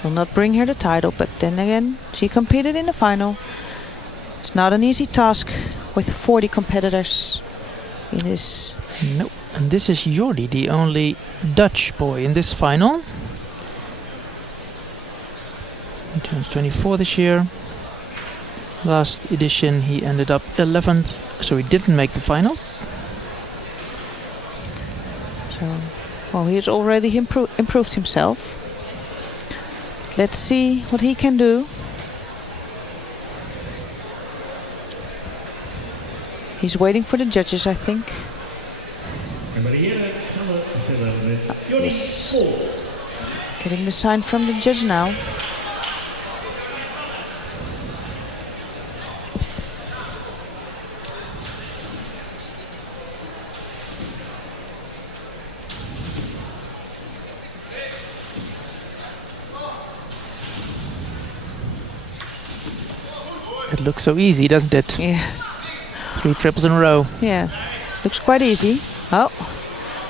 Will not bring her the title, but then again, she competed in the final. It's not an easy task with 40 competitors in this. No, and this is Jordi, the only Dutch boy in this final. He turns 24 this year. Last edition he ended up 11th, so he didn't make the finals. So, well, he's already improved himself. Let's see what he can do. He's waiting for the judges, I think. Yes. Getting the sign from the judge now. It looks so easy, doesn't it? Yeah. 3 triples in a row. Yeah. Looks quite easy. Oh.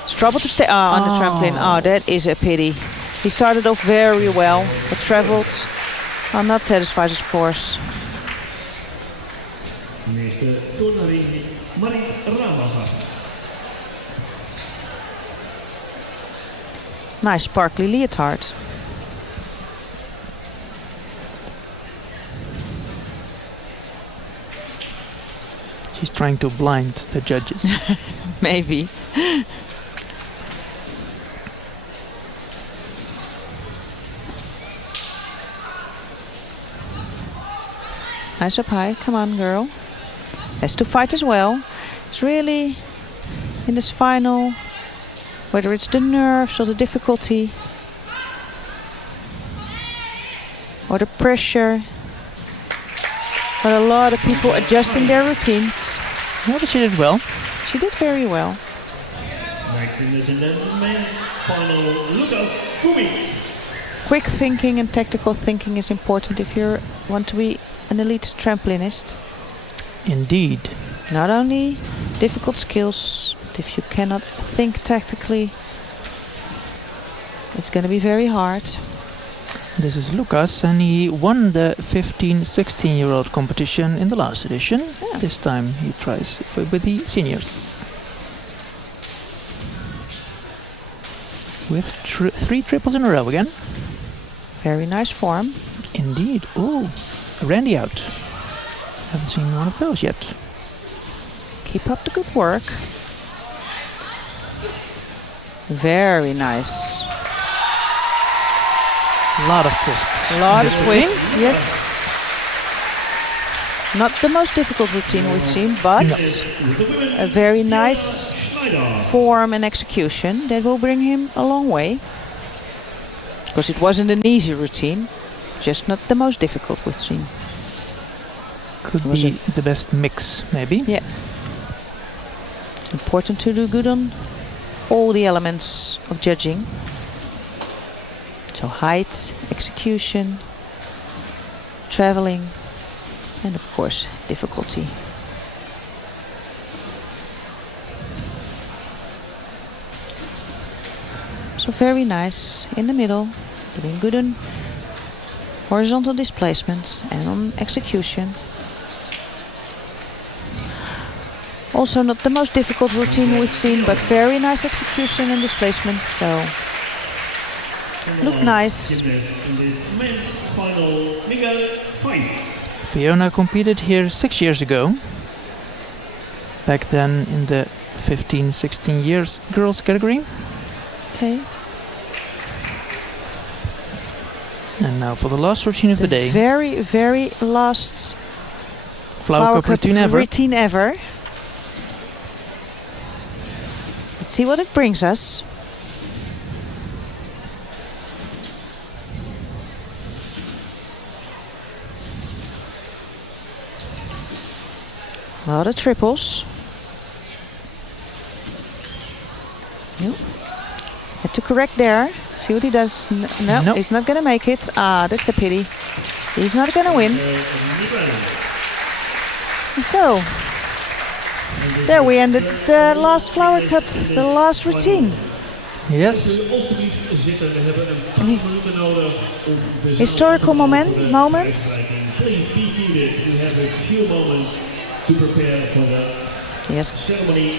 It's trouble to stay on the trampoline. Oh, that is a pity. He started off very well, but traveled. I'm not satisfied, of course. Nice sparkly leotard. She's trying to blind the judges. Maybe. Nice up high. Come on, girl. Has to fight as well. It's really in this final, whether it's the nerves or the difficulty or the pressure. But a lot of people adjusting their routines. Yeah, but she did well. She did very well. Next in the men's final, Lucas Kubi. Quick thinking and tactical thinking is important if you want to be an elite trampolinist. Indeed. Not only difficult skills, but if you cannot think tactically, it's going to be very hard. This is Lucas, and he won the 15-16-year-old competition in the last edition. Yeah. This time he tries with the seniors. With 3 triples in a row again. Very nice form. Indeed. Oh, Randy out. Haven't seen one of those yet. Keep up the good work. Very nice. A lot of twists. A lot of twists, yes. Not the most difficult routine we've seen, but a very nice form and execution that will bring him a long way. Because it wasn't an easy routine, just not the most difficult we've seen. Could be the best mix, maybe. Yeah. Important to do good on all the elements of judging. So height, execution, traveling, and of course difficulty. So very nice in the middle, doing good on horizontal displacements and on execution. Also not the most difficult routine we've seen, but very nice execution and displacement. So look nice. In this men's final, Miguel, fine. Fiona competed here 6 years ago. Back then in the 15-16 years girls category. Okay. And now for the last routine of the day. Very, very last Flower Cup routine ever. routine ever. Let's see what it brings us. A lot of triples. Yep. Had to correct there. See what he does. No, Nope. he's not going to make it. Ah, that's a pity. He's not going to win. And so, there we ended the last Flower Cup, the last routine. Yes. Alsjeblieft zitten, we hebben een paar minuten nodig om de Historical moment. Please be seated. We have a few moments to prepare for the Yes. ceremony.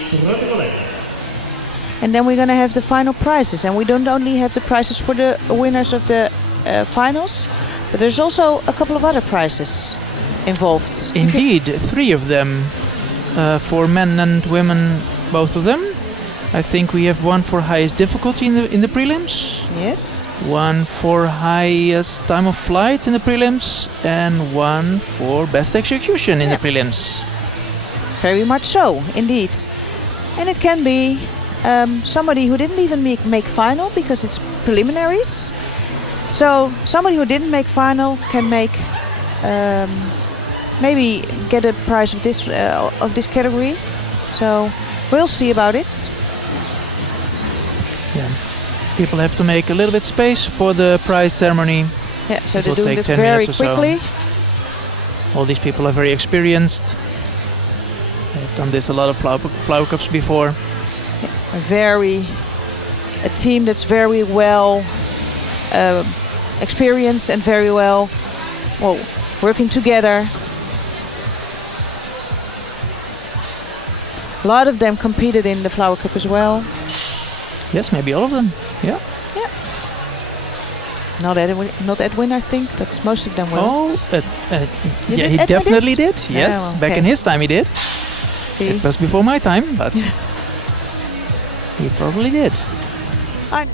And then we're going to have the final prizes. And we don't only have the prizes for the winners of the finals, but there's also a couple of other prizes involved. Indeed, 3 of them for men and women, both of them. I think we have one for highest difficulty in the prelims, Yes. one for highest time of flight in the prelims, and one for best execution in the prelims. Very much so, indeed. And it can be somebody who didn't even make final because it's preliminaries. So somebody who didn't make final can make maybe get a prize of this category. So we'll see about it. Yeah. People have to make a little bit space for the prize ceremony. Yeah, so It they're will doing take it 10 very minutes or so. quickly. All these people are very experienced. They've done this a lot of flower cups before. A team that's very well experienced and very well working together. A lot of them competed in the Flower Cup as well. Yes, maybe all of them. Yeah. Not Edwin, I think, but most of them will. Oh, yeah, he Edwin definitely did? did. Yes, Oh, back okay. in his time he did. See, It was before my time, but he probably did. I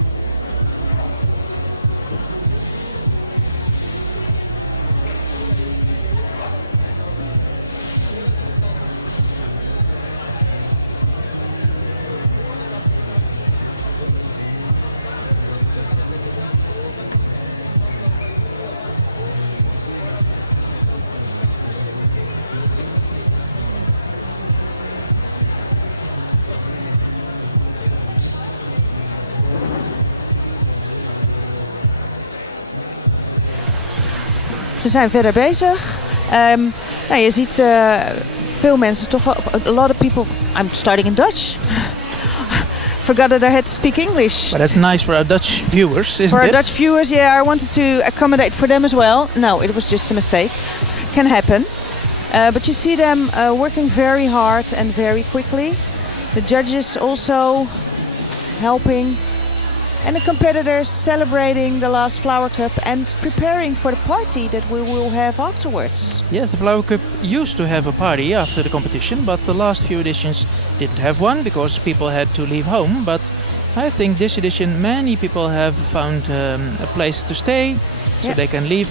Ze zijn verder bezig. Nou, je ziet veel mensen toch wel, a lot of people. I'm starting in Dutch. Forgot that I had to speak English. But that's nice for our Dutch viewers, isn't For our it? Dutch viewers, yeah, I wanted to accommodate for them as well. No, it was just a mistake. Can happen. But you see them working very hard and very quickly. The judges also helping. And the competitors celebrating the last Flower Cup and preparing for the party that we will have afterwards. Yes, the Flower Cup used to have a party after the competition, but the last few editions didn't have one because people had to leave home. But I think this edition many people have found a place to stay, so they can leave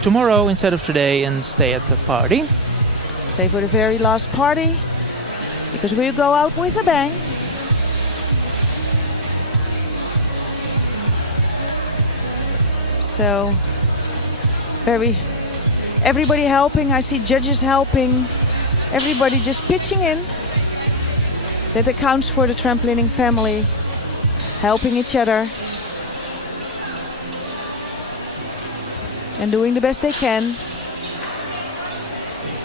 tomorrow instead of today and stay at the party. Stay for the very last party because we'll go out with a bang. So everybody helping. I see judges helping. Everybody just pitching in. That accounts for the trampolining family, helping each other. and doing the best they can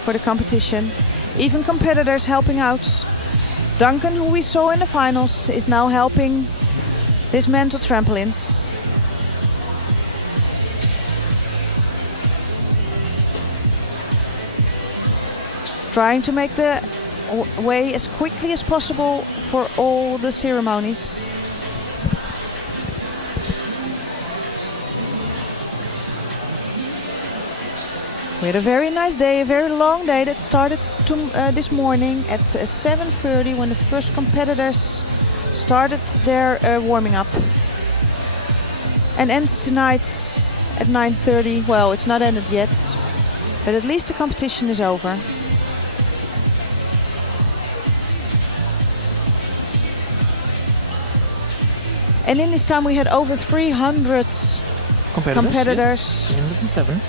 for the competition. Even competitors helping out. Duncan, who we saw in the finals, is now helping dismantle trampolines. Trying to make the way as quickly as possible for all the ceremonies. We had a very nice day, a very long day that started this morning at 7:30 when the first competitors started their warming up. And ends tonight at 9:30. Well, it's not ended yet, but at least the competition is over. And in this time we had over 300 competitors. Yes, 307.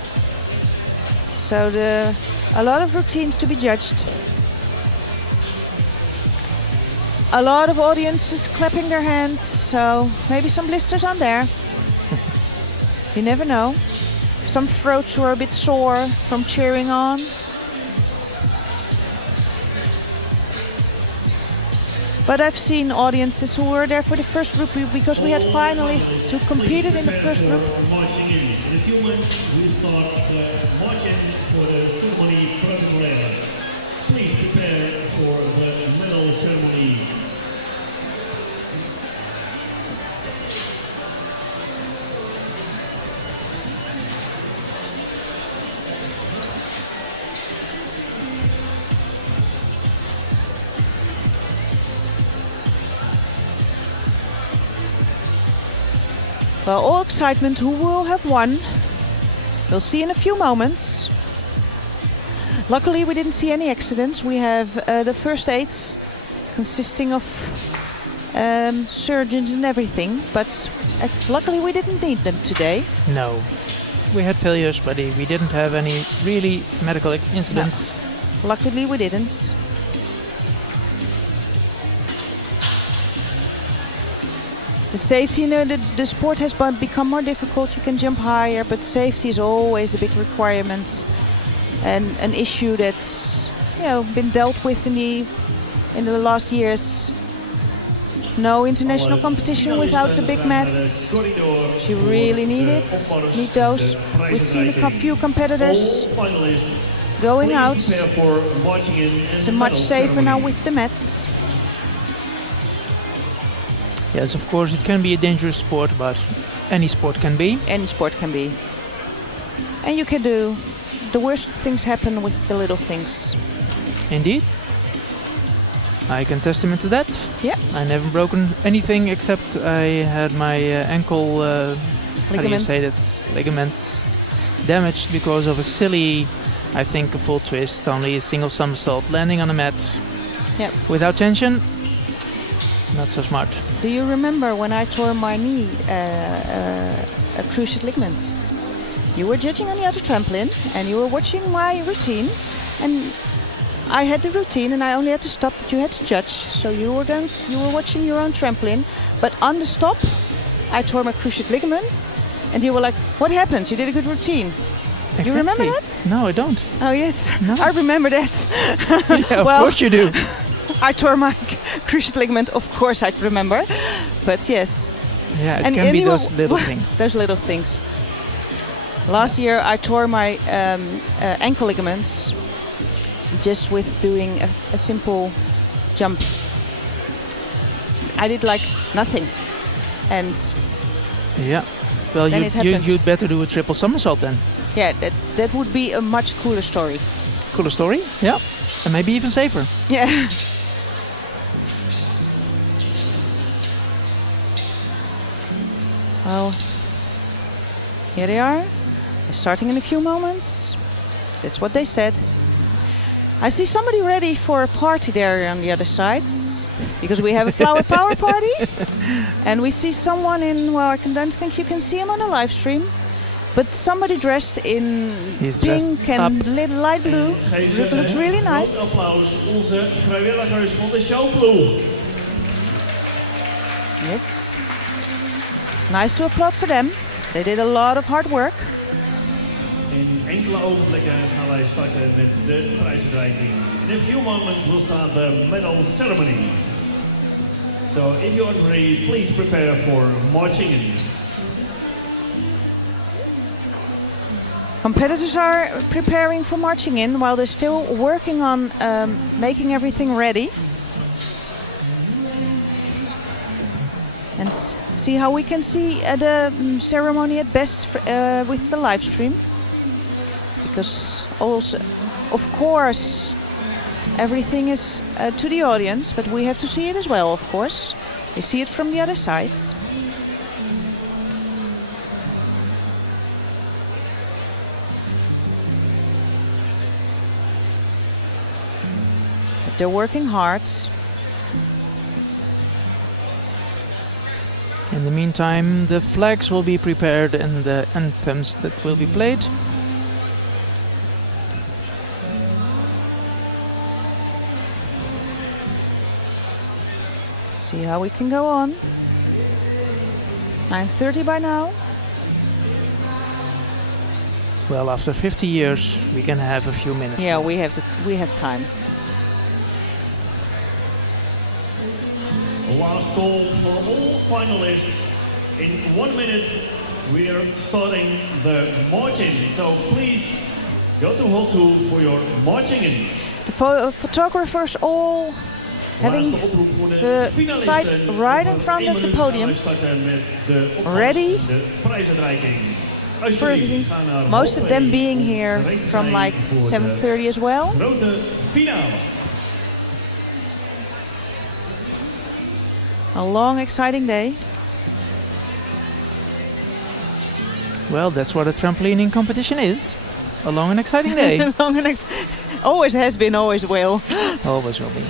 So a lot of routines to be judged. A lot of audiences clapping their hands, so maybe some blisters on there. You never know. Some throats were a bit sore from cheering on. But I've seen audiences who were there for the first group because we had finalists who competed in the first group. Marching in. In a few moments, we start marching for the ceremony protocol. Please prepare for the medal ceremony. Well, all excitement who will have won. We'll see in a few moments. Luckily we didn't see any accidents. We have the first aids consisting of surgeons and everything, but luckily we didn't need them today. No. We had failures, but we didn't have any really medical incidents. No. Luckily we didn't. The safety in the sport has become more difficult. You can jump higher, but safety is always a big requirement and an issue that's been dealt with in the last years. No international competition without the big mats. You really need those. We've seen a few competitors going out. So much safer now with the mats. Yes, of course, it can be a dangerous sport, but any sport can be. Any sport can be. And you can do the worst things happen with the little things. Indeed. I can testament to that. Yeah. I never broken anything except I had my ankle, how do you say that? Ligaments damaged because of a silly, I think, a full twist, only a single somersault, landing on a mat. Yeah. Without tension. Not so smart. Do you remember when I tore my knee, a cruciate ligament? You were judging on the other trampoline and you were watching my routine, and I had the routine and I only had to stop, but you had to judge. So you were watching your own trampoline, but on the stop, I tore my cruciate ligament, and you were like, "What happened? You did a good routine." Exactly. You remember that? No, I don't. Oh yes, No. I remember that. Yeah, of Well, course you do. I tore my cruciate ligament, of course I remember, but yes. Yeah, it And can be you those little things. Those little things. Last year I tore my ankle ligaments just with doing a simple jump. I did like nothing, and Yeah. Well, Then it happened. you'd better do a triple somersault then. yeah, that would be a much cooler story. Cooler story. Yeah. And maybe even safer. Yeah. Well, here they are. They're starting in a few moments. That's what they said. I see somebody ready for a party there on the other side, because we have a flower power party. And we see someone in, well, don't think you can see him on the live stream, but somebody dressed in He's pink dressed and up. light blue. It looks really Groot nice. applaus onze vrijwilligers van de showploeg. Yes. Nice to applaud for them. They did a lot of hard work. In enkele ogenblikken gaan wij starten met de prijsuitreiking. In a few moments we'll start the medal ceremony. So if you are ready, please prepare for marching in. Competitors are preparing for marching in while they're still working on making everything ready. And see how we can see the ceremony at best with the live stream. Because also, of course, everything is to the audience, but we have to see it as well, of course. We see it from the other side. But they're working hard. In the meantime, the flags will be prepared and the anthems that will be played. See how we can go on. 9:30 by now. Well, after 50 years, we can have a few minutes. Yeah, we have time. Last call for all finalists. In 1 minute, we are starting the march-in. So please go to Hall 2 for your marching in. The photographers all having the site right in front of the podium, ready for everything. Most of them being here from like 7:30 as well. Grote finale. A long, exciting day. Well, that's what a trampolining competition is. A long and exciting day. Always has been, always will. Always will be.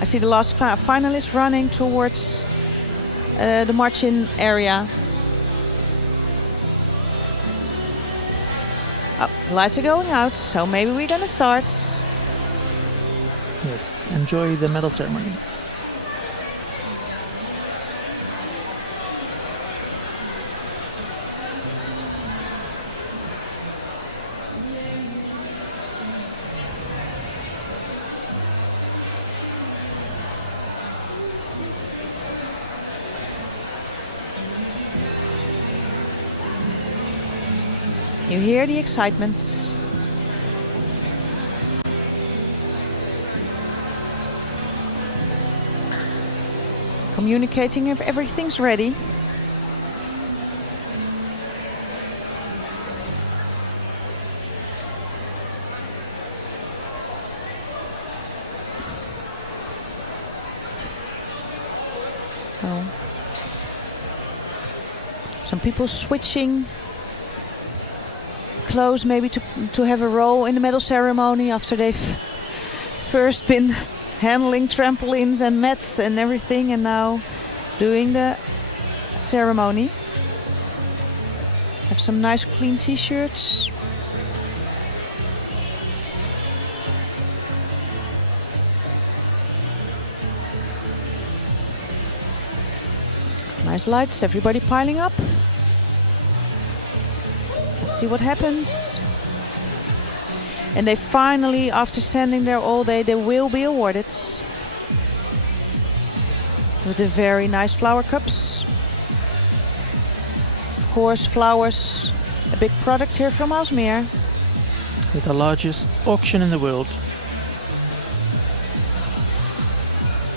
I see the last finalists running towards the march-in area. Oh, lights are going out, so maybe we're gonna start. Yes, enjoy the medal ceremony. You hear the excitement. Communicating if everything's ready. Oh. Some people switching clothes maybe to have a role in the medal ceremony after they've first been handling trampolines and mats and everything and now doing the ceremony. Have some nice clean t-shirts. Nice lights, everybody piling up. Let's see what happens. And they finally, after standing there all day, they will be awarded with the very nice flower cups. Of course, flowers, a big product here from Aalsmeer. With the largest auction in the world.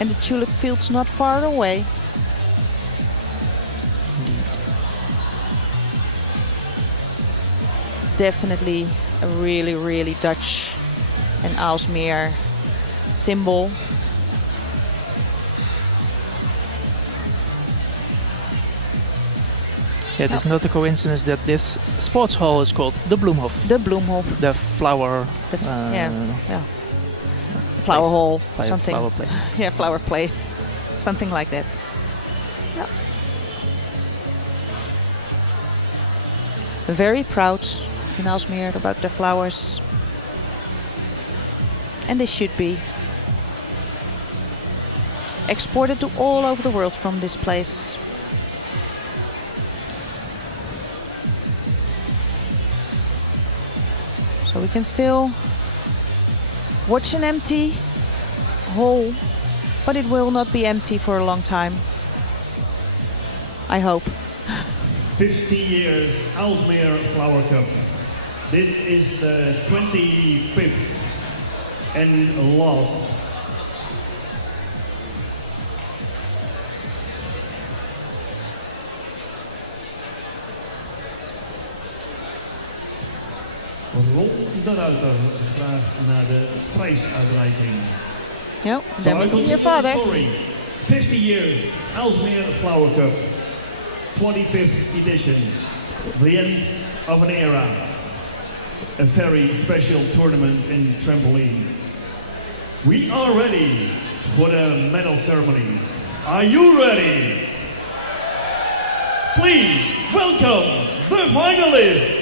And the tulip fields not far away. Indeed. Definitely a really, really Dutch and Aalsmeer symbol. Yeah, it's not a coincidence that this sports hall is called the Bloemhof. The Bloemhof. The flower. Yeah. Flower place. hall, something. Flower place. Yeah, flower place, something like that. Yeah. Very proud in Aalsmeer about the flowers, and they should be exported to all over the world from this place. So we can still watch an empty hall, but it will not be empty for a long time. I hope. 50 years Aalsmeer Flower Cup. This is the 25th and last. Ron de Ruiter, graag naar de prijsuitreiking. No, then we So I see your continue the father. story. 50 years, Aalsmeer Flower Cup, 25th edition, the end of an era, a very special tournament in trampoline. We are ready for the medal ceremony. Are you ready? Please welcome the finalists.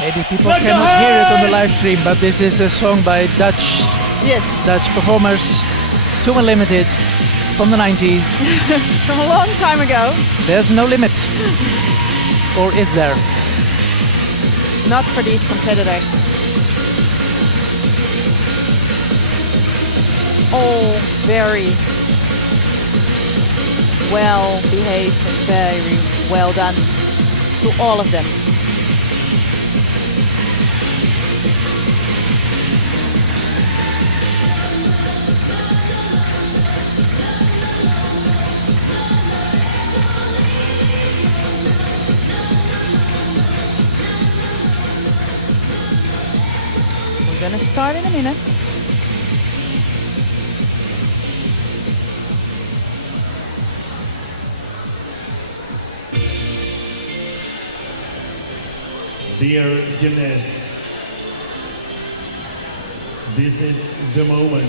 Maybe people cannot hear it on the live stream, but this is a song by Dutch performers, Too Unlimited, from the 90s. From a long time ago. There's no limit. Or is there? Not for these competitors. All very well behaved and very well done to all of them. We're gonna start in a minute. Dear gymnasts, this is the moment.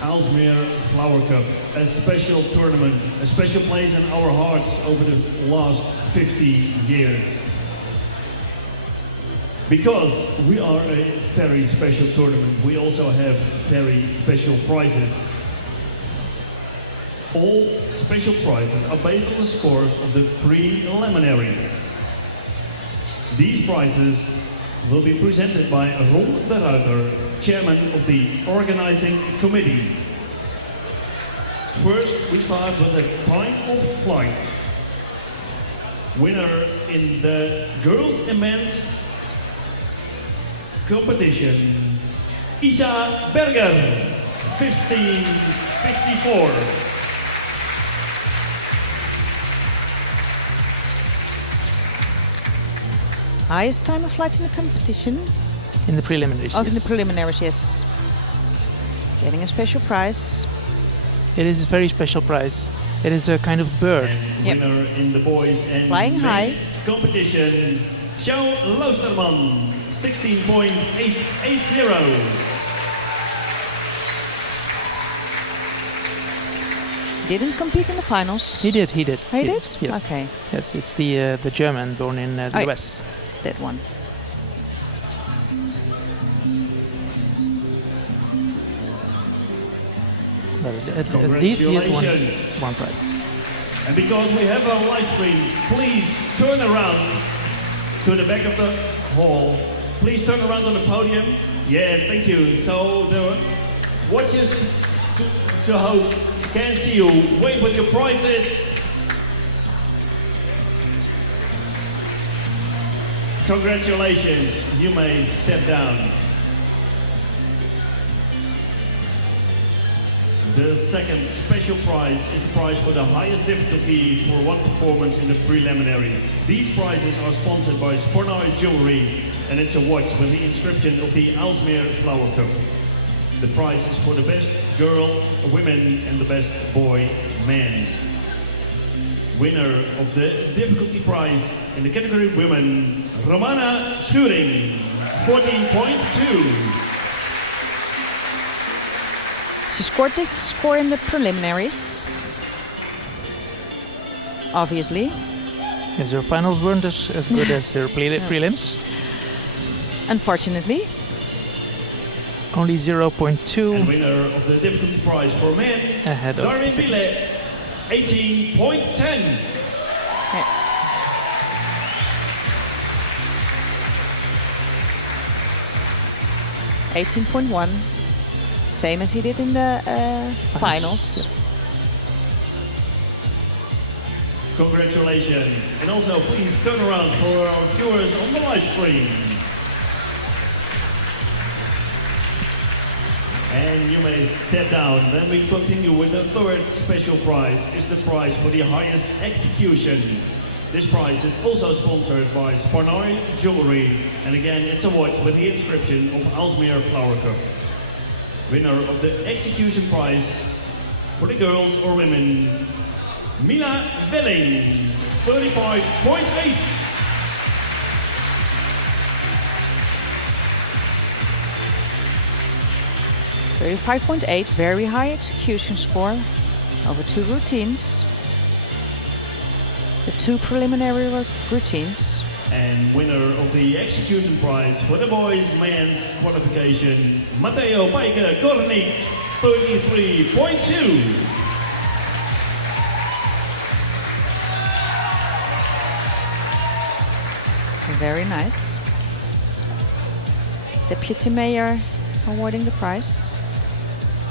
Aalsmeer Flower Cup, a special tournament, a special place in our hearts over the last 50 years. Because we are a very special tournament, we also have very special prizes. All special prizes are based on the scores of the preliminaries. These prizes will be presented by Ron de Ruiter, chairman of the organizing committee. First, we start with the time of flight. Winner in the girls' immense competition, Isa Berger, 15:54. Highest time of flight in the competition. In the preliminaries. Oh, in the yes. preliminaries, yes. Getting a special prize. It is a very special prize. It is a kind of bird. And Yep. winner in the boys and Flying men high. competition, Joe Loosterman, 16.880. Didn't compete in the finals. He did. He did? Yes. Okay, Yes, it's the German born in the Oh, yeah. US. that one. But at least he has Congratulations. one prize. And because we have a live stream, please turn around to the back of the hall. Please turn around on the podium. Yeah, thank you. So the watchers to home can see you. Wait with your prizes. Congratulations. You may step down. The second special prize is the prize for the highest difficulty for one performance in the preliminaries. These prizes are sponsored by Spornau Jewelry, and it's a watch with the inscription of the Aalsmeer Flower Cup. The prize is for the best girl, women, and the best boy, man. Winner of the difficulty prize in the category women, Romana Schuring, 14.2. She She scored this score in the preliminaries. Obviously. Yes, her finals weren't as good as her prelims. Unfortunately. Only 0.2 And winner of the difficulty prize for men, ahead of Darwin second. Billet, 18.10. Yeah. $18.1, same as he did in the finals. Yes. Congratulations. And also please turn around for our viewers on the live stream. And you may step down. Then we continue with the third special prize. Is the prize for the highest execution. This prize is also sponsored by Sparnari Jewelry. And again, it's a watch with the inscription of Aalsmeer Flower Cup. Winner of the execution prize for the girls or women, Mila Welling, 35.8. $35.8, very high execution score over 2 routines. The 2 preliminary routines. And winner of the execution prize for the boys men's qualification, Matteo Paike Kornik, 33.2. Very nice. Deputy Mayor awarding the prize.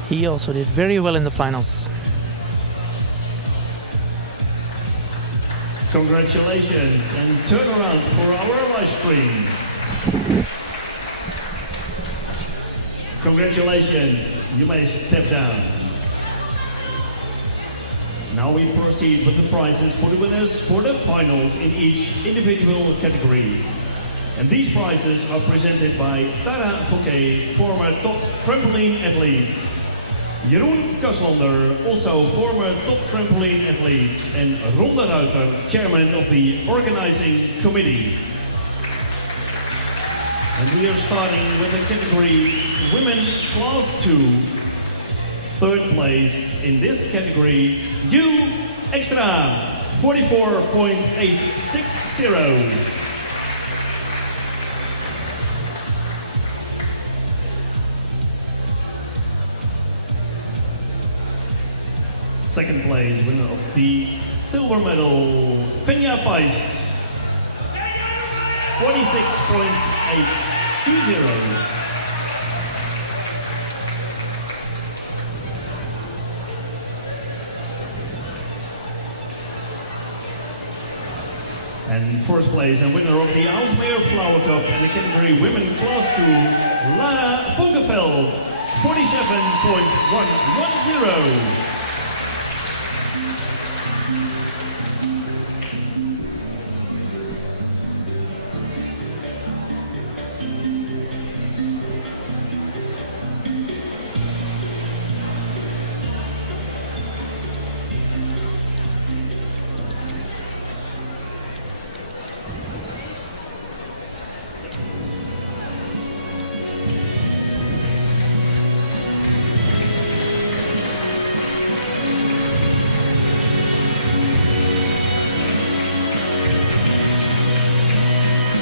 He also did very well in the finals. Congratulations and turn around for our live stream. Congratulations, you may step down. Now we proceed with the prizes for the winners for the finals in each individual category. And these prizes are presented by Tara Fouquet, former top trampoline athlete. Jeroen Kaslander, also former top trampoline athlete. And Ronda Ruiter, chairman of the organizing committee. And we are starting with the category Women Class 2. Third place in this category, U Extra, 44.860. Second place, winner of the silver medal, Fenja Feist, 46.820. And first place and winner of the Aalsmeer Flower Cup in the category Women Class 2, Lara Vogeveld, 47.110.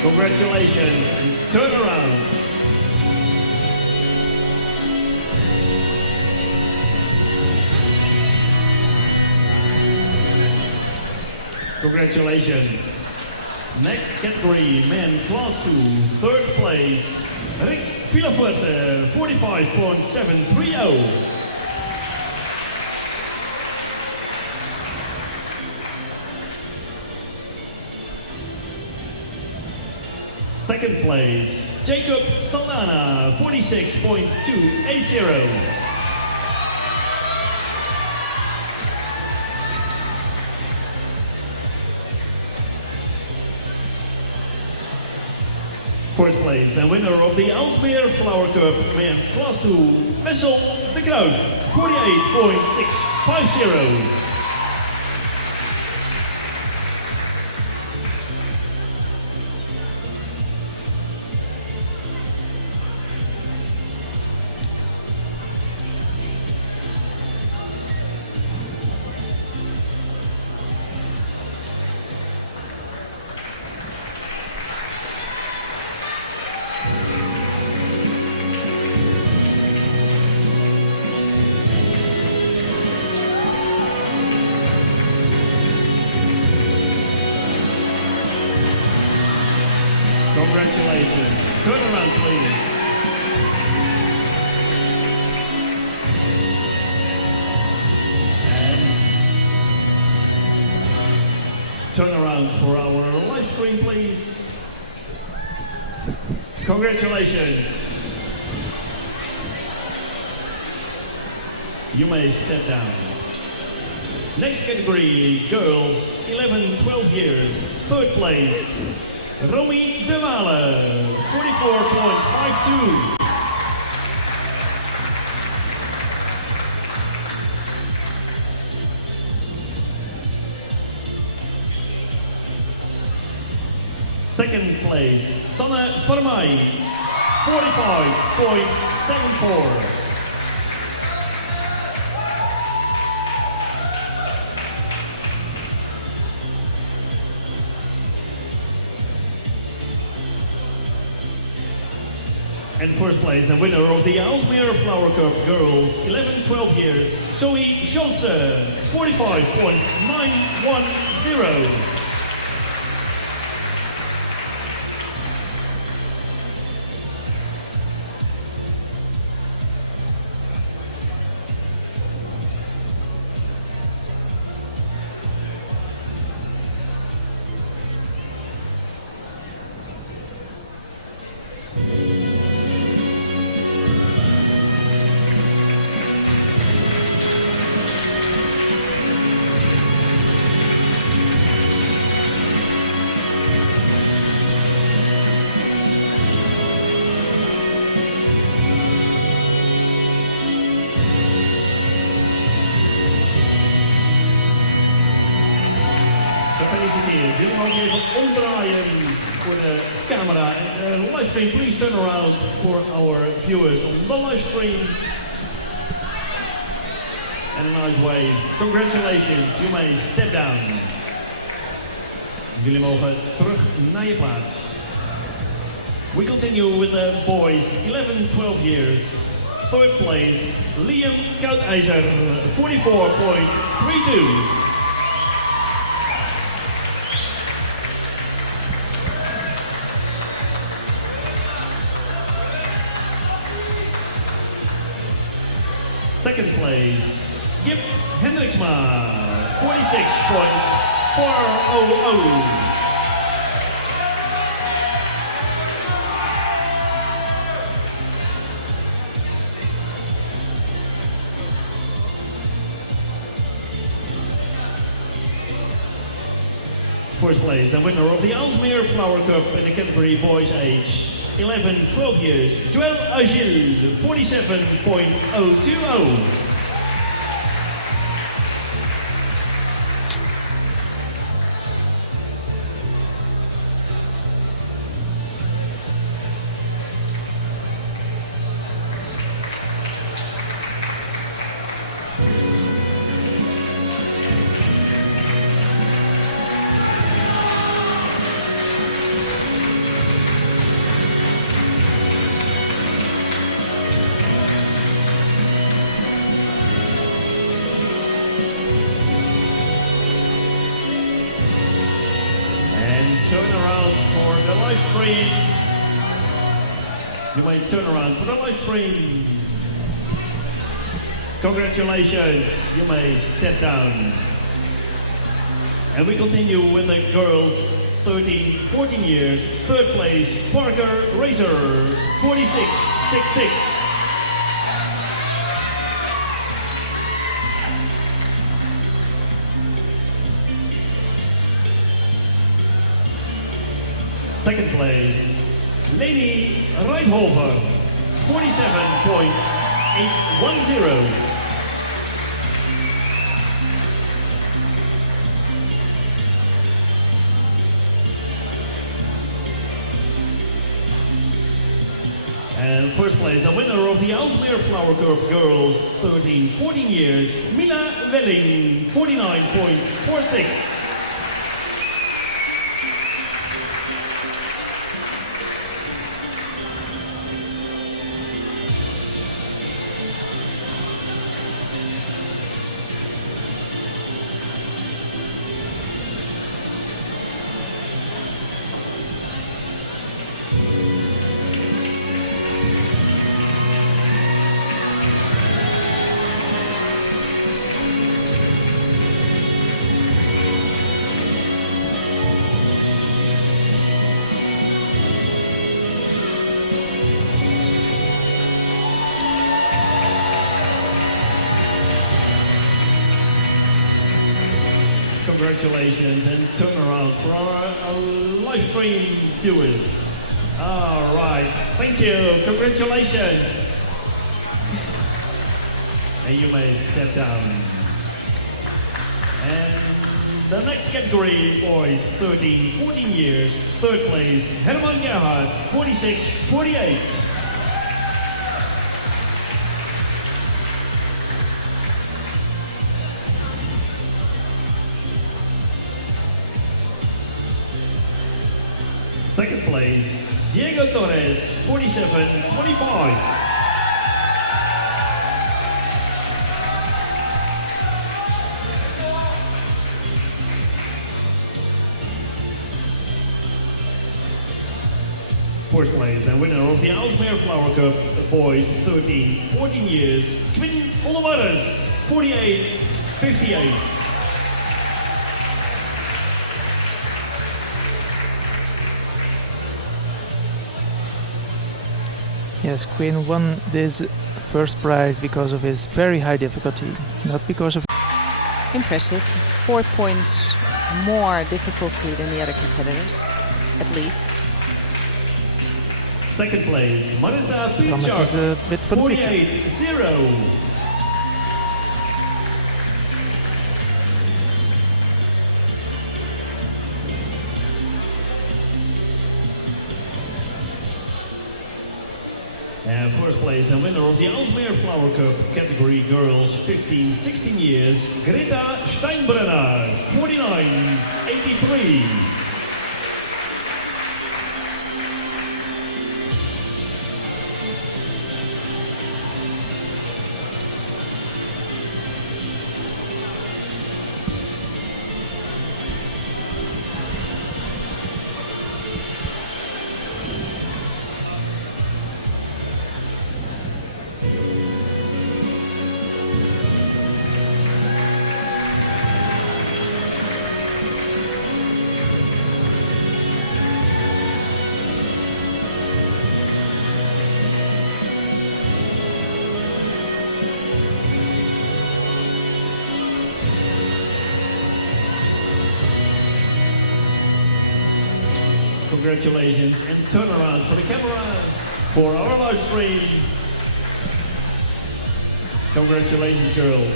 Congratulations and turn around. Congratulations. Next category, men class 2, third place, Rick Villaferte, 45.730. Second place, Jacob Saldana, 46.280. Fourth place and winner of the Aalsmeer Flower Cup men's class 2, Wessel de Kruijf, 48.650. Congratulations. Turn around, please. And turn around for our live stream, please. Congratulations. You may step down. Next category, girls, 11-12 years. Third place, Romy de Wale, 44.52. Second place, Sanne Vermeij, 45.74. And first place, the winner of the Aalsmeer Flower Cup Girls 11-12 years, Zoe Schulze, 45.910. Gefeliciteerd. Jullie mogen even omdraaien voor de camera. En de livestream, please turn around for our viewers on the livestream. And a nice wave. Congratulations, you may step down. Jullie mogen terug naar je plaats. We continue with the boys, 11-12 years. Third place, Liam Koudijzer, 44.32. Second place, Gip Hendriksma, 46.400. First place, the winner of the Aalsmeer Flower Cup in the category boys age 11-12 years, Joël Agile, 47.020. Turn around for the live stream. You may turn around for the live stream. Congratulations, you may step down. And we continue with the girls 13-14 years. Third place, Parker Razor, 46.66. Second place, Leni Reithofer, 47.810. And first place, the winner of the Aalsmeer Flower Cup Girls 13-14 years, Mila Welling, 49.46. congratulations and turn around for our live stream viewers. All right, thank you, congratulations. And you may step down. And the next category, boys, 13, 14 years, third place, Herman Gerhard, 46, 48. Second place, Diego Torres, 47, 25. First place and winner of the Aalsmeer Flower Cup, boys, 13, 14 years, Quinn Olivares, 48, 58. Yes, Quinn won this first prize because of his very high difficulty, not because of... Impressive. 4 points more difficulty than the other competitors, at least. Second place, Marisa Promises a bit for the future. 48-0. And first place and winner of the Aalsmeer Flower Cup category girls 15-16 years, Greta Steinbrenner, 49-83. Congratulations and turn around for the camera for our live stream. Congratulations, girls.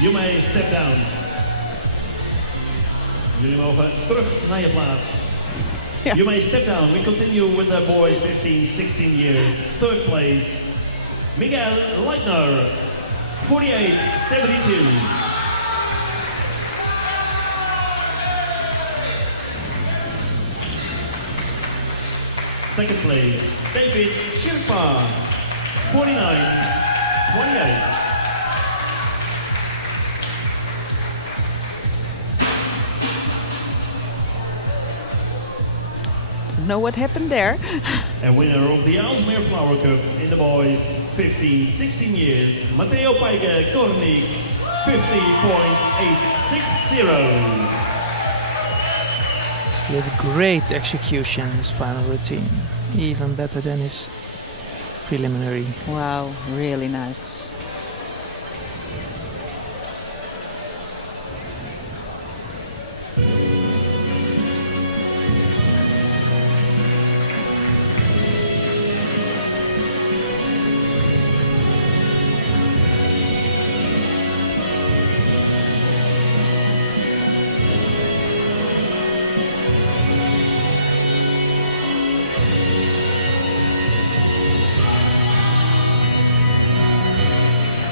You may step down. Jullie mogen terug naar je plaats. Yeah. You may step down. We continue with the boys 15, 16 years. Third place, Miguel Leitner, 48, 72. Second place, David Chirpa, 49-28. Know what happened there? And winner of the Aalsmeer Flower Cup in the boys 15-16 years, Matteo Paige Kornik, 50.860. With great execution, his final routine. Even better than his preliminary. Wow, really nice.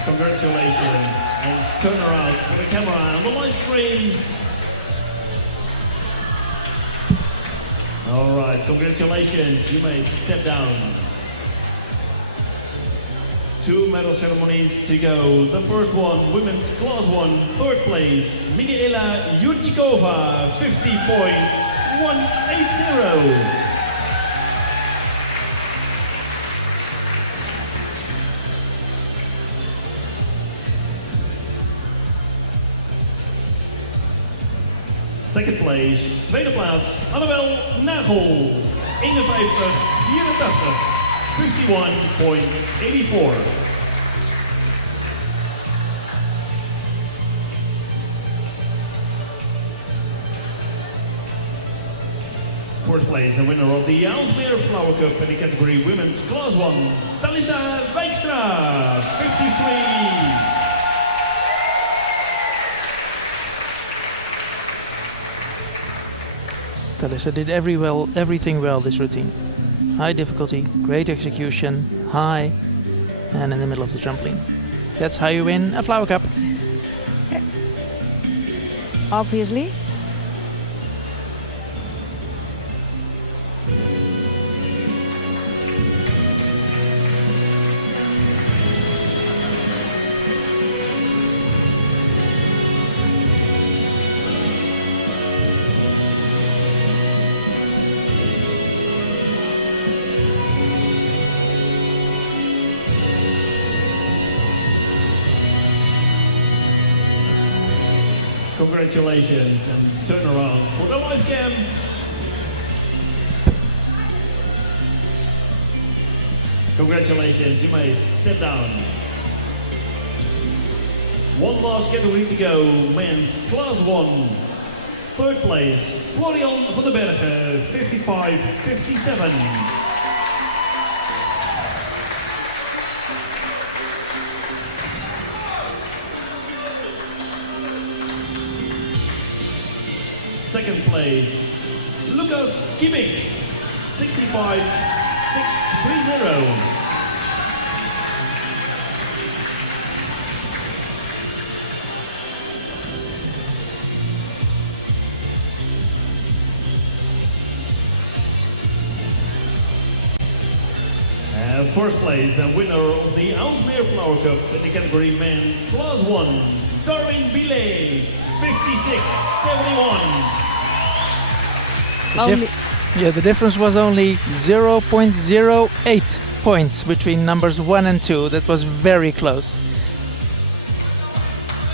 Congratulations and turn around for the camera on the live stream. All right, congratulations. You may step down. 2 medal ceremonies to go. The first one, women's class 1, third place, Miguela Jurčíková, 50.180. Second place, tweede plaats, Annabel Nagel, 51-84, 51.84. First place and winner of the Aalsmeer Flower Cup in the category Women's Class 1, Talissa Wijkstra, 53. Talissa did everything well this routine. High difficulty, great execution, high, and in the middle of the trampoline. That's how you win a flower cup. Obviously. Congratulations and turn around for the live cam. Congratulations, you may step down. One last category to go, men class 1. Third place, Florian van den Bergen, 55-57. Second place, Lucas Kimmich, 65-630. First place and winner of the Aalsmeer Flower Cup in the category Men Class 1, Darwin Billet, 56-71. The difference was only 0.08 points between numbers 1 and 2. That was very close.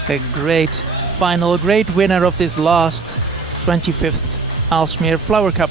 A great final, great winner of this last 25th Aalsmeer Flower Cup.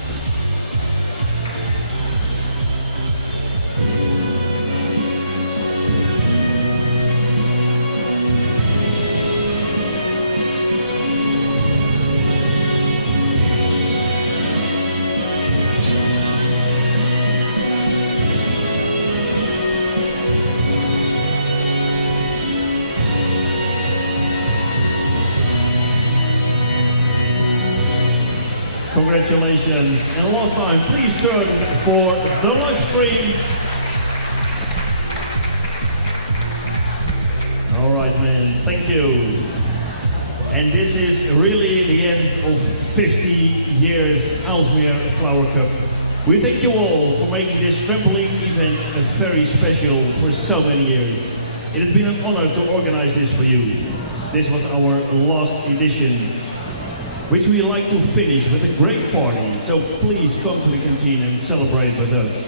Congratulations. And last time, please turn for the live stream. All right, man. Thank you. And this is really the end of 50 years Aalsmeer Flower Cup. We thank you all for making this trampoline event very special for so many years. It has been an honor to organize this for you. This was our last edition, which we like to finish with a great party. So please come to the canteen and celebrate with us.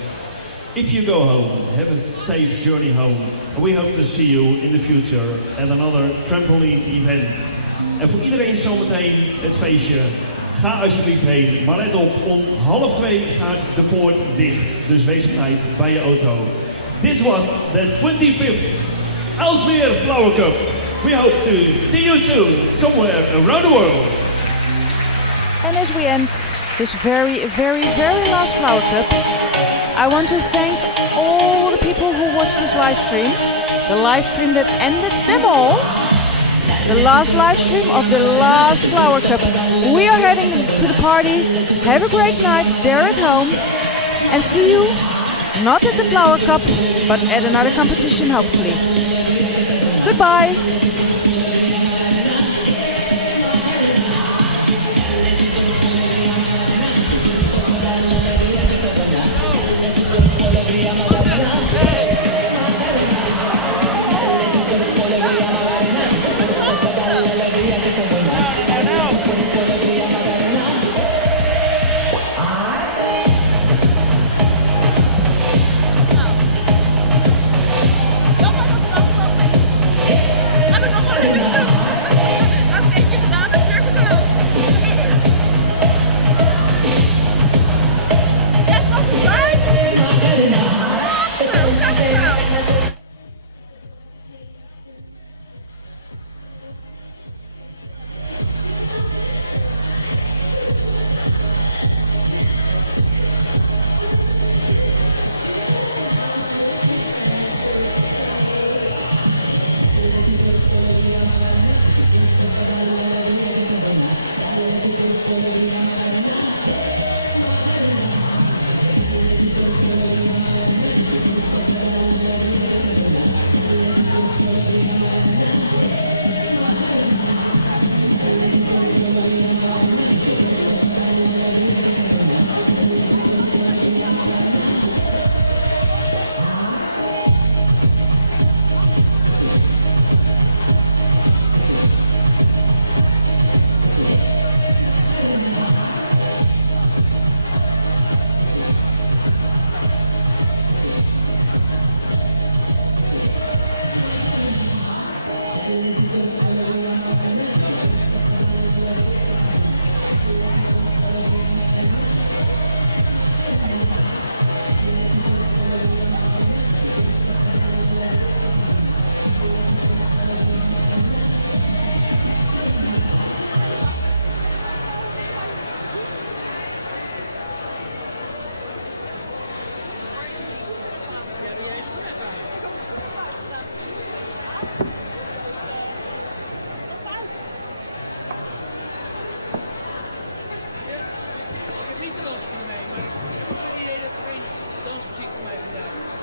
If you go home, have a safe journey home. And we hope to see you in the future at another trampoline event. En voor iedereen zometeen het feestje. Ga alsjeblieft heen. Maar let op, om 1:30 gaat de poort dicht. Dus wees op tijd bij je auto. This was the 25th Aalsmeer Flower Cup. We hope to see you soon, somewhere around the world. And as we end this very, very, very last Flower Cup, I want to thank all the people who watched this live stream. The live stream that ended them all. The last live stream of the last Flower Cup. We are heading to the party. Have a great night there at home. And see you, not at the Flower Cup, but at another competition hopefully. Goodbye. geen dansmuziek voor mij vandaag.